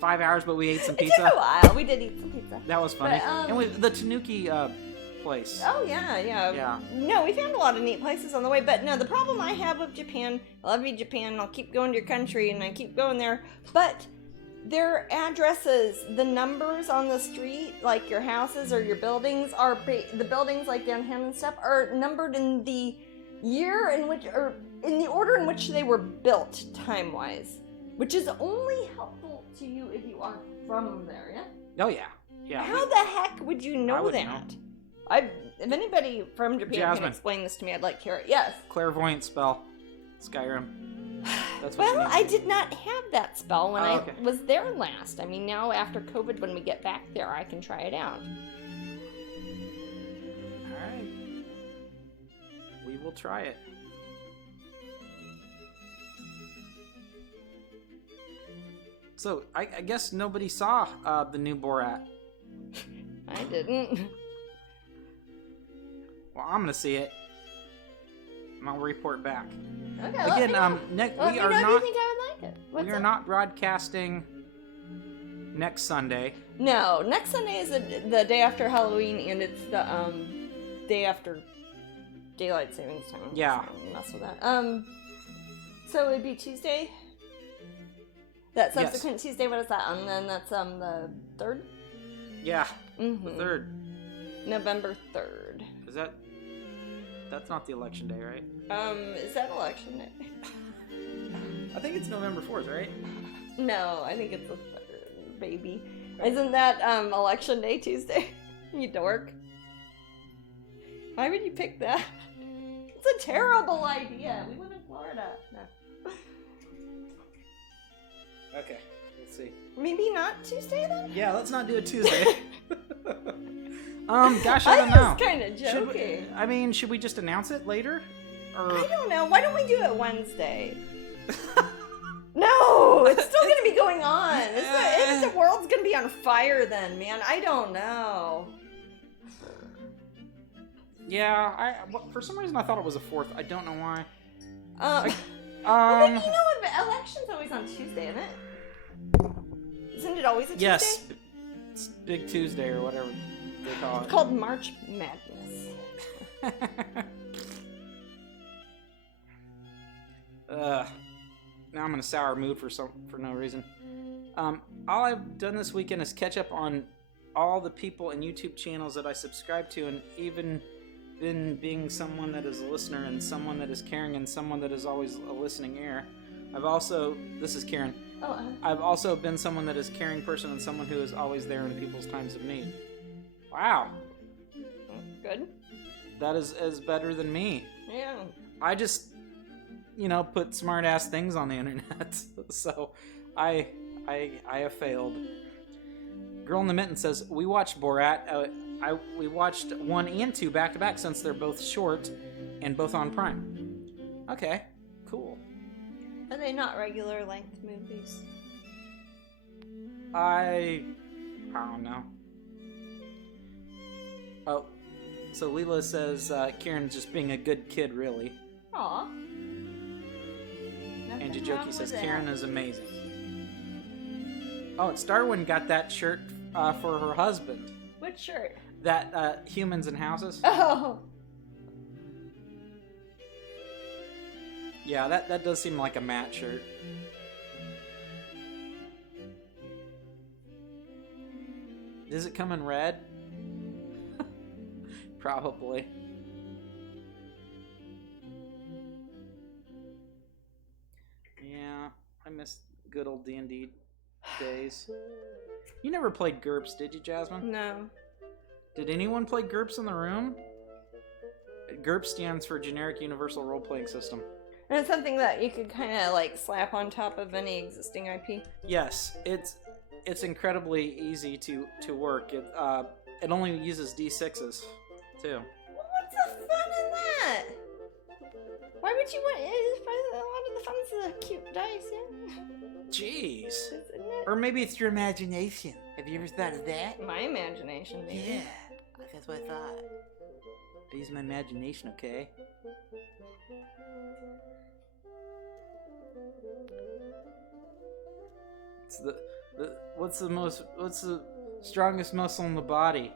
5 hours, but we ate some It took pizza? a while. We did eat some pizza. That was funny. But, And the Tanuki place. Oh, yeah. No, we found a lot of neat places on the way, but no, the problem I have with Japan, I love you, Japan, I'll keep going to your country, and I keep going there, but their addresses, the numbers on the street, like your houses or your buildings, the buildings like downtown and stuff, are numbered in the year in which, or in the order in which they were built, time-wise, which is only helpful to you if you are from there, yeah? Oh, yeah. Yeah. How the heck would you know wouldn't that? If anybody from Japan can Jasmine. explain this to me, I'd like to hear it. Yes. Clairvoyant spell. Skyrim. That's what you Well, need. I did not have that spell when okay. I was there last. I mean, now after COVID, when we get back there, I can try it out. Alright. We will try it. So, I guess nobody saw the new Borat. I didn't. Well, I'm gonna see it. And I'll report back. Okay. Again, let me know. we Let are me know if you not think I would like it. What's we are up? not broadcasting next Sunday. No, next Sunday is the day after Halloween, and it's the day after daylight savings time. Yeah. So don't mess with that. So it'd be Tuesday. That Yes. subsequent Tuesday. What is that? And then that's the 3rd. Yeah, Mm-hmm. the 3rd. November 3rd. Is that... That's not the election day, right? Is that election day? I think it's November 4th, right? No, I think it's a baby. Isn't that election day Tuesday? You dork. Why would you pick that? It's a terrible idea. We live in Florida. No. Okay, let's see. Maybe not Tuesday then? Yeah, let's not do it Tuesday. Gosh, I don't know. I was kind of joking. Should we just announce it later? Or... I don't know. Why don't we do it Wednesday? No, it's still gonna be going on. The world's gonna be on fire then, man. I don't know. Yeah, for some reason I thought it was a 4th. I don't know why. Well, maybe the election's always on Tuesday, isn't it? Isn't it always a Tuesday? Yes, it's Big Tuesday or whatever they call it. It's called March Madness. Now I'm in a sour mood for no reason. All I've done this weekend is catch up on all the people and YouTube channels that I subscribe to, and even been being someone that is a listener and someone that is caring and someone that is always a listening ear. This is Karen. I've also been someone that is a caring person and someone who is always there in people's times of need. Wow. Good. That is better than me. Yeah. I just, put smart ass things on the internet. So I have failed. Girl in the Mitten says, we watched Borat. We watched 1 and 2 back to back since they're both short and both on Prime. Okay, cool. Are they not regular length movies? I don't know. Oh, so Leela says Kieran's just being a good kid, really. Aw. And Jajoki says Kieran is amazing. Oh, it's Darwin got that shirt for her husband. What shirt? That Humans and Houses. Oh. Yeah, that does seem like a Matt shirt. Does it come in red? Probably. Yeah, I miss good old D&D days. You never played GURPS, did you, Jasmine? No. Did anyone play GURPS in the room? GURPS stands for Generic Universal Role-Playing System. And it's something that you could kind of slap on top of any existing IP. Yes, it's incredibly easy to work. It only uses D6s too. Well, what's the fun in that? Why would you want? A lot of the fun's the cute dice, yeah. Jeez. Isn't it? Or maybe it's your imagination. Have you ever thought of that? My imagination, maybe. Yeah, that's what I thought. I use my imagination, okay? It's what's the strongest muscle in the body?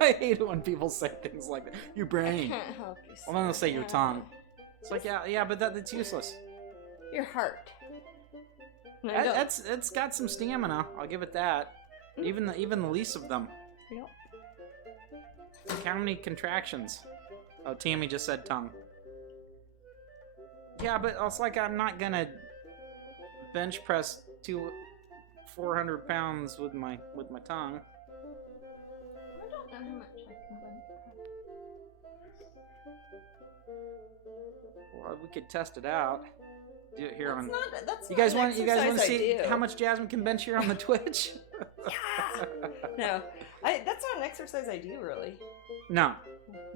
I hate it when people say things like that. Your brain. I can't help you. Well, then they'll say your tongue. It's like, yeah, but that's useless. Your heart. No, It's got some stamina. I'll give it that. Even the least of them. Yep. How many contractions? Oh, Tammy just said tongue. Yeah, but it's like I'm not gonna bench press 400 pounds with my tongue. I don't know how much I can bench press. Well, we could test it out. Do it here on. That's you guys not want to see how much Jasmine can bench here on the Twitch? Yeah. No, that's not an exercise I do really. No,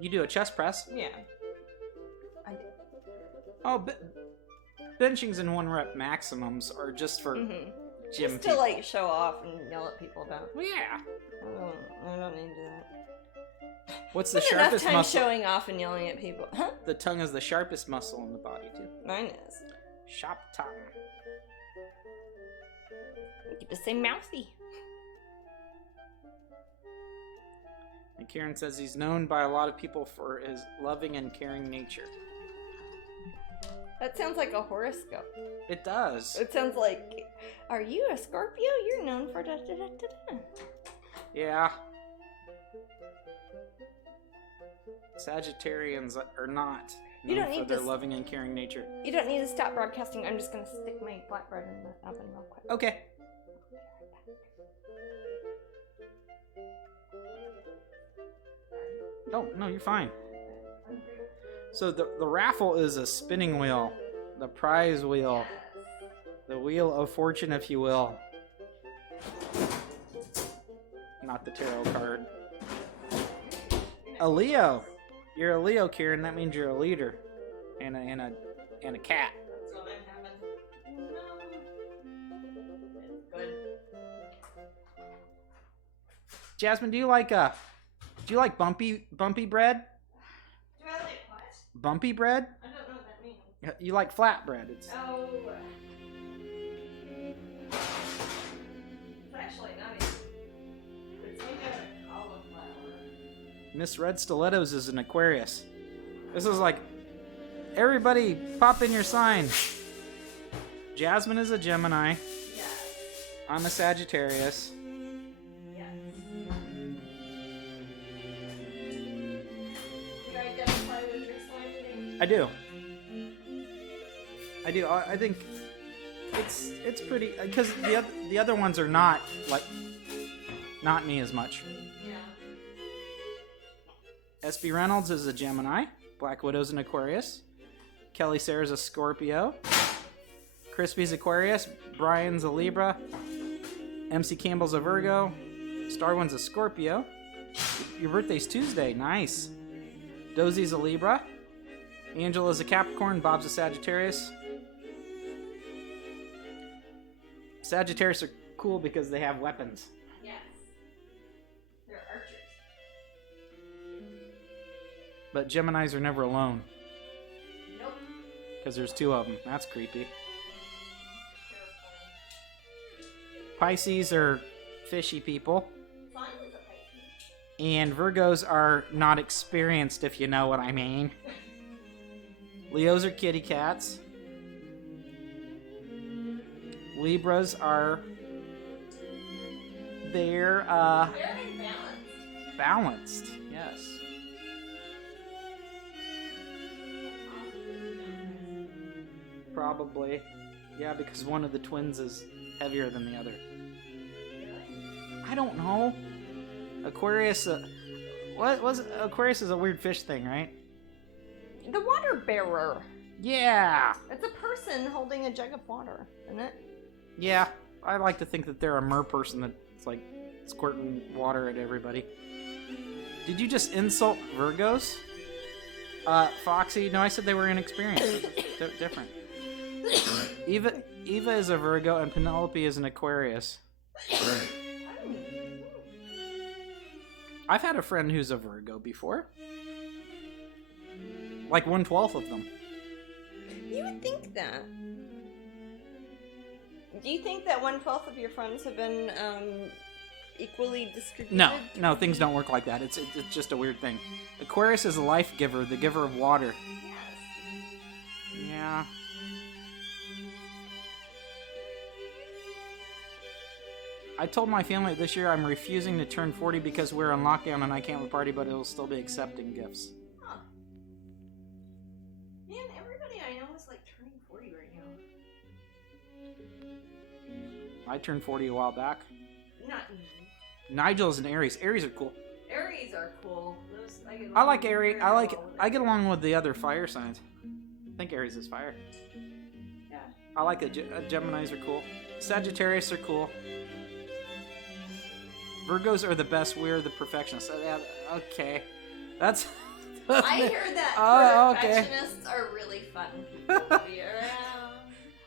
you do a chest press. Yeah. I do. Oh, benchings in 1 rep maximums are just for gym just to people. show off and yell at people about. Well, yeah. I don't need to do that. What's the Spend sharpest enough time muscle? showing off and yelling at people. Huh? The tongue is the sharpest muscle in the body too. Mine is. Sharp tongue. You could just say mouthy. And Kieran says he's known by a lot of people for his loving and caring nature. That sounds like a horoscope. It does. It sounds like, are you a Scorpio? You're known for da-da-da-da-da. Yeah. Sagittarians are not You known don't for need their to- loving and caring nature. You don't need to stop broadcasting. I'm just gonna stick my flatbread in the oven real quick. Okay. Oh, no, you're fine. So the raffle is a spinning wheel, the prize wheel, the wheel of fortune, if you will. Not the tarot card. A Leo. You're a Leo, Kieran. That means you're a leader, and a cat. That's what I'm having. No. Good. Jasmine, do you like bumpy bread? Do I like what? Bumpy bread? I don't know what that means. You like flat bread? It's Oh. It's actually nice. It's made out of cauliflower. Miss Red Stilettos is an Aquarius. This is like, everybody pop in your sign. Jasmine is a Gemini. Yes. I'm a Sagittarius. Yes. You identify with your sign? I do. I think it's pretty, because the other ones are not me as much. Yeah. SB Reynolds is a Gemini. Black Widow's an Aquarius. Kelly Sarah's a Scorpio. Crispy's Aquarius. Brian's a Libra. MC Campbell's a Virgo. Starwin's a Scorpio. Your birthday's Tuesday. Nice. Dozie's a Libra. Angela's a Capricorn. Bob's a Sagittarius. Sagittarius are cool because they have weapons. Yes. They're archers. But Geminis are never alone. Nope. Because there's two of them. That's creepy. Terrifying. Pisces are fishy people. Sun is a Pisces. And Virgos are not experienced, if you know what I mean. Leos are kitty cats. Libras are... They're, Very balanced. balanced. Yes. Probably. Yeah, because one of the twins is heavier than the other. I don't know. Aquarius, what was Aquarius is a weird fish thing, right? The water bearer. Yeah. It's a person holding a jug of water, isn't it? Yeah. I like to think that they're a mer person that's like squirting water at everybody. Did you just insult Virgos? Foxy, no, I said they were inexperienced. Different. Eva is a Virgo and Penelope is an Aquarius. I've had a friend who's a Virgo before. Like 1/12 of them. You would think that. Do you think that 1/12 of your friends have been equally distributed? No, things don't work like that. It's just a weird thing. Aquarius is a life giver, the giver of water. Yes. Yeah. I told my family this year I'm refusing to turn 40 because we're on lockdown and I can't party, but it'll still be accepting gifts. Huh. Man, everybody I know is like turning 40 right now. I turned 40 a while back. Not you. Nigel's an Aries. Aries are cool. Aries are cool. Those, I like Aries. I get along with the other fire signs. I think Aries is fire. Yeah. I like Geminis are cool. Sagittarius are cool. Virgos are the best. We're the perfectionists. Okay, that's. I hear that Oh, okay. perfectionists are really fun people to be around.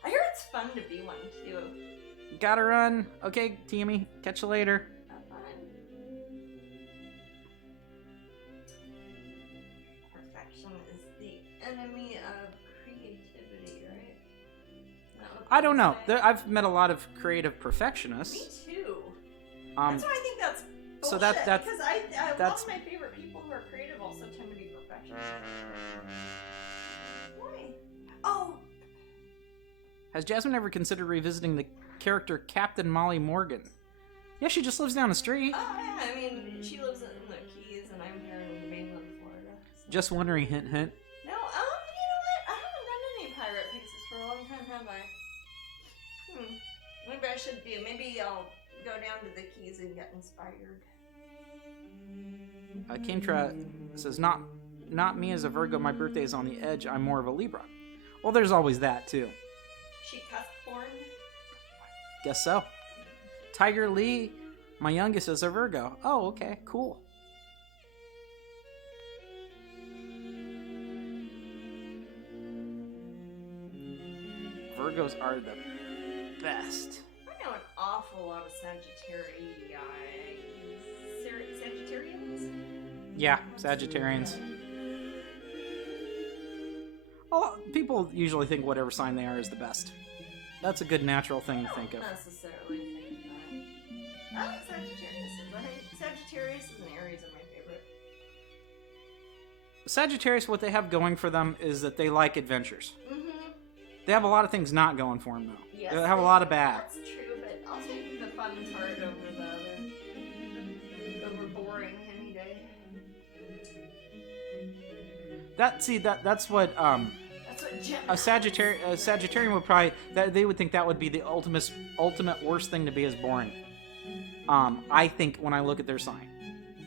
I hear it's fun to be one too. Gotta run. Okay, Tammy. Catch you later. Have fun. Perfection is the enemy of creativity, right? Not what I don't know. people say. I've met a lot of creative perfectionists. Me too. Um, That's why I think that's bullshit, so that's because I that's- love my favorite people who are creative also tend to be perfectionists. Why? Oh, has Jasmine ever considered revisiting the character Captain Molly Morgan? Yeah, she just lives down the street. yeah. I mean, she lives in the Keys, and I'm here in mainland Florida. Just wondering, hint, hint. No, you know what? I haven't done any pirate pieces for a long time, have I? Maybe I should be. Maybe I'll go down to the keys and get inspired. Kendra says, not me as a Virgo. My birthday is on the edge. I'm more of a Libra. Well, there's always that, too. She cusp born? Guess so. Tiger Lee, my youngest, is a Virgo. Oh, okay, cool. Virgos are the best. I know an awful lot of Sagittarians? Yeah, Sagittarians. Oh, people usually think whatever sign they are is the best. That's a good natural thing to think of. I don't necessarily think that. I like Sagittarius. I think Sagittarius and Aries are my favorite. Sagittarius, what they have going for them is that they like adventures. Mm-hmm. They have a lot of things not going for them, though. Yes, they have a lot of bad. That's true, but I'll take the fun part over the other. Over boring any day. That's what a Sagittarian would probably they would think that would be the ultimate worst thing to be is boring. I think when I look at their sign.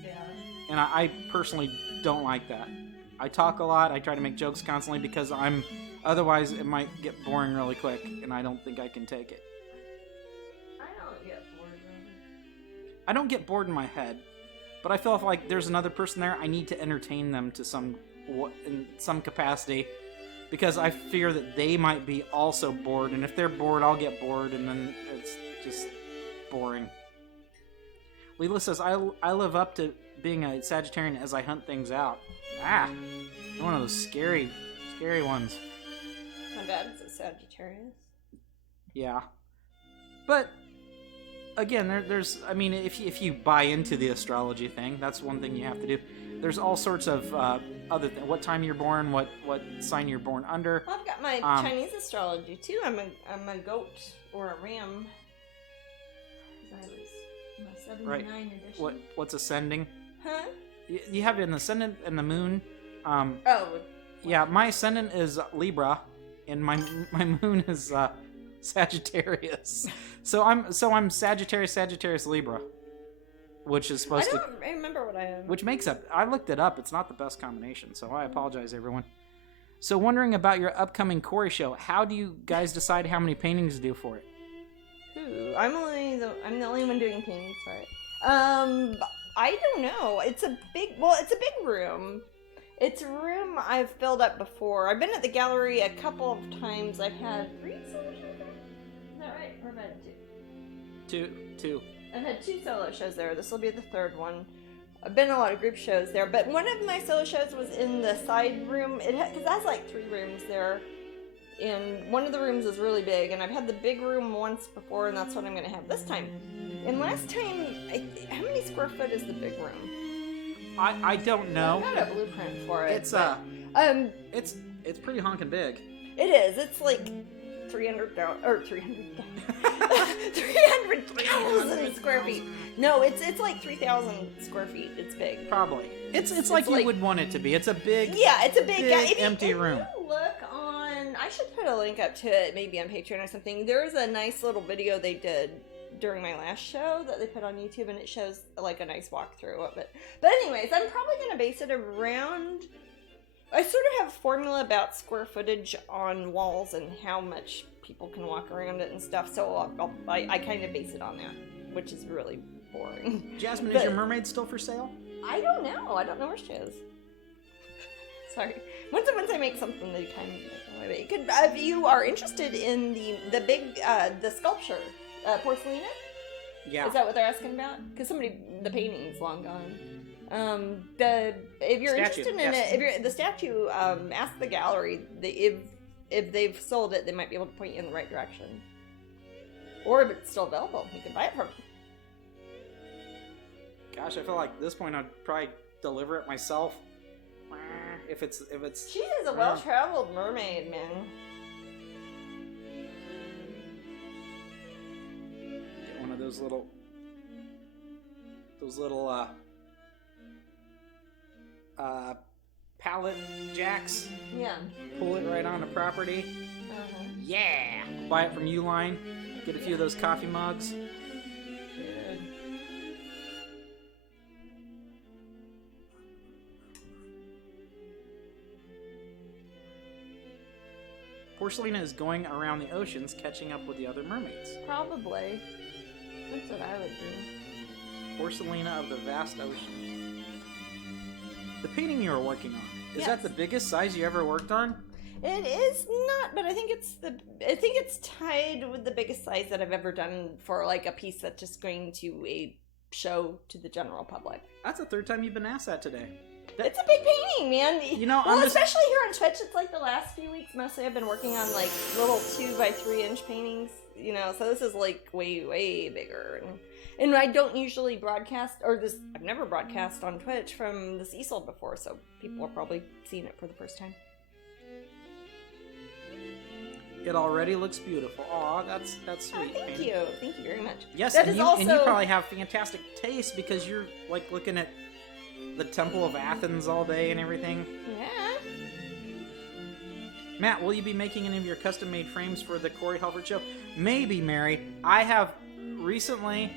Yeah. And I personally don't like that. I talk a lot. I try to make jokes constantly because otherwise it might get boring really quick, and I don't think I can take it. I don't get bored. I don't get bored in my head, but I feel if like there's another person there, I need to entertain them to in some capacity, because I fear that they might be also bored, and if they're bored, I'll get bored, and then it's just boring. Leela says, I live up to being a Sagittarian as I hunt things out. One of those scary ones. My dad's a Sagittarius. Yeah. But, again, there's, I mean, if you buy into the astrology thing, that's one thing you have to do. There's all sorts of other things. What time you're born, what sign you're born under. Well, I've got my Chinese astrology, too. I'm a goat or a ram. I was my 79 edition. What's ascending? Huh? You have an ascendant and the moon. Oh. Yeah, my ascendant is Libra, and my moon is Sagittarius. So I'm Sagittarius Libra, which is supposed to. I don't remember what I am. Which makes up. I looked it up. It's not the best combination, so I apologize, everyone. So, wondering about your upcoming Corey show. How do you guys decide how many paintings to do for it? I'm the only one doing paintings for it. I don't know. It's a big room. It's a room I've filled up before. I've been at the gallery a couple of times. I've had 3 solo shows there. Is that right? Or have I had 2? Two. I've had 2 solo shows there. This will be the 3rd one. I've been in a lot of group shows there, but one of my solo shows was in the side room. Because it has like 3 rooms there. And one of the rooms is really big, and I've had the big room once before, and that's what I'm going to have this time. And last time, how many square foot is the big room? I don't know. I got a blueprint for it. It's it's pretty honking big. It is. It's like 300,000 square feet. No, it's like 3,000 square feet. It's big. Probably. It's like you would want it to be. It's a big. Yeah, it's a big empty room. If you look on, I should put a link up to it, maybe on Patreon or something. There's a nice little video they did during my last show that they put on YouTube, and it shows like a nice walkthrough of it. But anyways, I'm probably going to base it around. I sort of have a formula about square footage on walls and how much people can walk around it and stuff. So I kind of base it on that, which is really boring. Jasmine, is your mermaid still for sale? I don't know. I don't know where she is. Sorry. Once I make something that kind of it could. If you are interested in the big the sculpture. Porcelina? Yeah. Is that what they're asking about? Because the painting's long gone. If you're interested in it, if you're the statue, ask the gallery. If they've sold it, they might be able to point you in the right direction. Or if it's still available, you can buy it from them. Gosh, I feel like at this point I'd probably deliver it myself. If it's. She is a well-traveled mermaid, man. One of those little pallet jacks. Yeah. Pull it right onto property. Uh-huh. Yeah! Buy it from Uline. Get a few of those coffee mugs. Good. Porcelina is going around the oceans catching up with the other mermaids. Probably. That's what I would do. Porcelina of the vast ocean. The painting you are working on, is Yes. that the biggest size you ever worked on? It is not, but I think it's tied with the biggest size that I've ever done for like a piece that's just going to a show to the general public. That's the third time you've been asked that today. It's a big painting, man. You know, well, I'm just... especially here on Twitch, it's like the last few weeks mostly I've been working on like little 2x3 inch paintings, you know, so this is like way, way bigger. And I don't usually broadcast, I've never broadcast on Twitch from this easel before, so people are probably seeing it for the first time. It already looks beautiful. Aw, that's sweet. Oh, thank you. Thank you very much. Yes, That and is you also- probably have fantastic taste because you're like looking at the Temple of Athens all day and everything. Yeah. Matt, will you be making any of your custom-made frames for the Corey Halford show? Maybe, Mary. I have recently,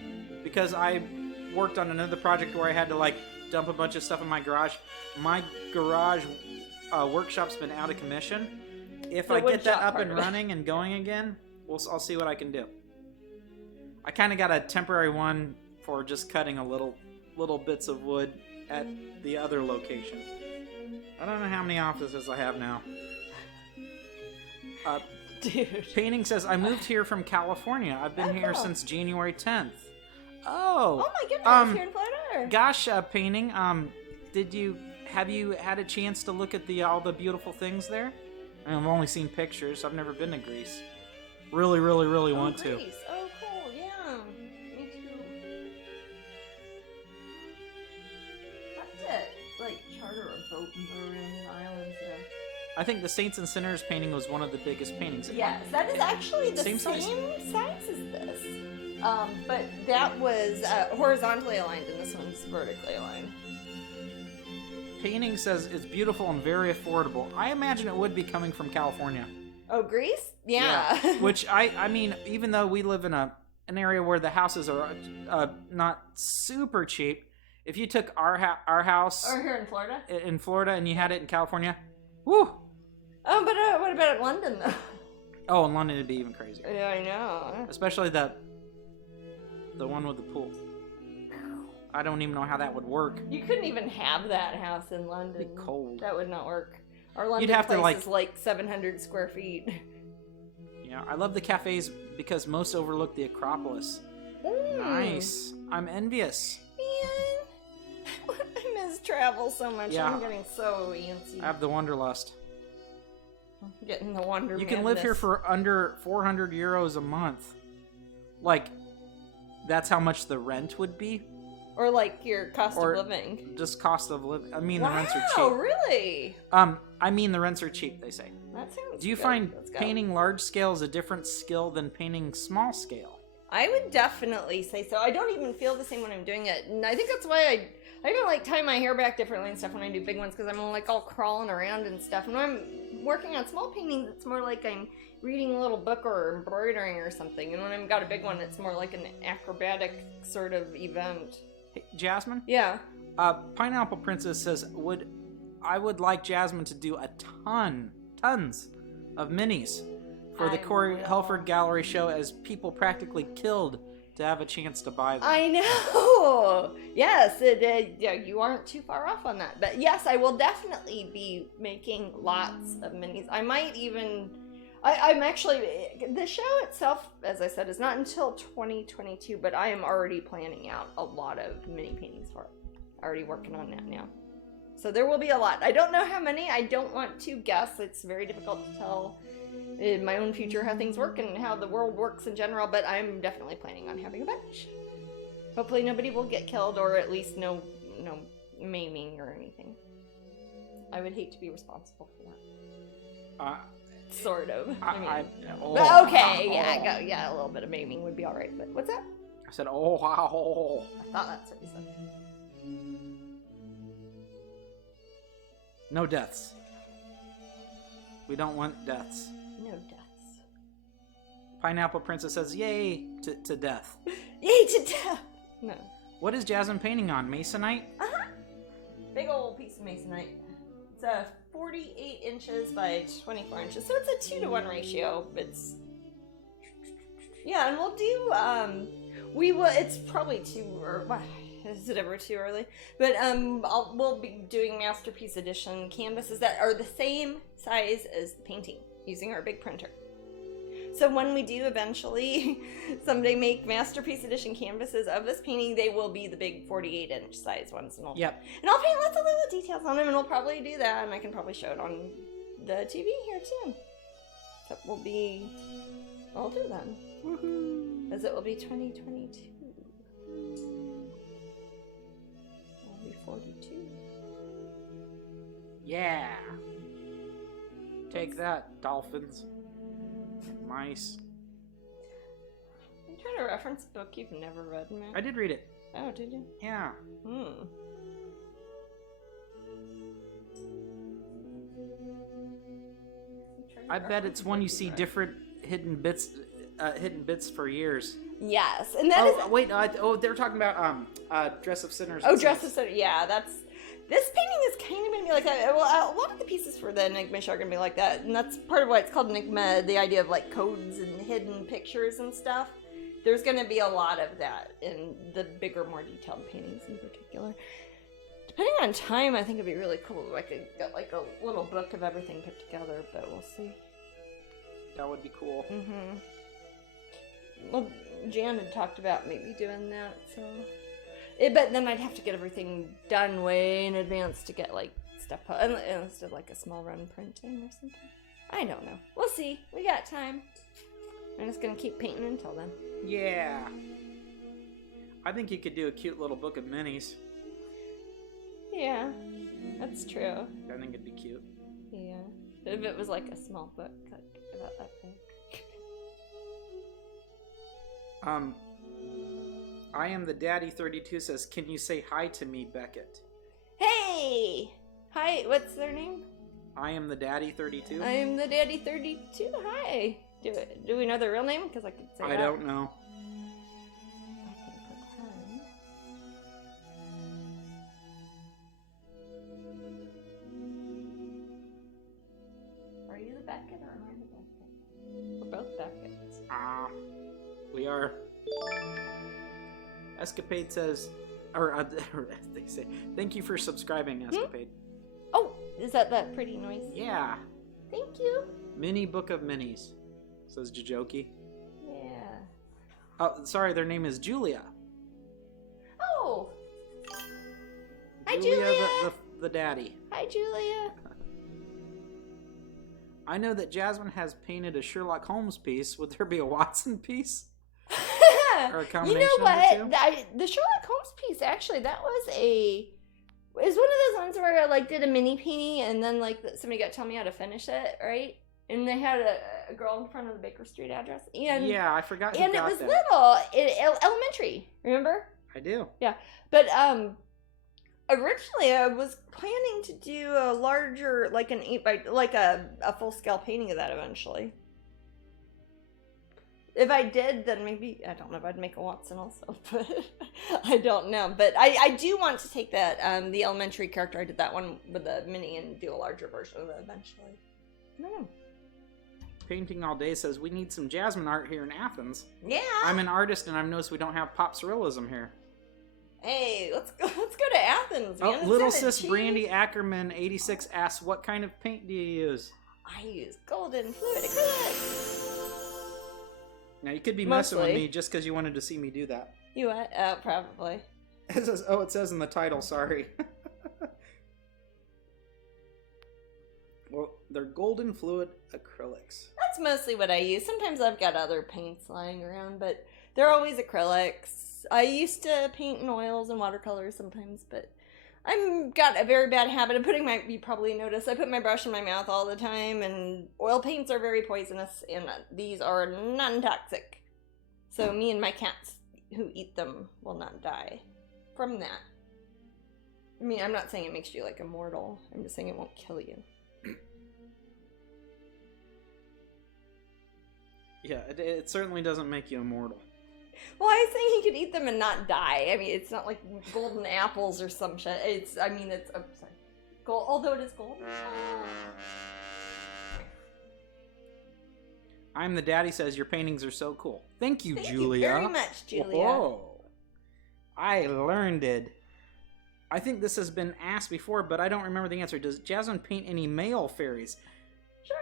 because I worked on another project where I had to like dump a bunch of stuff in my garage. My garage workshop's been out of commission. If The I get that woodshop up part and of it. running and going again, I'll see what I can do. I kind of got a temporary one for just cutting a little bits of wood at the other location. I don't know how many offices I have now. Dude. Painting says, I moved here from California. I've been Oh, here cool. since January 10th. Oh Oh, my goodness, here in Florida. gosh, Painting, have you had a chance to look at all the beautiful things there? I've only seen pictures. I've never been to Greece. Really, really, really want to. Greece. Oh, cool, yeah. Me too. That's it. Like, charter a boat and go around the islands there. I think the Saints and Sinners painting was one of the biggest paintings. Yes, that is actually the Same same size? size as this. But that was horizontally aligned and this one's vertically aligned. Painting says it's beautiful and very affordable. I imagine it would be coming from California. Oh, Greece? Yeah. Which I mean, even though we live in an area where the houses are not super cheap, if you took our house Or here in Florida? in Florida and you had it in California, woo! Oh, but what about London, though? Oh, in London it'd be even crazier. Yeah, I know. Especially the one with the pool. I don't even know how that would work. You couldn't even have that house in London. It'd be cold. That would not work. Our London You'd have to, place is like 700 square feet. Yeah, I love the cafes because most overlook the Acropolis. Nice. I'm envious. Man, I miss travel so much. Yeah. I'm getting so antsy. I have the Wanderlust. Getting the wonder. You can live here madness. for under 400 euros a month. Like, that's how much the rent would be. Or like your cost Or- of living. Just cost of living. I mean, the rents are Wow, cheap. really? I mean, the rents are cheap, they say. That sounds Do you good. find Let's go. painting large scale is a different skill than painting small scale? I would definitely say so. I don't even feel the same when I'm doing it. And I think that's why I even like tie my hair back differently and stuff when I do big ones, because I'm like all crawling around and stuff. And when I'm working on small paintings, it's more like I'm reading a little book or embroidering or something. And when I've got a big one, it's more like an acrobatic sort of event. Hey, Jasmine? Yeah. Pineapple Princess says, I would like Jasmine to do tons of minis for the I Corey will. Helford Gallery show, as people practically killed to have a chance to buy them. I know. Yes, yeah, you aren't too far off on that. But yes, I will definitely be making lots of minis. I might even. I'm actually. The show itself, as I said, is not until 2022, but I am already planning out a lot of mini paintings for it. Already working on that now. So there will be a lot. I don't know how many. I don't want to guess. It's very difficult to tell in my own future how things work and how the world works in general, but I'm definitely planning on having a bunch. Hopefully nobody will get killed, or at least no maiming or anything. I would hate to be responsible for that. Sort of. I but okay, yeah, a little bit of maiming would be alright, but what's that? I said, oh, wow. I thought that's what you said. No deaths. We don't want deaths. No deaths. Pineapple Princess says, yay to death. Yay to death! No. What is Jasmine painting on? Masonite? Uh-huh. Big old piece of masonite. It's 48 inches by 24 inches, so it's a 2-to-1 ratio. It's... Yeah, and we'll do, it's probably is it ever too early? But, we'll be doing Masterpiece Edition canvases that are the same size as the painting, using our big printer. So when we do eventually someday make Masterpiece Edition canvases of this painting, they will be the big 48-inch size ones. And Yep. And I'll paint lots of little details on them, and we'll probably do that, and I can probably show it on the TV here, too. So I'll do then. Woohoo! As it will be 2022. I'll be 42. Yeah. Take that, dolphins. Mice. I'm trying to reference a book you've never read, man. I did read it. Oh, did you? Yeah. I bet it's one you see different hidden bits for years. Yes, and that is... Wait, they're talking about Dress of Sinners. Oh, Dress of Sinners. Yeah, that's... This painting is kind of going to be like that. Well, a lot of the pieces for the Enigma show are going to be like that, and that's part of why it's called Enigma, the idea of like codes and hidden pictures and stuff. There's going to be a lot of that in the bigger, more detailed paintings in particular. Depending on time, I think it'd be really cool if I could get like a little book of everything put together, but we'll see. That would be cool. Mm-hmm. Well, Jan had talked about maybe doing that, so... but then I'd have to get everything done way in advance to get, like, stuff instead of, like, a small run printing or something. I don't know. We'll see. We got time. I'm just gonna keep painting until then. Yeah. I think you could do a cute little book of minis. Yeah, that's true. I think it'd be cute. Yeah. If it was, like, a small book, like, about that big. I am the Daddy 32 says, can you say hi to me, Beckett? Hey! Hi, what's their name? I am the Daddy 32? I am the Daddy 32. Hi! Do we know their real name? Because I could say I don't know. I can pretend. Are you the Beckett or am I the Beckett? We're both Becketts. We are. Escapade says, or they say, thank you for subscribing, Escapade. Oh, is that pretty noise? Yeah. Thank you. Mini Book of Minis, says Jajoki. Yeah. Oh, sorry, their name is Julia. Oh. Hi, Julia. The daddy. Hi, Julia. I know that Jasmine has painted a Sherlock Holmes piece. Would there be a Watson piece? Or a combination you know what? of The Sherlock Holmes piece, actually, that was one of those ones where I like did a mini painting and then like somebody got to tell me how to finish it, right? And they had a girl in front of the Baker Street address. And yeah, I forgot. And it was little, elementary. Remember? I do. Yeah, but originally I was planning to do a larger, like an 8x, like a full scale painting of that eventually. If I did, then maybe, I don't know if I'd make a Watson also, but I don't know. But I do want to take that, the elementary character, I did that one with the mini and do a larger version of it eventually. I don't know. Painting All Day says, we need some Jasmine art here in Athens. Yeah! I'm an artist and I've noticed we don't have pop surrealism here. Hey, let's go to Athens, man. Oh, Little Sis Brandy Ackerman 86 asks, what kind of paint do you use? I use golden fluid acrylic. Now, you could be messing with me just because you wanted to see me do that. You what? Probably. It says in the title, sorry. Well, they're golden fluid acrylics. That's mostly what I use. Sometimes I've got other paints lying around, but they're always acrylics. I used to paint in oils and watercolors sometimes, but I've got a very bad habit of putting you probably noticed, I put my brush in my mouth all the time, and oil paints are very poisonous, and these are non-toxic. So me and my cats who eat them will not die from that. I mean, I'm not saying it makes you, like, immortal. I'm just saying it won't kill you. Yeah, it certainly doesn't make you immortal. Well, I was saying he could eat them and not die. I mean, it's not like golden apples or some shit. It's, I mean, it's, oh, sorry. Gold, although it is golden. I'm the Daddy says your paintings are so cool. Thank you, Thank Julia. you very much, Julia. Whoa. I learned it. I think this has been asked before, but I don't remember the answer. Does Jasmine paint any male fairies? Sure.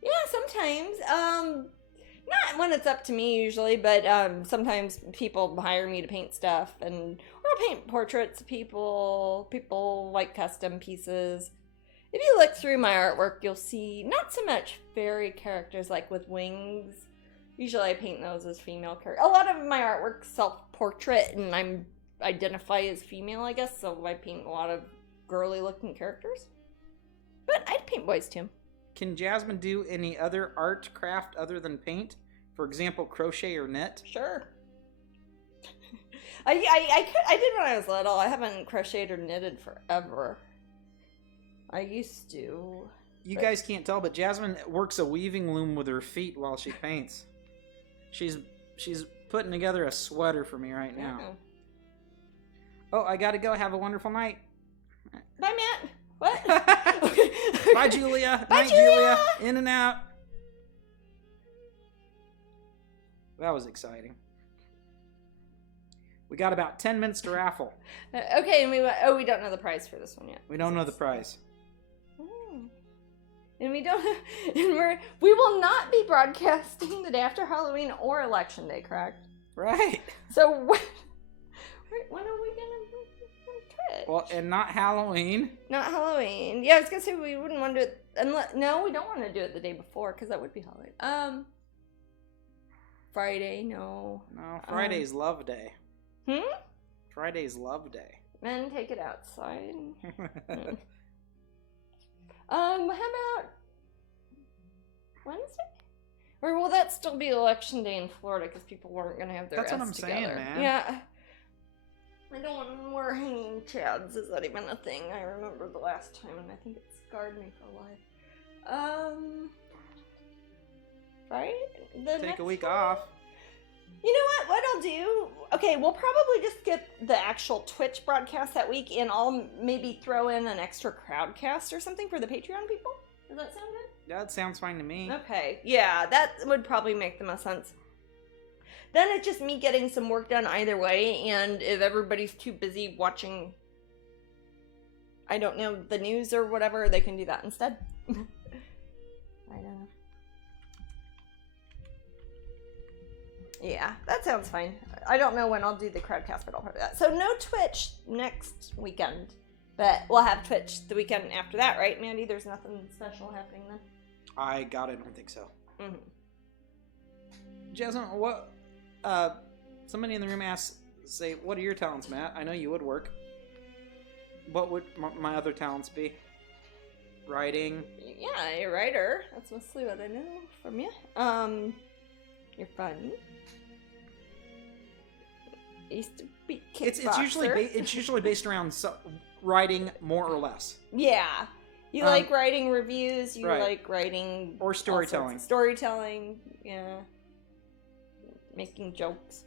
Yeah, sometimes. Not when it's up to me usually, but sometimes people hire me to paint stuff, and or I'll paint portraits of people. People like custom pieces. If you look through my artwork, you'll see not so much fairy characters like with wings. Usually I paint those as female characters. A lot of my artwork's self-portrait, and I'm identify as female, I guess, so I paint a lot of girly-looking characters. But I'd paint boys too. Can Jasmine do any other art craft other than paint? For example, crochet or knit? Sure. I did when I was little. I haven't crocheted or knitted forever. I used to. You guys can't tell, but Jasmine works a weaving loom with her feet while she paints. She's putting together a sweater for me right now. Yeah. Oh, I gotta go. Have a wonderful night. Bye, Matt. What? Bye, Julia. Bye, Night, Julia. In and out. That was exciting. We got about 10 minutes to raffle. Okay, and we don't know the prize for this one yet. We don't know the prize. Oh. And we will not be broadcasting the day after Halloween or Election Day, correct? Right. So when are we gonna Twitch? Well, and not Halloween. Not Halloween. Yeah, I was gonna say we wouldn't want to do it unless. No, we don't want to do it the day before because that would be Halloween. Friday, no. No, Friday's Love Day. Friday's Love Day. Men take it outside. How about Wednesday? Or will that still be Election Day in Florida because people weren't gonna have their That's what I'm together? saying, man. Yeah. I don't want to wear hanging chads. Is that even a thing? I remember the last time, and I think it scarred me for life. Right? Take a week off. You know what? What I'll do... Okay, we'll probably just skip the actual Twitch broadcast that week, and I'll maybe throw in an extra crowdcast or something for the Patreon people. Does that sound good? That sounds fine to me. Okay, yeah, that would probably make the most sense. Then it's just me getting some work done either way, and if everybody's too busy watching, I don't know, the news or whatever, they can do that instead. I don't know. Yeah, that sounds fine. I don't know when I'll do the crowdcast, but I'll probably do that. So no Twitch next weekend, but we'll have Twitch the weekend after that, right, Mandy? There's nothing special happening then? I don't think so. Mm-hmm. Jasmine, what... somebody in the room asked, what are your talents, Matt? I know you would work. What would my other talents be? Writing? Yeah, you're a writer. That's mostly what I know from you. You're funny. I used to be kickboxer. It's usually based around writing more or less. Yeah. You like writing reviews, you right. like writing... Or storytelling. Storytelling, yeah. Making jokes.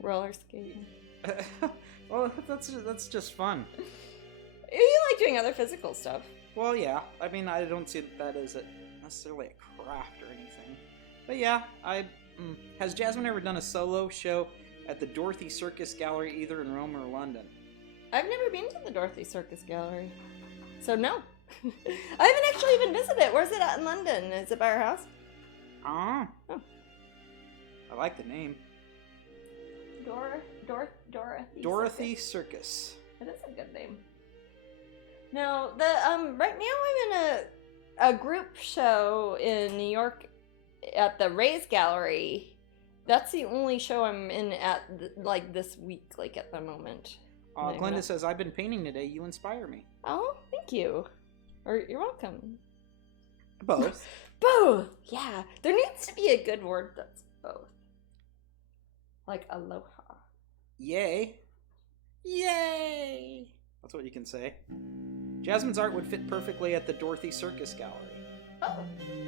Roller skating. Well, that's just fun. You like doing other physical stuff. Well, yeah. I mean, I don't see that as necessarily a craft or anything. But yeah, has Jasmine ever done a solo show at the Dorothy Circus Gallery, either in Rome or London? I've never been to the Dorothy Circus Gallery, so no. I haven't actually even visited. Where's it at in London? Is it by our house? Oh. Oh. I like the name. Dorothy Circus. That is a good name. No, right now I'm in a group show in New York at the Rays Gallery. That's the only show I'm in at this week, at the moment. Glenda says, I've been painting today. You inspire me. Oh, thank you. Or you're welcome. Both. Both! Yeah. There needs to be a good word that's both. Like aloha. Yay. Yay! That's what you can say. Jasmine's art would fit perfectly at the Dorothy Circus Gallery. Oh.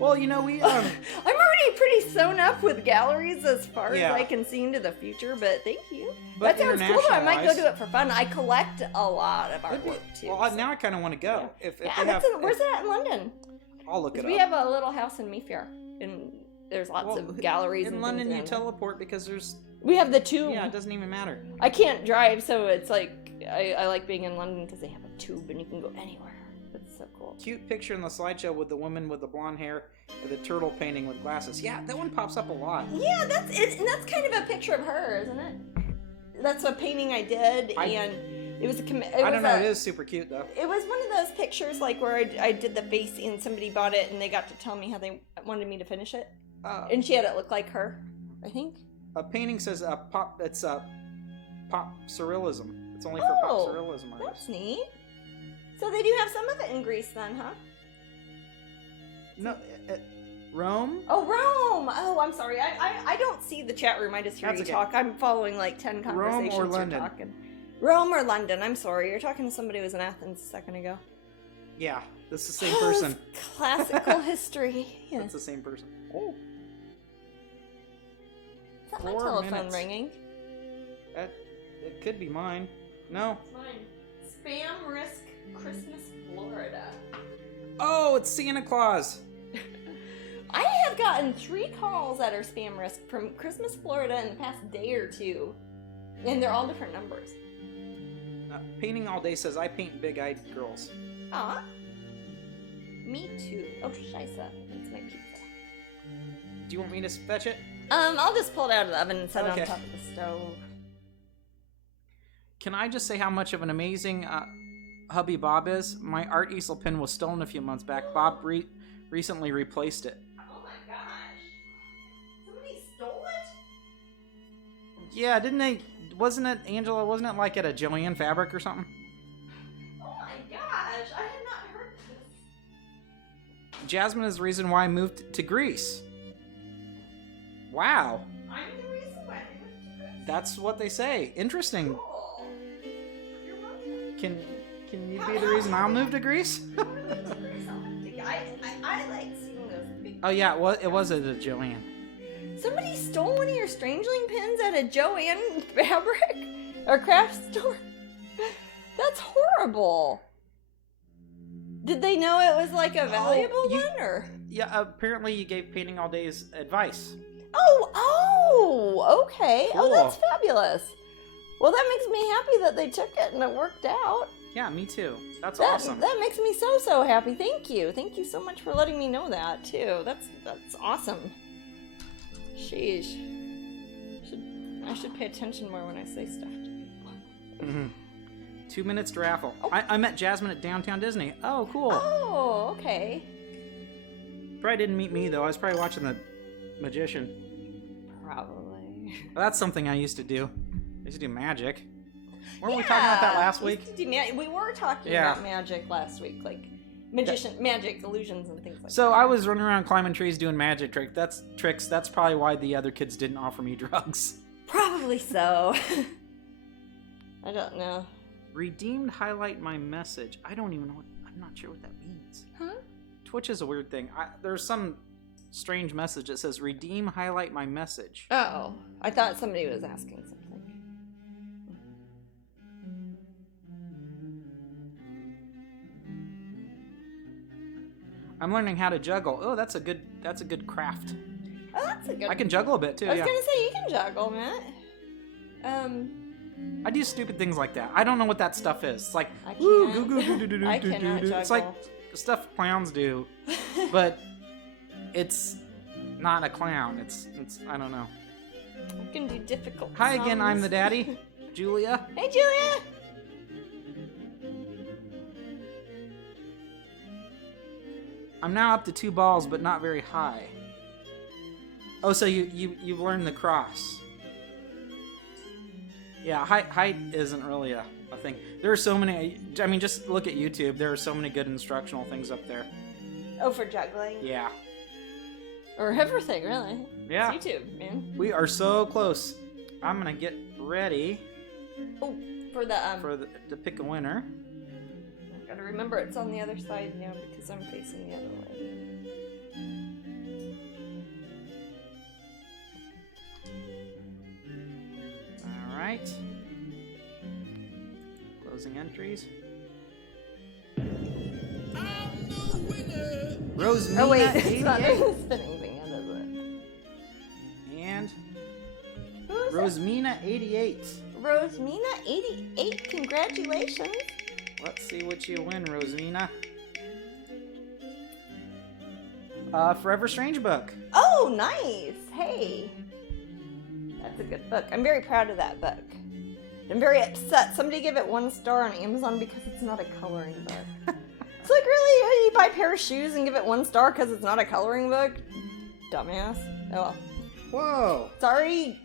Well, you know, we, I'm already pretty sewn up with galleries as far Yeah. as I can see into the future, but thank you. But that sounds cool. I might go internationalized- do it for fun. I collect a lot of It'd be- artwork, too. Well, so- now I kind of want to go. If Yeah, they have, where's it at in London? I'll look it We up. have a little house in Mayfair, and there's lots of galleries in and London. things You around there. teleport because there's We have the tube. yeah, it doesn't even matter. I can't drive, so it's like I like being in London because they have a tube and you can go anywhere. It's so cool. Cute picture in the slideshow with the woman with the blonde hair and the turtle painting with glasses. Yeah, that one pops up a lot. Yeah, that's it, and that's kind of a picture of her, isn't it? That's a painting I did, and it was a I don't know. It is super cute though. It was one of those pictures like where I did the face and somebody bought it and they got to tell me how they wanted me to finish it, and she had it look like her, I think. A painting says pop. It's pop surrealism. It's only for pop surrealism artists. That's neat. So they do have some of it in Greece then, huh? No, Rome. Oh, Rome! Oh, I'm sorry. I don't see the chat room. I just hear That's you okay. talk. I'm following like 10 conversations. Rome or London? You're talking. Rome or London. I'm sorry. You're talking to somebody who was in Athens a second ago. Yeah, that's the same person. Classical history. Yeah. That's the same person. Oh, Is that my 4 telephone minutes. ringing? it could be mine. No. It's mine. Spam Risk Christmas, Florida. Oh, it's Santa Claus. I have gotten 3 calls that are spam risk from Christmas, Florida in the past day or two. And they're all different numbers. Painting all day says I paint big-eyed girls. Aw. Me too. Oh, scheisse. That's my pizza. Do you want me to fetch it? I'll just pull it out of the oven and set it Okay. on top of the stove. Can I just say how much of an amazing hubby Bob is? My art easel pen was stolen a few months back. Bob recently replaced it. Oh my gosh. Somebody stole it? Yeah, didn't they? Wasn't it, Angela? Wasn't it like at a Joanne Fabric or something? Oh my gosh. I had not heard this. Jasmine is the reason why I moved to Greece. Wow. I'm the reason why I moved to Greece. That's what they say. Interesting. Cool. You're welcome. Can you be the reason I'll move to Greece? I like seeing those big. Oh yeah, it was at a Joanne. Somebody stole one of your Strangeling pins at a Joanne fabric or craft store. That's horrible. Did they know it was like a valuable one, or? Yeah, apparently you gave Painting All Day's advice. Oh, okay. Cool. Oh, that's fabulous. Well, that makes me happy that they took it and it worked out. Yeah, me too. That's That, awesome. That makes me so happy. Thank you. Thank you so much for letting me know that too. That's awesome. Sheesh. I should pay attention more when I say stuff to people. Mm-hmm. 2 minutes to raffle. Oh. I met Jasmine at Downtown Disney. Oh, cool. Oh, okay. Probably didn't meet me though. I was probably watching The Magician. Probably. Well, that's something I used to do. I used to do magic. Weren't we talking about that last we week? used to do we were talking Yeah. about magic last week, like magic, illusions, and things like that. So I was running around climbing trees doing magic tricks. That's probably why the other kids didn't offer me drugs. Probably so. I don't know. Redeemed highlight my message. I don't even know. I'm not sure what that means. Huh? Twitch is a weird thing. There's some strange message that says redeem highlight my message. Oh, I thought somebody was asking something. I'm learning how to juggle. Oh, that's a good craft. Oh, that's a good. I can juggle a bit too. I was Yeah. gonna say you can juggle, Matt. I do stupid things like that. I don't know what that stuff is. It's like I woo, can't. goo, goo, goo, doo, doo, I doo, doo, cannot doo. juggle. It's like stuff clowns do, but it's not a clown. It's I don't know. I can do difficult. Hi again. I'm songs. the daddy, Julia. Hey, Julia. I'm now up to 2 balls, but not very high. Oh, so you've learned the cross. Yeah, height isn't really a thing. There are so many. I mean, just look at YouTube. There are so many good instructional things up there. Oh, for juggling. Yeah. Or everything, really. Yeah. It's YouTube, man. We are so close. I'm gonna get ready Oh, for the to pick a winner. Gotta remember it's on the other side now because I'm facing the other way. All right. Closing entries. Rosemina Oh wait, it's not 88 the spinning thing, is it? and Who is it? Rosemina 88. Rosemina 88, congratulations. Let's see what you win, Rosemina. Forever Strange book. Oh, nice. Hey. That's a good book. I'm very proud of that book. I'm very upset. Somebody gave it 1 star on Amazon because it's not a coloring book. It's like, really? You buy a pair of shoes and give it 1 star because it's not a coloring book? Dumbass. Oh well. Whoa. Sorry.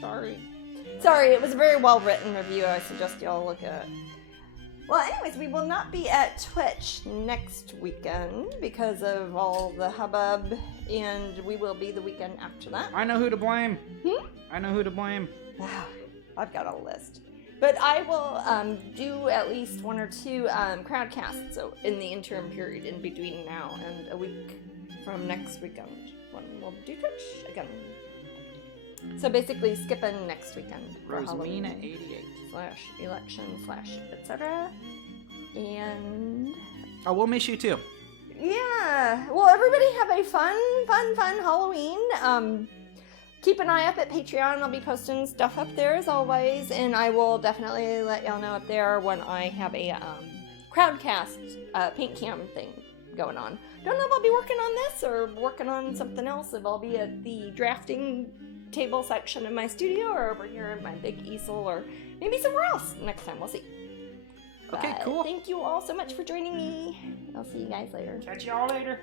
Sorry, it was a very well written review. I suggest y'all look at it. Well, anyways, we will not be at Twitch next weekend because of all the hubbub, and we will be the weekend after that. I know who to blame. I know who to blame. I've got a list. But I will do at least 1 or 2 crowdcasts so in the interim period in between now and a week from next weekend when we'll do Twitch again. So basically skipping next weekend for Rosemina Halloween 88. / election / etc. And Oh, we'll miss you too. yeah, well, everybody have a fun Halloween. Keep an eye up at Patreon. I'll be posting stuff up there as always, and I will definitely let y'all know up there when I have a crowdcast paint cam thing going on. Don't know if I'll be working on this or working on something else. If I'll be at the drafting table section of my studio or over here at my big easel or maybe somewhere else next time. We'll see. Okay, But cool. Thank you all so much for joining me. I'll see you guys later. Catch y'all later.